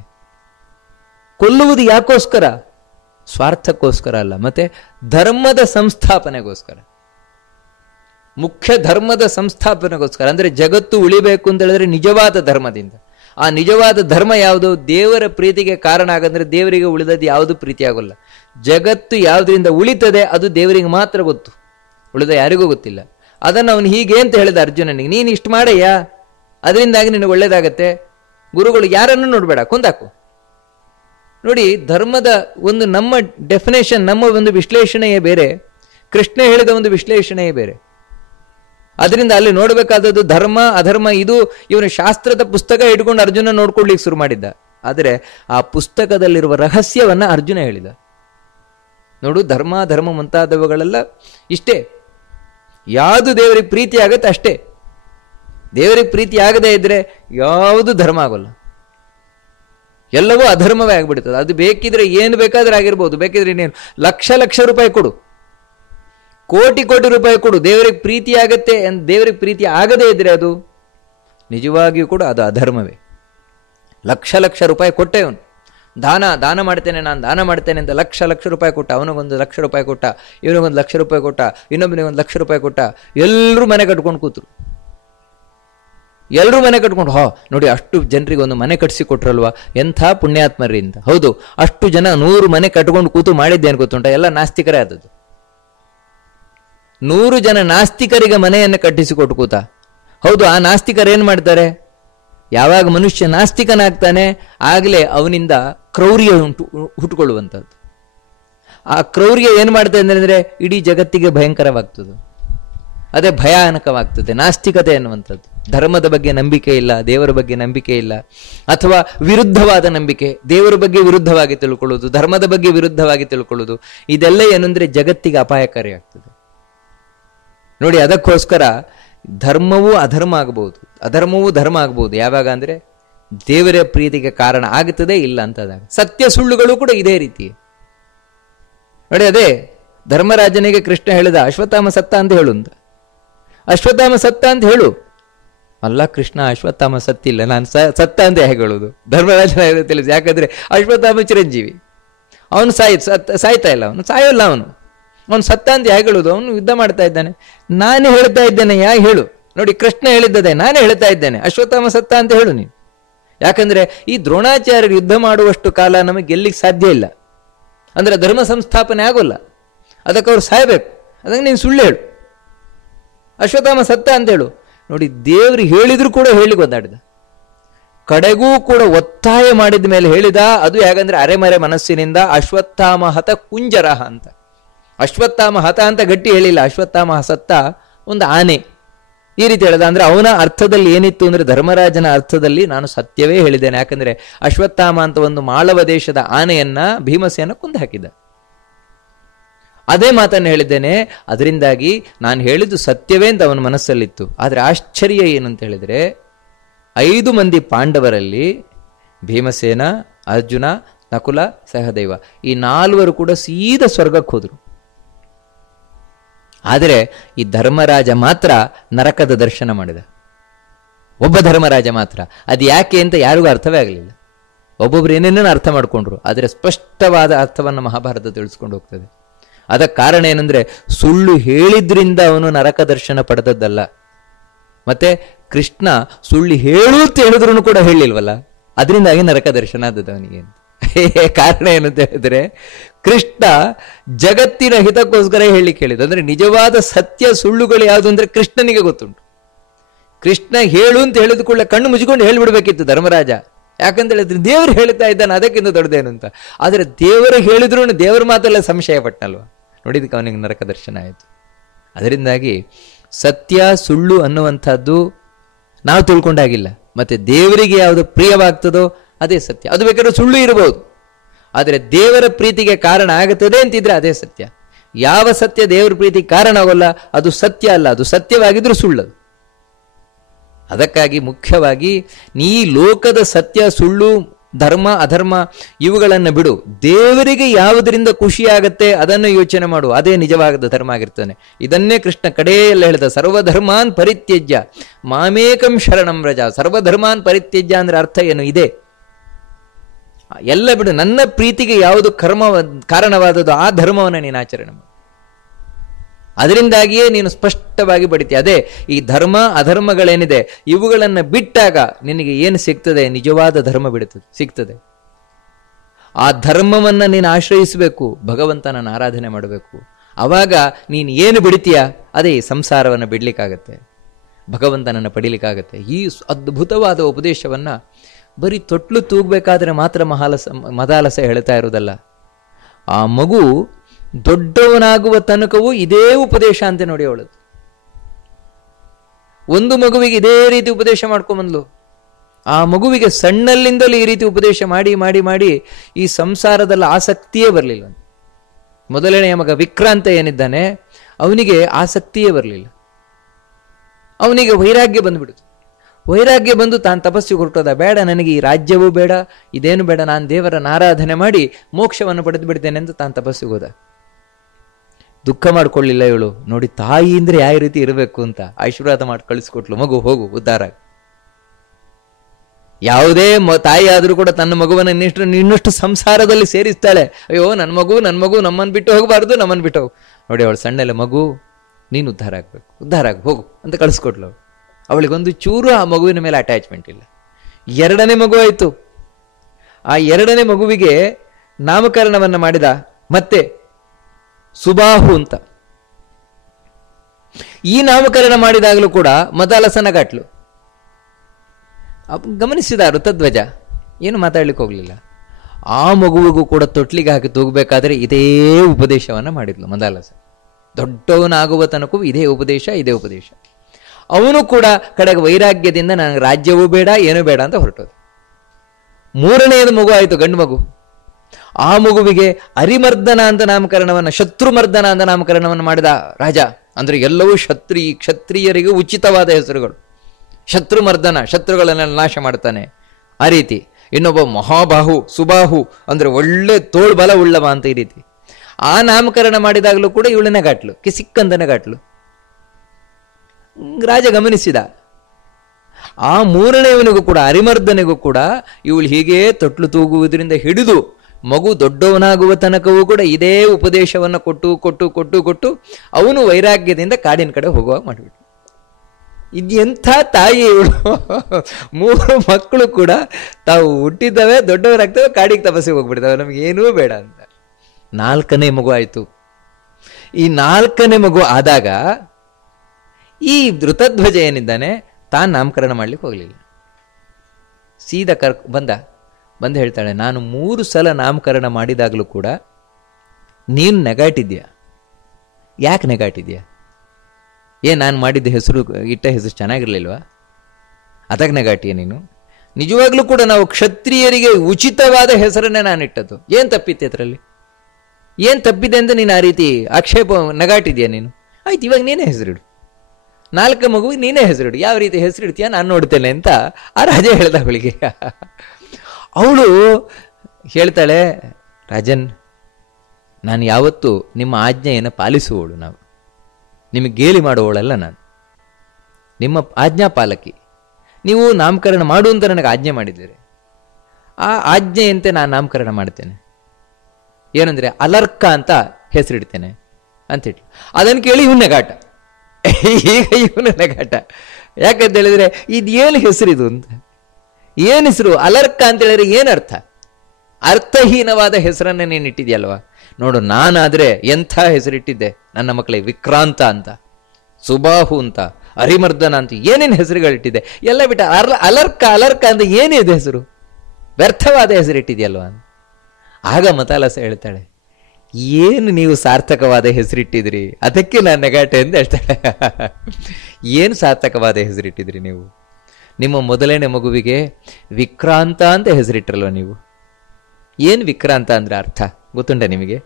ಕೊಲ್ಲುವುದು ಯಾಕೋಸ್ಕರ? ಸ್ವಾರ್ಥಕ್ಕೋಸ್ಕರ ಅಲ್ಲ, ಮತ್ತೆ ಧರ್ಮದ ಸಂಸ್ಥಾಪನೆಗೋಸ್ಕರ, ಮುಖ್ಯ ಧರ್ಮದ ಸಂಸ್ಥಾಪನೆಗೋಸ್ಕರ. ಅಂದ್ರೆ ಜಗತ್ತು ಉಳಿಬೇಕು ಅಂತ ಹೇಳಿದ್ರೆ ನಿಜವಾದ ಧರ್ಮದಿಂದ. ಆ ನಿಜವಾದ ಧರ್ಮ ಯಾವುದು? ದೇವರ ಪ್ರೀತಿಗೆ ಕಾರಣ ಆಗಂದ್ರೆ ದೇವರಿಗೆ ಉಳಿದದ್ದು ಯಾವುದು ಪ್ರೀತಿ ಆಗೋಲ್ಲ. ಜಗತ್ತು ಯಾವುದರಿಂದ ಉಳಿತದೆ ಅದು ದೇವರಿಗೆ ಮಾತ್ರ ಗೊತ್ತು, ಉಳಿದ ಯಾರಿಗೂ ಗೊತ್ತಿಲ್ಲ. ಅದನ್ನು ಅವನು ಹೀಗೆ ಅಂತ ಹೇಳಿದ ಅರ್ಜುನನಿಗೆ, ನೀನು ಇಷ್ಟು ಮಾಡಯ್ಯ, ಅದರಿಂದಾಗಿ ನಿನಗೆ ಒಳ್ಳೇದಾಗತ್ತೆ. ಗುರುಗಳು ಯಾರನ್ನು ನೋಡಬೇಡ, ಕೊಂದಾಕು. ನೋಡಿ, ಧರ್ಮದ ಒಂದು ನಮ್ಮ ಡೆಫಿನೇಷನ್, ನಮ್ಮ ಒಂದು ವಿಶ್ಲೇಷಣೆಯೇ ಬೇರೆ, ಕೃಷ್ಣ ಹೇಳಿದ ಒಂದು ವಿಶ್ಲೇಷಣೆಯೇ ಬೇರೆ. ಅದರಿಂದ ಅಲ್ಲಿ ನೋಡಬೇಕಾದದ್ದು ಧರ್ಮ ಅಧರ್ಮ. ಇದು ಇವನು ಶಾಸ್ತ್ರದ ಪುಸ್ತಕ ಇಟ್ಕೊಂಡು ಅರ್ಜುನ ನೋಡ್ಕೊಳ್ಲಿಕ್ಕೆ ಶುರು ಮಾಡಿದ್ದ. ಆದರೆ ಆ ಪುಸ್ತಕದಲ್ಲಿರುವ ರಹಸ್ಯವನ್ನ ಅರ್ಜುನ ಹೇಳಿದ. ನೋಡು, ಧರ್ಮ ಧರ್ಮ ಮುಂತಾದವುಗಳೆಲ್ಲ ಇಷ್ಟೇ, ಯಾವುದು ದೇವರಿಗೆ ಪ್ರೀತಿ ಆಗತ್ತೆ ಅಷ್ಟೇ. ದೇವರಿಗೆ ಪ್ರೀತಿ ಆಗದೇ ಇದ್ರೆ ಯಾವುದು ಧರ್ಮ ಆಗೋಲ್ಲ, ಎಲ್ಲವೂ ಅಧರ್ಮವೇ ಆಗ್ಬಿಡ್ತದೆ. ಅದು ಬೇಕಿದ್ರೆ ಏನು ಬೇಕಾದ್ರೆ ಆಗಿರ್ಬೋದು, ಬೇಕಿದ್ರೆ ಇನ್ನೇನು ಲಕ್ಷ ಲಕ್ಷ ರೂಪಾಯಿ ಕೊಡು, ಕೋಟಿ ಕೋಟಿ ರೂಪಾಯಿ ಕೊಡು, ದೇವರಿಗೆ ಪ್ರೀತಿ ಆಗತ್ತೆ. ದೇವರಿಗೆ ಪ್ರೀತಿ ಆಗದೇ ಇದ್ರೆ ಅದು ನಿಜವಾಗಿಯೂ ಕೂಡ ಅದು ಅಧರ್ಮವೇ. ಲಕ್ಷ ಲಕ್ಷ ರೂಪಾಯಿ ಕೊಟ್ಟೆ ಅವನು, ದಾನ ಮಾಡ್ತೇನೆ, ನಾನು ದಾನ ಮಾಡ್ತೇನೆ ಅಂತ ಲಕ್ಷ ಲಕ್ಷ ರೂಪಾಯಿ ಕೊಟ್ಟ. ಅವನಿಗೊಂದು ಲಕ್ಷ ರೂಪಾಯಿ ಕೊಟ್ಟ, ಇವನಿಗೊಂದು ಲಕ್ಷ ರೂಪಾಯಿ ಕೊಟ್ಟ, ಇನ್ನೊಬ್ಬನಿಗೆ ಒಂದು ಲಕ್ಷ ರೂಪಾಯಿ ಕೊಟ್ಟ. ಎಲ್ಲರೂ ಮನೆ ಕಟ್ಕೊಂಡು ಕೂತರು, ಎಲ್ಲರೂ ಮನೆ ಕಟ್ಕೊಂಡು. ನೋಡಿ, ಅಷ್ಟು ಜನರಿಗೆ ಒಂದು ಮನೆ ಕಟ್ಟಿಸಿ ಕೊಟ್ರಲ್ವಾ, ಎಂಥ ಪುಣ್ಯಾತ್ಮರಿಂದ. ಹೌದು, ಅಷ್ಟು ಜನ 100 ಮನೆ ಕಟ್ಕೊಂಡು ಕೂತು ಮಾಡಿದ್ದೇನು ಗೊತ್ತುಂಟ? ಎಲ್ಲ ನಾಸ್ತಿಕರೇ ಆದದ್ದು. 100 ಜನ ನಾಸ್ತಿಕರಿಗೆ ಮನೆಯನ್ನು ಕಟ್ಟಿಸಿಕೊಟ್ಟು ಕೂತ. ಹೌದು, ಆ ನಾಸ್ತಿಕರು ಏನ್ ಮಾಡ್ತಾರೆ? ಯಾವಾಗ ಮನುಷ್ಯ ನಾಸ್ತಿಕನಾಗ್ತಾನೆ ಆಗಲೇ ಅವನಿಂದ ಕ್ರೌರ್ಯ ಹುಟ್ಟುಕೊಳ್ಳುವಂಥದ್ದು. ಆ ಕ್ರೌರ್ಯ ಏನ್ ಮಾಡ್ತದೆ ಅಂದ್ರೆ ಇಡೀ ಜಗತ್ತಿಗೆ ಭಯಂಕರವಾಗ್ತದೆ, ಅದೇ ಭಯಾನಕವಾಗ್ತದೆ. ನಾಸ್ತಿಕತೆ ಅನ್ನುವಂಥದ್ದು, ಧರ್ಮದ ಬಗ್ಗೆ ನಂಬಿಕೆ ಇಲ್ಲ, ದೇವರ ಬಗ್ಗೆ ನಂಬಿಕೆ ಇಲ್ಲ, ಅಥವಾ ವಿರುದ್ಧವಾದ ನಂಬಿಕೆ, ದೇವರ ಬಗ್ಗೆ ವಿರುದ್ಧವಾಗಿ ತಿಳ್ಕೊಳ್ಳೋದು, ಧರ್ಮದ ಬಗ್ಗೆ ವಿರುದ್ಧವಾಗಿ ತಿಳ್ಕೊಳ್ಳೋದು, ಇದೆಲ್ಲ ಏನಂದ್ರೆ ಜಗತ್ತಿಗೆ ಅಪಾಯಕಾರಿ ಆಗ್ತದೆ. ನೋಡಿ, ಅದಕ್ಕೋಸ್ಕರ ಧರ್ಮವೂ ಅಧರ್ಮ ಆಗಬಹುದು, ಅಧರ್ಮವೂ ಧರ್ಮ ಆಗಬಹುದು. ಯಾವಾಗ ಅಂದ್ರೆ ದೇವರ ಪ್ರೀತಿಗೆ ಕಾರಣ ಆಗುತ್ತದೆ, ಇಲ್ಲ ಅಂತದಾಗ. ಸತ್ಯ ಸುಳ್ಳುಗಳು ಕೂಡ ಇದೇ ರೀತಿ. ನೋಡಿ, ಅದೇ ಧರ್ಮರಾಜನಿಗೆ ಕೃಷ್ಣ ಹೇಳಿದ, ಅಶ್ವತ್ಥಾಮ ಸತ್ತ ಅಂತ ಹೇಳು ಅಂತ. ಅಶ್ವತ್ಥಾಮ ಸತ್ತ ಅಂತ ಹೇಳು. ಅಲ್ಲ ಕೃಷ್ಣ, ಅಶ್ವತ್ಥಾಮ ಸತ್ತಿಲ್ಲ, ನಾನು ಸತ್ತ ಅಂತ ಹೇಗೆ ಹೇಳೋದು? ಧರ್ಮರಾಜನ ತಿಳಿಸಿ. ಯಾಕಂದ್ರೆ ಅಶ್ವತ್ಥಾಮ ಚಿರಂಜೀವಿ, ಅವನು ಸಾಯ್ತಾ ಇಲ್ಲ, ಅವನು ಸಾಯೋಲ್ಲ, ಅವನು ಸತ್ತ ಅಂತ ಹೇಗೆ ಹೇಳುದು? ಅವನು ಯುದ್ಧ ಮಾಡ್ತಾ ಇದ್ದಾನೆ. ನಾನೇ ಹೇಳ್ತಾ ಇದ್ದೇನೆ, ಯಾಕೆ ಹೇಳು? ನೋಡಿ, ಕೃಷ್ಣ ಹೇಳಿದ್ದದೆ, ನಾನೇ ಹೇಳ್ತಾ ಇದ್ದೇನೆ, ಅಶ್ವತ್ಥಾಮ ಸತ್ತ ಅಂತ ಹೇಳು ನೀನು. ಯಾಕಂದ್ರೆ ಈ ದ್ರೋಣಾಚಾರ್ಯರು ಯುದ್ಧ ಮಾಡುವಷ್ಟು ಕಾಲ ನಮಗೆ ಗೆಲ್ಲಿಕ್ಕೆ ಸಾಧ್ಯ ಇಲ್ಲ, ಅಂದ್ರೆ ಧರ್ಮ ಸಂಸ್ಥಾಪನೆ ಆಗೋಲ್ಲ. ಅದಕ್ಕೆ ಅವ್ರು ಸಾಯ್ಬೇಕು. ಅದಕ್ಕೆ ನೀನು ಸುಳ್ಳು ಹೇಳು, ಅಶ್ವತ್ಥಾಮ ಸತ್ತ ಅಂತ ಹೇಳು. ನೋಡಿ, ದೇವ್ರು ಹೇಳಿದ್ರು ಕೂಡ ಹೇಳಿ ಗೊತ್ತಾಡಿದ, ಕಡೆಗೂ ಕೂಡ ಒತ್ತಾಯ ಮಾಡಿದ ಮೇಲೆ ಹೇಳಿದ. ಅದು ಹೇಗಂದ್ರೆ ಅರೆಮರೆ ಮನಸ್ಸಿನಿಂದ. ಅಶ್ವತ್ಥಾಮ ಹತ ಕುಂಜರಹ ಅಂತ, ಅಶ್ವತ್ಥಾಮ ಹತ ಅಂತ ಗಟ್ಟಿ ಹೇಳಿಲ್ಲ, ಅಶ್ವತ್ಥಾಮ ಸತ್ತ ಒಂದು ಆನೆ, ಈ ರೀತಿ ಹೇಳಿದ. ಅಂದ್ರೆ ಅವನ ಅರ್ಥದಲ್ಲಿ ಏನಿತ್ತು ಅಂದ್ರೆ ಧರ್ಮರಾಜನ ಅರ್ಥದಲ್ಲಿ ನಾನು ಸತ್ಯವೇ ಹೇಳಿದ್ದೇನೆ. ಯಾಕಂದ್ರೆ ಅಶ್ವತ್ಥಾಮ ಅಂತ ಒಂದು ಮಾಳವ ದೇಶದ ಆನೆಯನ್ನ ಭೀಮಸೇನ ಕೊಂದು ಹಾಕಿದ, ಅದೇ ಮಾತನ್ನು ಹೇಳಿದ್ದೇನೆ. ಅದರಿಂದಾಗಿ ನಾನು ಹೇಳಿದ್ದು ಸತ್ಯವೇ ಅಂತ ಅವನ ಮನಸ್ಸಲ್ಲಿತ್ತು. ಆದ್ರೆ ಆಶ್ಚರ್ಯ ಏನು ಅಂತ ಹೇಳಿದ್ರೆ, 5 ಮಂದಿ ಪಾಂಡವರಲ್ಲಿ ಭೀಮಸೇನ, ಅರ್ಜುನ, ನಕುಲ, ಸಹದೇವ, ಈ 4 ಕೂಡ ಸೀದಾ ಸ್ವರ್ಗಕ್ಕೆ ಹೋದ್ರು. ಆದರೆ ಈ ಧರ್ಮರಾಜ ಮಾತ್ರ ನರಕದ ದರ್ಶನ ಮಾಡಿದ. ಒಬ್ಬ ಧರ್ಮರಾಜ ಮಾತ್ರ. ಅದು ಯಾಕೆ ಅಂತ ಯಾರಿಗೂ ಅರ್ಥವೇ ಆಗಲಿಲ್ಲ. ಒಬ್ಬೊಬ್ರು ಏನೇನೋ ಅರ್ಥ ಮಾಡ್ಕೊಂಡ್ರು, ಆದರೆ ಸ್ಪಷ್ಟವಾದ ಅರ್ಥವನ್ನು ಮಹಾಭಾರತ ತಿಳಿಸ್ಕೊಂಡು ಹೋಗ್ತದೆ. ಅದಕ್ಕೆ ಕಾರಣ ಏನಂದ್ರೆ, ಸುಳ್ಳು ಹೇಳಿದ್ರಿಂದ ಅವನು ನರಕ ದರ್ಶನ ಪಡೆದದ್ದಲ್ಲ. ಮತ್ತೆ ಕೃಷ್ಣ ಸುಳ್ಳು ಹೇಳು ಅಂತ ಹೇಳಿದ್ರು ಕೂಡ ಹೇಳಿಲ್ವಲ್ಲ, ಅದರಿಂದಾಗಿ ನರಕ ದರ್ಶನ ಆದದ್ದು ಅವನಿಗೆ. ಕಾರಣ ಏನು ಅಂತ ಹೇಳಿದ್ರೆ, ಕೃಷ್ಣ ಜಗತ್ತಿನ ಹಿತಕ್ಕೋಸ್ಕರ ಹೇಳಿಕ್ಕೆ ಹೇಳಿದ. ಅಂದ್ರೆ ನಿಜವಾದ ಸತ್ಯ ಸುಳ್ಳುಗಳು ಯಾವುದು ಅಂದ್ರೆ ಕೃಷ್ಣನಿಗೆ ಗೊತ್ತುಂಟು. ಕೃಷ್ಣ ಹೇಳು ಅಂತ ಹೇಳಿದ ಕೂಡಲೇ ಕಣ್ಣು ಮುಚ್ಚಿಕೊಂಡು ಹೇಳಿಬಿಡ್ಬೇಕಿತ್ತು ಧರ್ಮರಾಜ. ಯಾಕಂತ ಹೇಳಿದ್ರೆ ದೇವರು ಹೇಳ್ತಾ ಇದ್ದಾನೆ, ಅದಕ್ಕಿಂತ ದೊಡ್ಡದೇನು ಅಂತ. ಆದ್ರೆ ದೇವರು ಹೇಳಿದ್ರು ದೇವರ ಮಾತೆಲ್ಲ ಸಂಶಯ ಪಟ್ಟನಲ್ವ, ನೋಡಿದಕ್ಕೆ ಅವನಿಗೆ ನರಕ ದರ್ಶನ ಆಯಿತು. ಅದರಿಂದಾಗಿ ಸತ್ಯ ಸುಳ್ಳು ಅನ್ನುವಂಥದ್ದು ನಾವು ತಿಳ್ಕೊಂಡಾಗಿಲ್ಲ. ಮತ್ತೆ ದೇವರಿಗೆ ಯಾವುದು ಪ್ರಿಯವಾಗ್ತದೋ ಅದೇ ಸತ್ಯ. ಅದು ಬೇಕಾದ್ರೆ ಸುಳ್ಳು ಇರಬಹುದು, ಆದರೆ ದೇವರ ಪ್ರೀತಿಗೆ ಕಾರಣ ಆಗುತ್ತದೆ ಅಂತಿದ್ರೆ ಅದೇ ಸತ್ಯ. ಯಾವ ಸತ್ಯ ದೇವರ ಪ್ರೀತಿಗೆ ಕಾರಣ ಆಗೋಲ್ಲ ಅದು ಸತ್ಯ ಅಲ್ಲ, ಅದು ಸತ್ಯವಾಗಿದ್ರೂ ಸುಳ್ಳದು. ಅದಕ್ಕಾಗಿ ಮುಖ್ಯವಾಗಿ ಈ ಲೋಕದ ಸತ್ಯ ಸುಳ್ಳು ಧರ್ಮ ಅಧರ್ಮ ಇವುಗಳನ್ನು ಬಿಡು, ದೇವರಿಗೆ ಯಾವುದರಿಂದ ಖುಷಿಯಾಗತ್ತೆ ಅದನ್ನು ಯೋಚನೆ ಮಾಡು, ಅದೇ ನಿಜವಾದ ಧರ್ಮ ಆಗಿರ್ತಾನೆ. ಇದನ್ನೇ ಕೃಷ್ಣ ಕಡೆಯಲ್ಲಿ ಹೇಳಿದ, ಸರ್ವಧರ್ಮಾನ್ ಪರಿತ್ಯಜ್ಯ ಮಾಮೇಕಂ ಶರಣಂ ವ್ರಜ. ಸರ್ವಧರ್ಮಾನ್ ಪರಿತ್ಯಜ್ಯ ಅಂದ್ರೆ ಅರ್ಥ ಏನು? ಇದೆ, ಎಲ್ಲ ಬಿಡು, ನನ್ನ ಪ್ರೀತಿಗೆ ಯಾವುದು ಕಾರಣವಾದದ್ದು ಆ ಧರ್ಮವನ್ನು ನೀನು ಆಚರಣೆ ಮಾಡು. ಅದರಿಂದಾಗಿಯೇ ನೀನು ಸ್ಪಷ್ಟವಾಗಿ ಬಡಿತೀಯ. ಅದೇ ಈ ಧರ್ಮ ಅಧರ್ಮಗಳೇನಿದೆ ಇವುಗಳನ್ನು ಬಿಟ್ಟಾಗ ನಿನಗೆ ಏನು ಸಿಗ್ತದೆ? ನಿಜವಾದ ಧರ್ಮ ಸಿಗ್ತದೆ. ಆ ಧರ್ಮವನ್ನು ನೀನು ಆಶ್ರಯಿಸಬೇಕು, ಭಗವಂತನನ್ನು ಆರಾಧನೆ ಮಾಡಬೇಕು. ಆವಾಗ ನೀನು ಏನು ಬಿಡ್ತೀಯ ಅದೇ ಸಂಸಾರವನ್ನು ಬಿಡ್ಲಿಕ್ಕಾಗತ್ತೆ, ಭಗವಂತನನ್ನು ಪಡಿಲಿಕ್ಕಾಗತ್ತೆ. ಈ ಅದ್ಭುತವಾದ ಉಪದೇಶವನ್ನು ಬರೀ ತೊಟ್ಲು ತೂಗಬೇಕಾದ್ರೆ ಮಾತ್ರ ಮದಾಲಸ ಹೇಳ್ತಾ ಇರೋದಲ್ಲ. ಆ ಮಗು ದೊಡ್ಡವನಾಗುವ ತನಕವೂ ಇದೇ ಉಪದೇಶ ಅಂತ ನೋಡಿ ಅವಳದು. ಒಂದು ಮಗುವಿಗೆ ಇದೇ ರೀತಿ ಉಪದೇಶ ಮಾಡ್ಕೊಂಬಂದ್ಲು. ಆ ಮಗುವಿಗೆ ಸಣ್ಣಲ್ಲಿಂದಲೂ ಈ ರೀತಿ ಉಪದೇಶ ಮಾಡಿ ಮಾಡಿ ಮಾಡಿ ಈ ಸಂಸಾರದಲ್ಲಿ ಆಸಕ್ತಿಯೇ ಬರಲಿಲ್ಲ. ಮೊದಲನೆಯ ಮಗ ವಿಕ್ರಾಂತ ಏನಿದ್ದಾನೆ ಅವನಿಗೆ ಆಸಕ್ತಿಯೇ ಬರಲಿಲ್ಲ, ಅವನಿಗೆ ವೈರಾಗ್ಯ ಬಂದ್ಬಿಡ್ತು. ವೈರಾಗ್ಯ ಬಂದು ತಾನು ತಪಸ್ಸಿಗೆ ಹೊರಟೋದ. ಬೇಡ, ನನಗೆ ಈ ರಾಜ್ಯವೂ ಬೇಡ, ಇದೇನು ಬೇಡ, ನಾನು ದೇವರನ್ನು ಆರಾಧನೆ ಮಾಡಿ ಮೋಕ್ಷವನ್ನು ಪಡೆದು ಬಿಡ್ತೇನೆ ಅಂತ ತಾನು ತಪಸ್ಸಿಗೆ ಹೋದ. ದುಃಖ ಮಾಡ್ಕೊಳ್ಳಿಲ್ಲ ಇವಳು. ನೋಡಿ, ತಾಯಿ ಅಂದ್ರೆ ಯಾವ ರೀತಿ ಇರಬೇಕು ಅಂತ ಆಶೀರ್ವಾದ ಮಾಡಿ ಕಳಿಸ್ಕೊಟ್ಲು. ಮಗು ಹೋಗು, ಉದ್ಧಾರ. ಯಾವುದೇ ತಾಯಿ ಆದರೂ ಕೂಡ ತನ್ನ ಮಗುವನ್ನು ಇನ್ನಷ್ಟು ಸಂಸಾರದಲ್ಲಿ ಸೇರಿಸ್ತಾಳೆ. ಅಯ್ಯೋ ನನ್ನ ಮಗು ನಮ್ಮನ್ನು ಬಿಟ್ಟು ಹೋಗಬಾರ್ದು, ನಮ್ಮನ್ನು ಬಿಟ್ಟು ಹೋಗು. ನೋಡಿ, ಅವಳು ಸಣ್ಣಲೆ, ಮಗು ನೀನು ಉದ್ಧಾರ ಆಗ್ಬೇಕು, ಉದ್ಧಾರ ಆಗ ಹೋಗು ಅಂತ ಕಳಿಸ್ಕೊಟ್ಲು. ಅವಳಿಗೊಂದು ಚೂರು ಆ ಮಗುವಿನ ಮೇಲೆ ಅಟ್ಯಾಚ್ಮೆಂಟ್ ಇಲ್ಲ. ಎರಡನೇ ಮಗು ಆಯಿತು. ಆ ಎರಡನೇ ಮಗುವಿಗೆ ನಾಮಕರಣವನ್ನು ಮಾಡಿದ. ಮತ್ತೆ ಸುಬಾಹು ಅಂತ. ಈ ನಾಮಕರಣ ಮಾಡಿದಾಗಲೂ ಕೂಡ ಮದಾಲಸನಗಾಟ್ಲು. ಗಮನಿಸಿದ ಋತಧ್ವಜ, ಏನು ಮಾತಾಡ್ಲಿಕ್ಕೆ ಹೋಗ್ಲಿಲ್ಲ. ಆ ಮಗುವಿಗೂ ಕೂಡ ತೊಟ್ಲಿಗೆ ಹಾಕಿ ತೂಗಬೇಕಾದ್ರೆ ಇದೇ ಉಪದೇಶವನ್ನು ಮಾಡಿದ್ಲು ಮದಾಲಸ. ದೊಡ್ಡವನಾಗುವ ತನಕೂ ಇದೇ ಉಪದೇಶ, ಇದೇ ಉಪದೇಶ. ಅವನು ಕೂಡ ಕಡೆಗೆ ವೈರಾಗ್ಯದಿಂದ ನನಗೆ ರಾಜ್ಯವೂ ಬೇಡ, ಏನೂ ಬೇಡ ಅಂತ ಹೊರಟೋದು. ಮೂರನೆಯದು ಮಗು ಆಯಿತು, ಗಂಡು ಮಗು. ಆ ಮಗುವಿಗೆ ಅರಿಮರ್ದನ ಅಂತ ನಾಮಕರಣವನ್ನು, ಶತ್ರುಮರ್ದನ ಅಂತ ನಾಮಕರಣವನ್ನು ಮಾಡಿದ ರಾಜ. ಅಂದ್ರೆ ಎಲ್ಲವೂ ಕ್ಷತ್ರಿಯರಿಗೆ ಉಚಿತವಾದ ಹೆಸರುಗಳು. ಶತ್ರುಮರ್ದನ, ಶತ್ರುಗಳನ್ನೆಲ್ಲ ನಾಶ ಮಾಡ್ತಾನೆ, ಆ ರೀತಿ. ಇನ್ನೊಬ್ಬ ಮಹಾಬಾಹು, ಸುಬಾಹು ಅಂದ್ರೆ ಒಳ್ಳೆ ತೋಳ್ಬಲ ಉಳ್ಳವ ಅಂತ ಈ ರೀತಿ. ಆ ನಾಮಕರಣ ಮಾಡಿದಾಗಲೂ ಕೂಡ ಇವಳನ್ನೇ ಗಾಟ್ಲು, ಕಿಸಿಕ್ಕಂದನೆ ಗಾಟ್ಲು. ರಾಜ ಗಮನಿಸಿದ. ಆ ಮೂರನೆಯವನಿಗೂ ಕೂಡ, ಅರಿಮರ್ದನಿಗೂ ಕೂಡ ಇವಳು ಹೀಗೆ ತೊಟ್ಲು ತೂಗುವುದರಿಂದ ಹಿಡಿದು ಮಗು ದೊಡ್ಡವನಾಗುವ ತನಕವೂ ಕೂಡ ಇದೇ ಉಪದೇಶವನ್ನು ಕೊಟ್ಟು ಕೊಟ್ಟು ಕೊಟ್ಟು ಕೊಟ್ಟು ಅವನು ವೈರಾಗ್ಯದಿಂದ ಕಾಡಿನ ಕಡೆ ಹೋಗುವಾಗ ಮಾಡಿಬಿಟ್ಟು. ಇದೆಂಥ ತಾಯಿ ಇವಳು! ಮೂರು ಮಕ್ಕಳು ಕೂಡ ತಾವು ಹುಟ್ಟಿದ್ದವೆ, ದೊಡ್ಡವರಾಗ್ತವೆ, ಕಾಡಿಗೆ ತಪಸ್ಸಿಗೆ ಹೋಗ್ಬಿಡ್ತವೆ, ನಮ್ಗೆ ಏನೂ ಬೇಡ ಅಂತ. ನಾಲ್ಕನೇ ಮಗು ಆಯಿತು. ಈ ನಾಲ್ಕನೇ ಮಗು ಆದಾಗ ಈ ಋತಧ್ವಜ ಏನಿದ್ದಾನೆ ತಾನು ನಾಮಕರಣ ಮಾಡ್ಲಿಕ್ಕೆ ಹೋಗಲಿಲ್ಲ. ಸೀದಾ ಬಂದು ಹೇಳ್ತಾಳೆ, ನಾನು 3 ಸಲ ನಾಮಕರಣ ಮಾಡಿದಾಗಲೂ ಕೂಡ ನೀನು ನೆಗಾಟಿದ್ಯಾ. ಯಾಕೆ ನೆಗಾಟಿದ್ಯಾ? ನಾನು ಮಾಡಿದ್ದ ಇಟ್ಟ ಹೆಸರು ಚೆನ್ನಾಗಿರ್ಲಿಲ್ವಾ? ಅದಕ್ಕೆ ನೆಗಾಟಿಯ ನೀನು? ನಿಜವಾಗ್ಲೂ ಕೂಡ ನಾವು ಕ್ಷತ್ರಿಯರಿಗೆ ಉಚಿತವಾದ ಹೆಸರನ್ನೇ ನಾನು ಇಟ್ಟದ್ದು. ಏನು ತಪ್ಪಿತ್ತೆ ಅದರಲ್ಲಿ? ಏನು ತಪ್ಪಿದೆ ಅಂತ ನೀನು ಆ ರೀತಿ ಆಕ್ಷೇಪ ನೆಗಾಟಿದ್ಯಾ ನೀನು? ಆಯ್ತು, ಇವಾಗ ನೀನೇ ಹೆಸರಿಡು, 4 ಮಗುವಿಗೆ ನೀನೇ ಹೆಸರಿಡು. ಯಾವ ರೀತಿ ಹೆಸರಿಡ್ತೀಯ ನಾನು ನೋಡ್ತೇನೆ ಅಂತ ಆ ರಾಜ ಹೇಳ್ದ ಅವಳಿಗೆ. ಅವಳು ಹೇಳ್ತಾಳೆ, ರಾಜನ್, ನಾನು ಯಾವತ್ತೂ ನಿಮ್ಮ ಆಜ್ಞೆಯನ್ನು ಪಾಲಿಸುವವಳು, ನಾವು ನಿಮಗೆ ಗೇಲಿ ಮಾಡುವವಳಲ್ಲ, ನಾನು ನಿಮ್ಮ ಆಜ್ಞಾ ಪಾಲಕಿ. ನೀವು ನಾಮಕರಣ ಮಾಡು ಅಂತ ನನಗೆ ಆಜ್ಞೆ ಮಾಡಿದ್ದೀರಿ, ಆ ಆಜ್ಞೆಯಂತೆ ನಾನು ನಾಮಕರಣ ಮಾಡ್ತೇನೆ. ಏನಂದ್ರೆ ಅಲರ್ಕ ಅಂತ ಹೆಸರಿಡ್ತೇನೆ ಅಂತಿಟ್ಟು. ಅದನ್ನು ಕೇಳಿ ಇವನ ನೆಗಾಟ. ಈಗ ಇವನ ನೆಗಾಟ ಯಾಕಂತ ಹೇಳಿದ್ರೆ, ಇದೇನು ಹೆಸರಿದು ಅಂತ. ಏನು ಹೆಸರು? ಅಲರ್ಕ ಅಂತ ಹೇಳಿದ್ರೆ ಏನರ್ಥ? ಅರ್ಥಹೀನವಾದ ಹೆಸರನ್ನೇ ನೀನು ಇಟ್ಟಿದ್ಯಲ್ವಾ. ನೋಡು, ನಾನಾದ್ರೆ ಎಂಥ ಹೆಸರಿಟ್ಟಿದ್ದೆ ನನ್ನ ಮಕ್ಕಳಿಗೆ. ವಿಕ್ರಾಂತ ಅಂತ, ಸುಬಾಹು ಅಂತ, ಅರಿಮರ್ದನ ಅಂತ ಏನೇನು ಹೆಸರುಗಳಿಟ್ಟಿದ್ದೆ ಎಲ್ಲ ಬಿಟ್ಟ. ಅಲರ್ಕ ಅಂತ ಏನಿದೆ ಹೆಸರು? ವ್ಯರ್ಥವಾದ ಹೆಸರಿಟ್ಟಿದ್ಯಲ್ವಾ. ಆಗ ಮತಾಲಸ ಹೇಳ್ತಾಳೆ, ಏನು ನೀವು ಸಾರ್ಥಕವಾದ ಹೆಸರಿಟ್ಟಿದ್ರಿ, ಅದಕ್ಕೆ ನಾನು ನೆಗಾಟೆ ಅಂತ ಹೇಳ್ತಾಳೆ. ಏನು ಸಾರ್ಥಕವಾದ ಹೆಸರಿಟ್ಟಿದ್ರಿ ನೀವು? ನಿಮ್ಮ ಮೊದಲನೇ ಮಗುವಿಗೆ ವಿಕ್ರಾಂತ ಅಂತ ಹೆಸರಿಟ್ರಲ್ವ ನೀವು. ಏನು ವಿಕ್ರಾಂತ ಅಂದ್ರೆ ಅರ್ಥ ಗೊತ್ತುಂಟ ನಿಮಗೆ?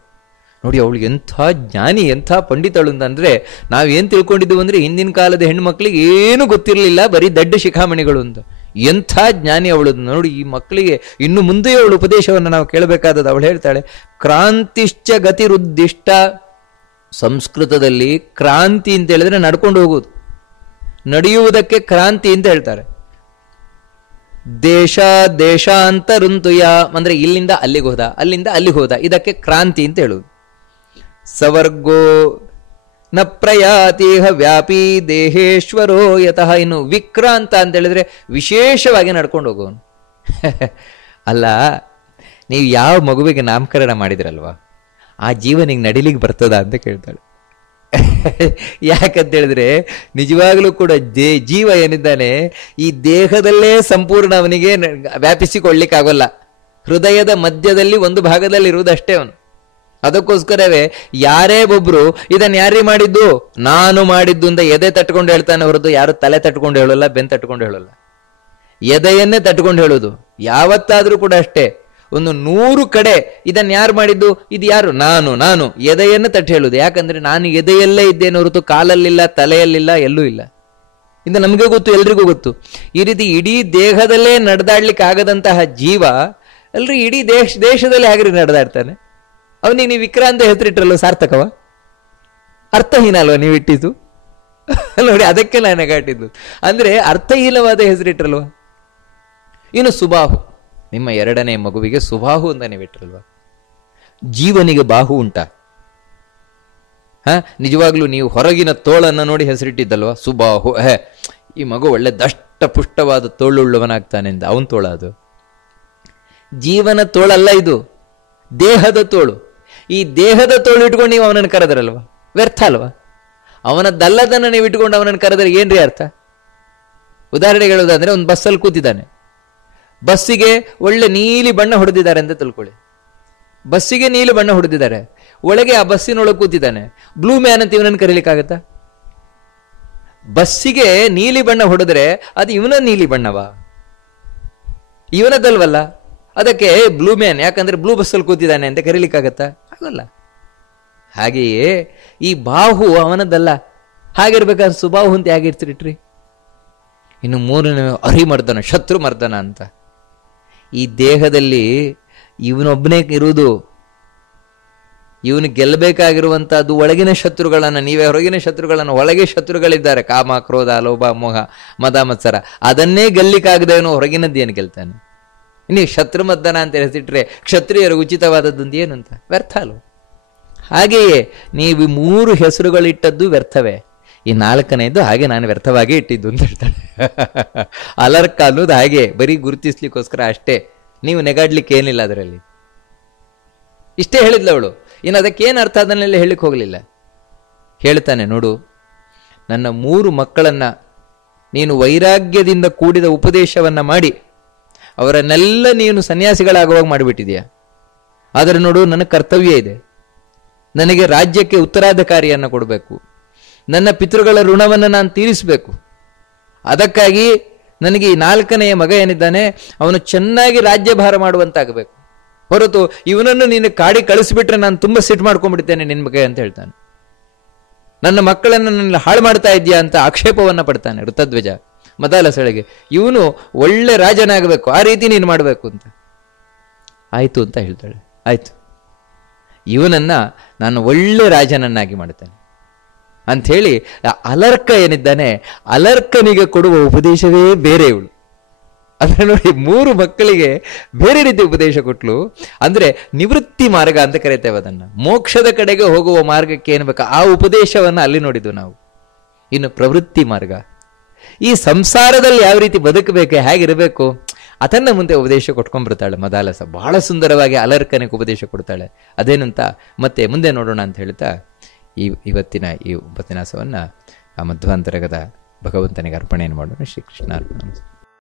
ನೋಡಿ, ಅವಳು ಎಂಥ ಜ್ಞಾನಿ, ಎಂಥ ಪಂಡಿತಳು ಅಂತಂದ್ರೆ, ನಾವೇನು ತಿಳ್ಕೊಂಡಿದ್ದೀವಿ ಅಂದ್ರೆ ಹಿಂದಿನ ಕಾಲದ ಹೆಣ್ಮಕ್ಳಿಗೆ ಏನೂ ಗೊತ್ತಿರಲಿಲ್ಲ, ಬರೀ ದಡ್ಡ ಶಿಖಾಮಣಿಗಳು ಅಂತ. ಎಂಥ ಜ್ಞಾನಿ ಅವಳು ನೋಡಿ. ಈ ಮಕ್ಕಳಿಗೆ ಇನ್ನು ಮುಂದೆ ಅವಳು ಉಪದೇಶವನ್ನು ನಾವು ಕೇಳಬೇಕಾದದ್ದು. ಅವಳು ಹೇಳ್ತಾಳೆ, ಕ್ರಾಂತಿಶ್ಚ ಗತಿರುದ್ದಿಷ್ಟ. ಸಂಸ್ಕೃತದಲ್ಲಿ ಕ್ರಾಂತಿ ಅಂತ ಹೇಳಿದ್ರೆ ನಡ್ಕೊಂಡು ಹೋಗುವುದು, ನಡೆಯುವುದಕ್ಕೆ ಕ್ರಾಂತಿ ಅಂತ ಹೇಳ್ತಾರೆ. ದೇಶ ದೇಶಾಂತರುಂತುಯ ಅಂದ್ರೆ ಇಲ್ಲಿಂದ ಅಲ್ಲಿಗೆ ಹೋದ, ಅಲ್ಲಿಂದ ಅಲ್ಲಿಗೆ ಹೋದ, ಇದಕ್ಕೆ ಕ್ರಾಂತಿ ಅಂತ ಹೇಳುವುದು. ಸವರ್ಗೋ ನ ಪ್ರಯಾತೀಹ ವ್ಯಾಪಿ ದೇಹೇಶ್ವರೋ ಯತಃ. ಇನ್ನು ವಿಕ್ರಾಂತ ಅಂತ ಹೇಳಿದ್ರೆ ವಿಶೇಷವಾಗಿ ನಡ್ಕೊಂಡು ಹೋಗೋನು. ಅಲ್ಲ, ನೀವು ಯಾವ ಮಗುವಿಗೆ ನಾಮಕರಣ ಮಾಡಿದ್ರಲ್ವಾ, ಆ ಜೀವನಿಗೆ ನಡಿಲಿಕ್ಕೆ ಬರ್ತದ ಅಂತ ಕೇಳ್ತಾಳೆ. ಯಾಕಂತ ಹೇಳಿದ್ರೆ ನಿಜವಾಗ್ಲೂ ಕೂಡ ಜೀವ ಏನಿದ್ದಾನೆ ಈ ದೇಹದಲ್ಲೇ ಸಂಪೂರ್ಣ ಅವನಿಗೆ ವ್ಯಾಪಿಸಿಕೊಳ್ಳಿಕ್ಕಾಗಲ್ಲ. ಹೃದಯದ ಮಧ್ಯದಲ್ಲಿ ಒಂದು ಭಾಗದಲ್ಲಿ ಇರುವುದಷ್ಟೇ ಅವನು. ಅದಕ್ಕೋಸ್ಕರವೇ ಯಾರೇ ಒಬ್ರು ಇದನ್ನ ಯಾರೇ ಮಾಡಿದ್ದು, ನಾನು ಮಾಡಿದ್ದು ಅಂತ ಎದೆ ತಟ್ಕೊಂಡು ಹೇಳ್ತಾನೆ ಹೊರತು ಯಾರು ತಲೆ ತಟ್ಕೊಂಡು ಹೇಳೋಲ್ಲ, ಬೆನ್ ತಟ್ಕೊಂಡು ಹೇಳೋಲ್ಲ. ಎದೆಯನ್ನೇ ತಟ್ಕೊಂಡು ಹೇಳೋದು ಯಾವತ್ತಾದ್ರೂ ಕೂಡ ಅಷ್ಟೇ. ಒಂದು 100 ಕಡೆ ಇದನ್ನ ಯಾರು ಮಾಡಿದ್ದು, ಇದು ಯಾರು, ನಾನು ಎದೆಯನ್ನು ತಟ್ಟಿ ಹೇಳುದು. ಯಾಕಂದ್ರೆ ನಾನು ಎದೆಯಲ್ಲೇ ಇದ್ದೇನೆ ಹೊರತು ಕಾಲಲ್ಲಿಲ್ಲ, ತಲೆಯಲ್ಲಿಲ್ಲ, ಎಲ್ಲೂ ಇಲ್ಲ. ಇದು ನಮಗೆ ಗೊತ್ತು, ಎಲ್ರಿಗೂ ಗೊತ್ತು. ಈ ರೀತಿ ಇಡೀ ದೇಹದಲ್ಲೇ ನಡೆದಾಡ್ಲಿಕ್ಕೆ ಆಗದಂತಹ ಜೀವ ಅಲ್ರಿ ಇಡೀ ದೇಶದಲ್ಲಿ ಹಾಗೆ ನಡೆದಾಡ್ತಾನೆ. ಅವನಿಗೆ ನೀವು ವಿಕ್ರಾಂತ ಹೆಸರಿಟ್ರಲ್ವ, ಸಾರ್ಥಕವ? ಅರ್ಥಹೀನ ಅಲ್ವಾ ನೀವು ಇಟ್ಟಿದ್ದು? ನೋಡಿ, ಅದಕ್ಕೆ ನಾನು ನೆಗಾಟಿದ್ದು. ಅಂದ್ರೆ ಅರ್ಥಹೀನವಾದ ಹೆಸರಿಟ್ರಲ್ವ. ಇನ್ನು ಸುಬಾಹು, ನಿಮ್ಮ 2ನೇ ಮಗುವಿಗೆ ಸುಬಾಹು ಅಂತ ನೀವಿಟ್ರಲ್ವ. ಜೀವನಿಗೆ ಬಾಹು ಉಂಟಾ? ನಿಜವಾಗ್ಲೂ ನೀವು ಹೊರಗಿನ ತೋಳನ್ನು ನೋಡಿ ಹೆಸರಿಟ್ಟಿದ್ದಲ್ವ ಸುಬಾಹು. ಈ ಮಗು ಒಳ್ಳೆ ದಷ್ಟ ಪುಷ್ಟವಾದ ತೋಳುಳ್ಳವನಾಗ್ತಾನೆ ಅಂತ. ಅವನ ತೋಳ ಅದು. ಜೀವನ ತೋಳಲ್ಲ, ಇದು ದೇಹದ ತೋಳು. ಈ ದೇಹದ ತೋಳು ಇಟ್ಕೊಂಡು ನೀವು ಅವನನ್ನು ಕರೆದ್ರಲ್ವ, ವ್ಯರ್ಥ ಅಲ್ವಾ? ಅವನದ್ದಲ್ಲದನ್ನು ನೀವು ಇಟ್ಕೊಂಡು ಅವನನ್ನು ಕರೆದ್ರೆ ಏನ್ರಿ ಅರ್ಥ? ಉದಾಹರಣೆಗೆ ಹೇಳೋದಾದ್ರೆ, ಒಂದು ಬಸ್ಸಲ್ಲಿ ಕೂತಿದ್ದಾನೆ, ಬಸ್ಸಿಗೆ ಒಳ್ಳೆ ನೀಲಿ ಬಣ್ಣ ಹೊಡೆದಿದ್ದಾರೆ ಅಂತ ತಿಳ್ಕೊಳ್ಳಿ. ಬಸ್ಸಿಗೆ ನೀಲಿ ಬಣ್ಣ ಹೊಡೆದಿದ್ದಾರೆ, ಒಳಗೆ ಆ ಬಸ್ಸಿನೊಳಗೆ ಕೂತಿದ್ದಾನೆ. ಬ್ಲೂ ಮ್ಯಾನ್ ಅಂತ ಇವನನ್ನು ಕರೀಲಿಕ್ಕಾಗತ್ತಾ? ಬಸ್ಸಿಗೆ ನೀಲಿ ಬಣ್ಣ ಹೊಡೆದ್ರೆ ಅದು ಇವನ ನೀಲಿ ಬಣ್ಣವಾ? ಇವನದಲ್ವಲ್ಲ. ಅದಕ್ಕೆ ಬ್ಲೂ ಮ್ಯಾನ್, ಯಾಕಂದ್ರೆ ಬ್ಲೂ ಬಸ್ಸಲ್ಲಿ ಕೂತಿದ್ದಾನೆ ಅಂತ ಕರೀಲಿಕ್ಕಾಗತ್ತಾ? ಆಗಲ್ಲ. ಹಾಗೆಯೇ ಈ ಬಾಹು ಅವನದ್ದಲ್ಲ. ಹಾಗಿರ್ಬೇಕಾದ್ರೆ ಸುಬಾಹು ಅಂತ ಹೇಗೆ ಇರ್ತಿರಿಟ್ರಿ? ಇನ್ನು 3ನೇ ಅರಿಮರ್ದನ, ಶತ್ರು ಮರ್ದನ ಅಂತ. ಈ ದೇಹದಲ್ಲಿ ಇವನೊಬ್ಬನೇ ಇರುವುದು. ಇವನು ಗೆಲ್ಲಬೇಕಾಗಿರುವಂತಹದ್ದು ಒಳಗಿನ ಶತ್ರುಗಳನ್ನ, ನೀವೇ ಹೊರಗಿನ ಶತ್ರುಗಳನ್ನ. ಒಳಗೆ ಶತ್ರುಗಳಿದ್ದಾರೆ, ಕಾಮ, ಕ್ರೋಧ, ಲೋಭ, ಮೋಹ, ಮದ, ಮತ್ಸರ. ಅದನ್ನೇ ಗೆಲ್ಲಿಕ್ಕಾಗದೇವನು ಹೊರಗಿನದ್ದೇನು ಗೆಲ್ತಾನೆ? ನೀವು ಶತ್ರುಮದ್ದನ ಅಂತ ಹೆಸರಿಟ್ರೆ ಕ್ಷತ್ರಿಯರು ಉಚಿತವಾದದ್ದು ಏನಂತ? ವ್ಯರ್ಥ ಅಲ್ವ? ಹಾಗೆಯೇ ನೀವು 3 ಹೆಸರುಗಳಿಟ್ಟದ್ದು ವ್ಯರ್ಥವೇ. ಈ 4ನೇದು ಹಾಗೆ ನಾನು ವ್ಯರ್ಥವಾಗಿ ಇಟ್ಟಿದ್ದು ಅಂತ ಹೇಳ್ತಾಳೆ. ಅಲರ್ಕ ಅನ್ನೋದು ಹಾಗೆ ಬರೀ ಗುರುತಿಸ್ಲಿಕ್ಕೋಸ್ಕರ ಅಷ್ಟೇ, ನೀವು ನೆಗಾಡ್ಲಿಕ್ಕೆ ಏನಿಲ್ಲ ಅದರಲ್ಲಿ. ಇಷ್ಟೇ ಹೇಳಿದ್ಲ ಅವಳು. ಇನ್ನು ಅದಕ್ಕೇನು ಅರ್ಥ ಅದನ್ನೆಲ್ಲ ಹೇಳಿಕ್ ಹೋಗಲಿಲ್ಲ. ಹೇಳ್ತಾನೆ, ನೋಡು, ನನ್ನ 3 ಮಕ್ಕಳನ್ನ ನೀನು ವೈರಾಗ್ಯದಿಂದ ಕೂಡಿದ ಉಪದೇಶವನ್ನ ಮಾಡಿ ಅವರನ್ನೆಲ್ಲ ನೀನು ಸನ್ಯಾಸಿಗಳಾಗುವಾಗ ಮಾಡಿಬಿಟ್ಟಿದೆಯಾ. ಆದರೆ ನೋಡು, ನನ್ನ ಕರ್ತವ್ಯ ಇದೆ. ನನಗೆ ರಾಜ್ಯಕ್ಕೆ ಉತ್ತರಾಧಿಕಾರಿಯನ್ನು ಕೊಡಬೇಕು. ನನ್ನ ಪಿತೃಗಳ ಋಣವನ್ನು ನಾನು ತೀರಿಸಬೇಕು. ಅದಕ್ಕಾಗಿ ನನಗೆ ಈ 4ನೇ ಮಗ ಏನಿದ್ದಾನೆ ಅವನು ಚೆನ್ನಾಗಿ ರಾಜ್ಯಭಾರ ಮಾಡುವಂತಾಗಬೇಕು. ಹೊರತು ಇವನನ್ನು ನೀನು ಕಾಡಿ ಕಳಿಸ್ಬಿಟ್ರೆ ನಾನು ತುಂಬಾ ಸಿಟ್ಟು ಮಾಡ್ಕೊಂಡ್ಬಿಡ್ತೇನೆ ನಿನ್ ಬಗ್ಗೆ ಅಂತ ಹೇಳ್ತಾನೆ. ನನ್ನ ಮಕ್ಕಳನ್ನು ನನ್ನ ಹಾಳು ಮಾಡ್ತಾ ಇದೆಯಾ ಅಂತ ಆಕ್ಷೇಪವನ್ನ ಪಡ್ತಾನೆ ಋತಧ್ವಜ ಮದಾಲಸಳಿಗೆ. ಇವನು ಒಳ್ಳೆ ರಾಜನಾಗಬೇಕು, ಆ ರೀತಿ ನೀನು ಮಾಡಬೇಕು ಅಂತ. ಆಯ್ತು ಅಂತ ಹೇಳ್ತಾಳೆ. ಆಯ್ತು, ಇವನನ್ನ ನಾನು ಒಳ್ಳೆ ರಾಜನನ್ನಾಗಿ ಮಾಡ್ತೇನೆ ಅಂಥೇಳಿ ಅಲರ್ಕ ಏನಿದ್ದಾನೆ, ಅಲರ್ಕನಿಗೆ ಕೊಡುವ ಉಪದೇಶವೇ ಬೇರೆ ಇವಳು. ಅಂದ್ರೆ ನೋಡಿ, 3 ಮಕ್ಕಳಿಗೆ ಬೇರೆ ರೀತಿ ಉಪದೇಶ ಕೊಟ್ಲು. ಅಂದ್ರೆ ನಿವೃತ್ತಿ ಮಾರ್ಗ ಅಂತ ಕರಿತೇವೆ ಅದನ್ನ. ಮೋಕ್ಷದ ಕಡೆಗೆ ಹೋಗುವ ಮಾರ್ಗಕ್ಕೆ ಏನ್ ಬೇಕು ಆ ಉಪದೇಶವನ್ನ ಅಲ್ಲಿ ನೋಡಿದ್ವು ನಾವು. ಇನ್ನು ಪ್ರವೃತ್ತಿ ಮಾರ್ಗ, ಈ ಸಂಸಾರದಲ್ಲಿ ಯಾವ ರೀತಿ ಬದುಕಬೇಕು, ಹೇಗಿರಬೇಕು ಅದನ್ನ ಮುಂದೆ ಉಪದೇಶ ಕೊಟ್ಕೊಂಡ್ಬಿಡ್ತಾಳೆ ಮದಾಲಸ. ಬಹಳ ಸುಂದರವಾಗಿ ಅಲರ್ಕನಿಗೆ ಉಪದೇಶ ಕೊಡ್ತಾಳೆ. ಅದೇನಂತ ಮತ್ತೆ ಮುಂದೆ ನೋಡೋಣ ಅಂತ ಹೇಳ್ತಾ ಇವತ್ತಿನ ಈ ಉಪನ್ಯಾಸವನ್ನ ಆ ಮಧ್ವಾಂತರಗದ ಭಗವಂತನಿಗೆ ಅರ್ಪಣೆಯನ್ನು ಮಾಡೋಣ. ಶ್ರೀಕೃಷ್ಣ ಅರ್ಪಣ.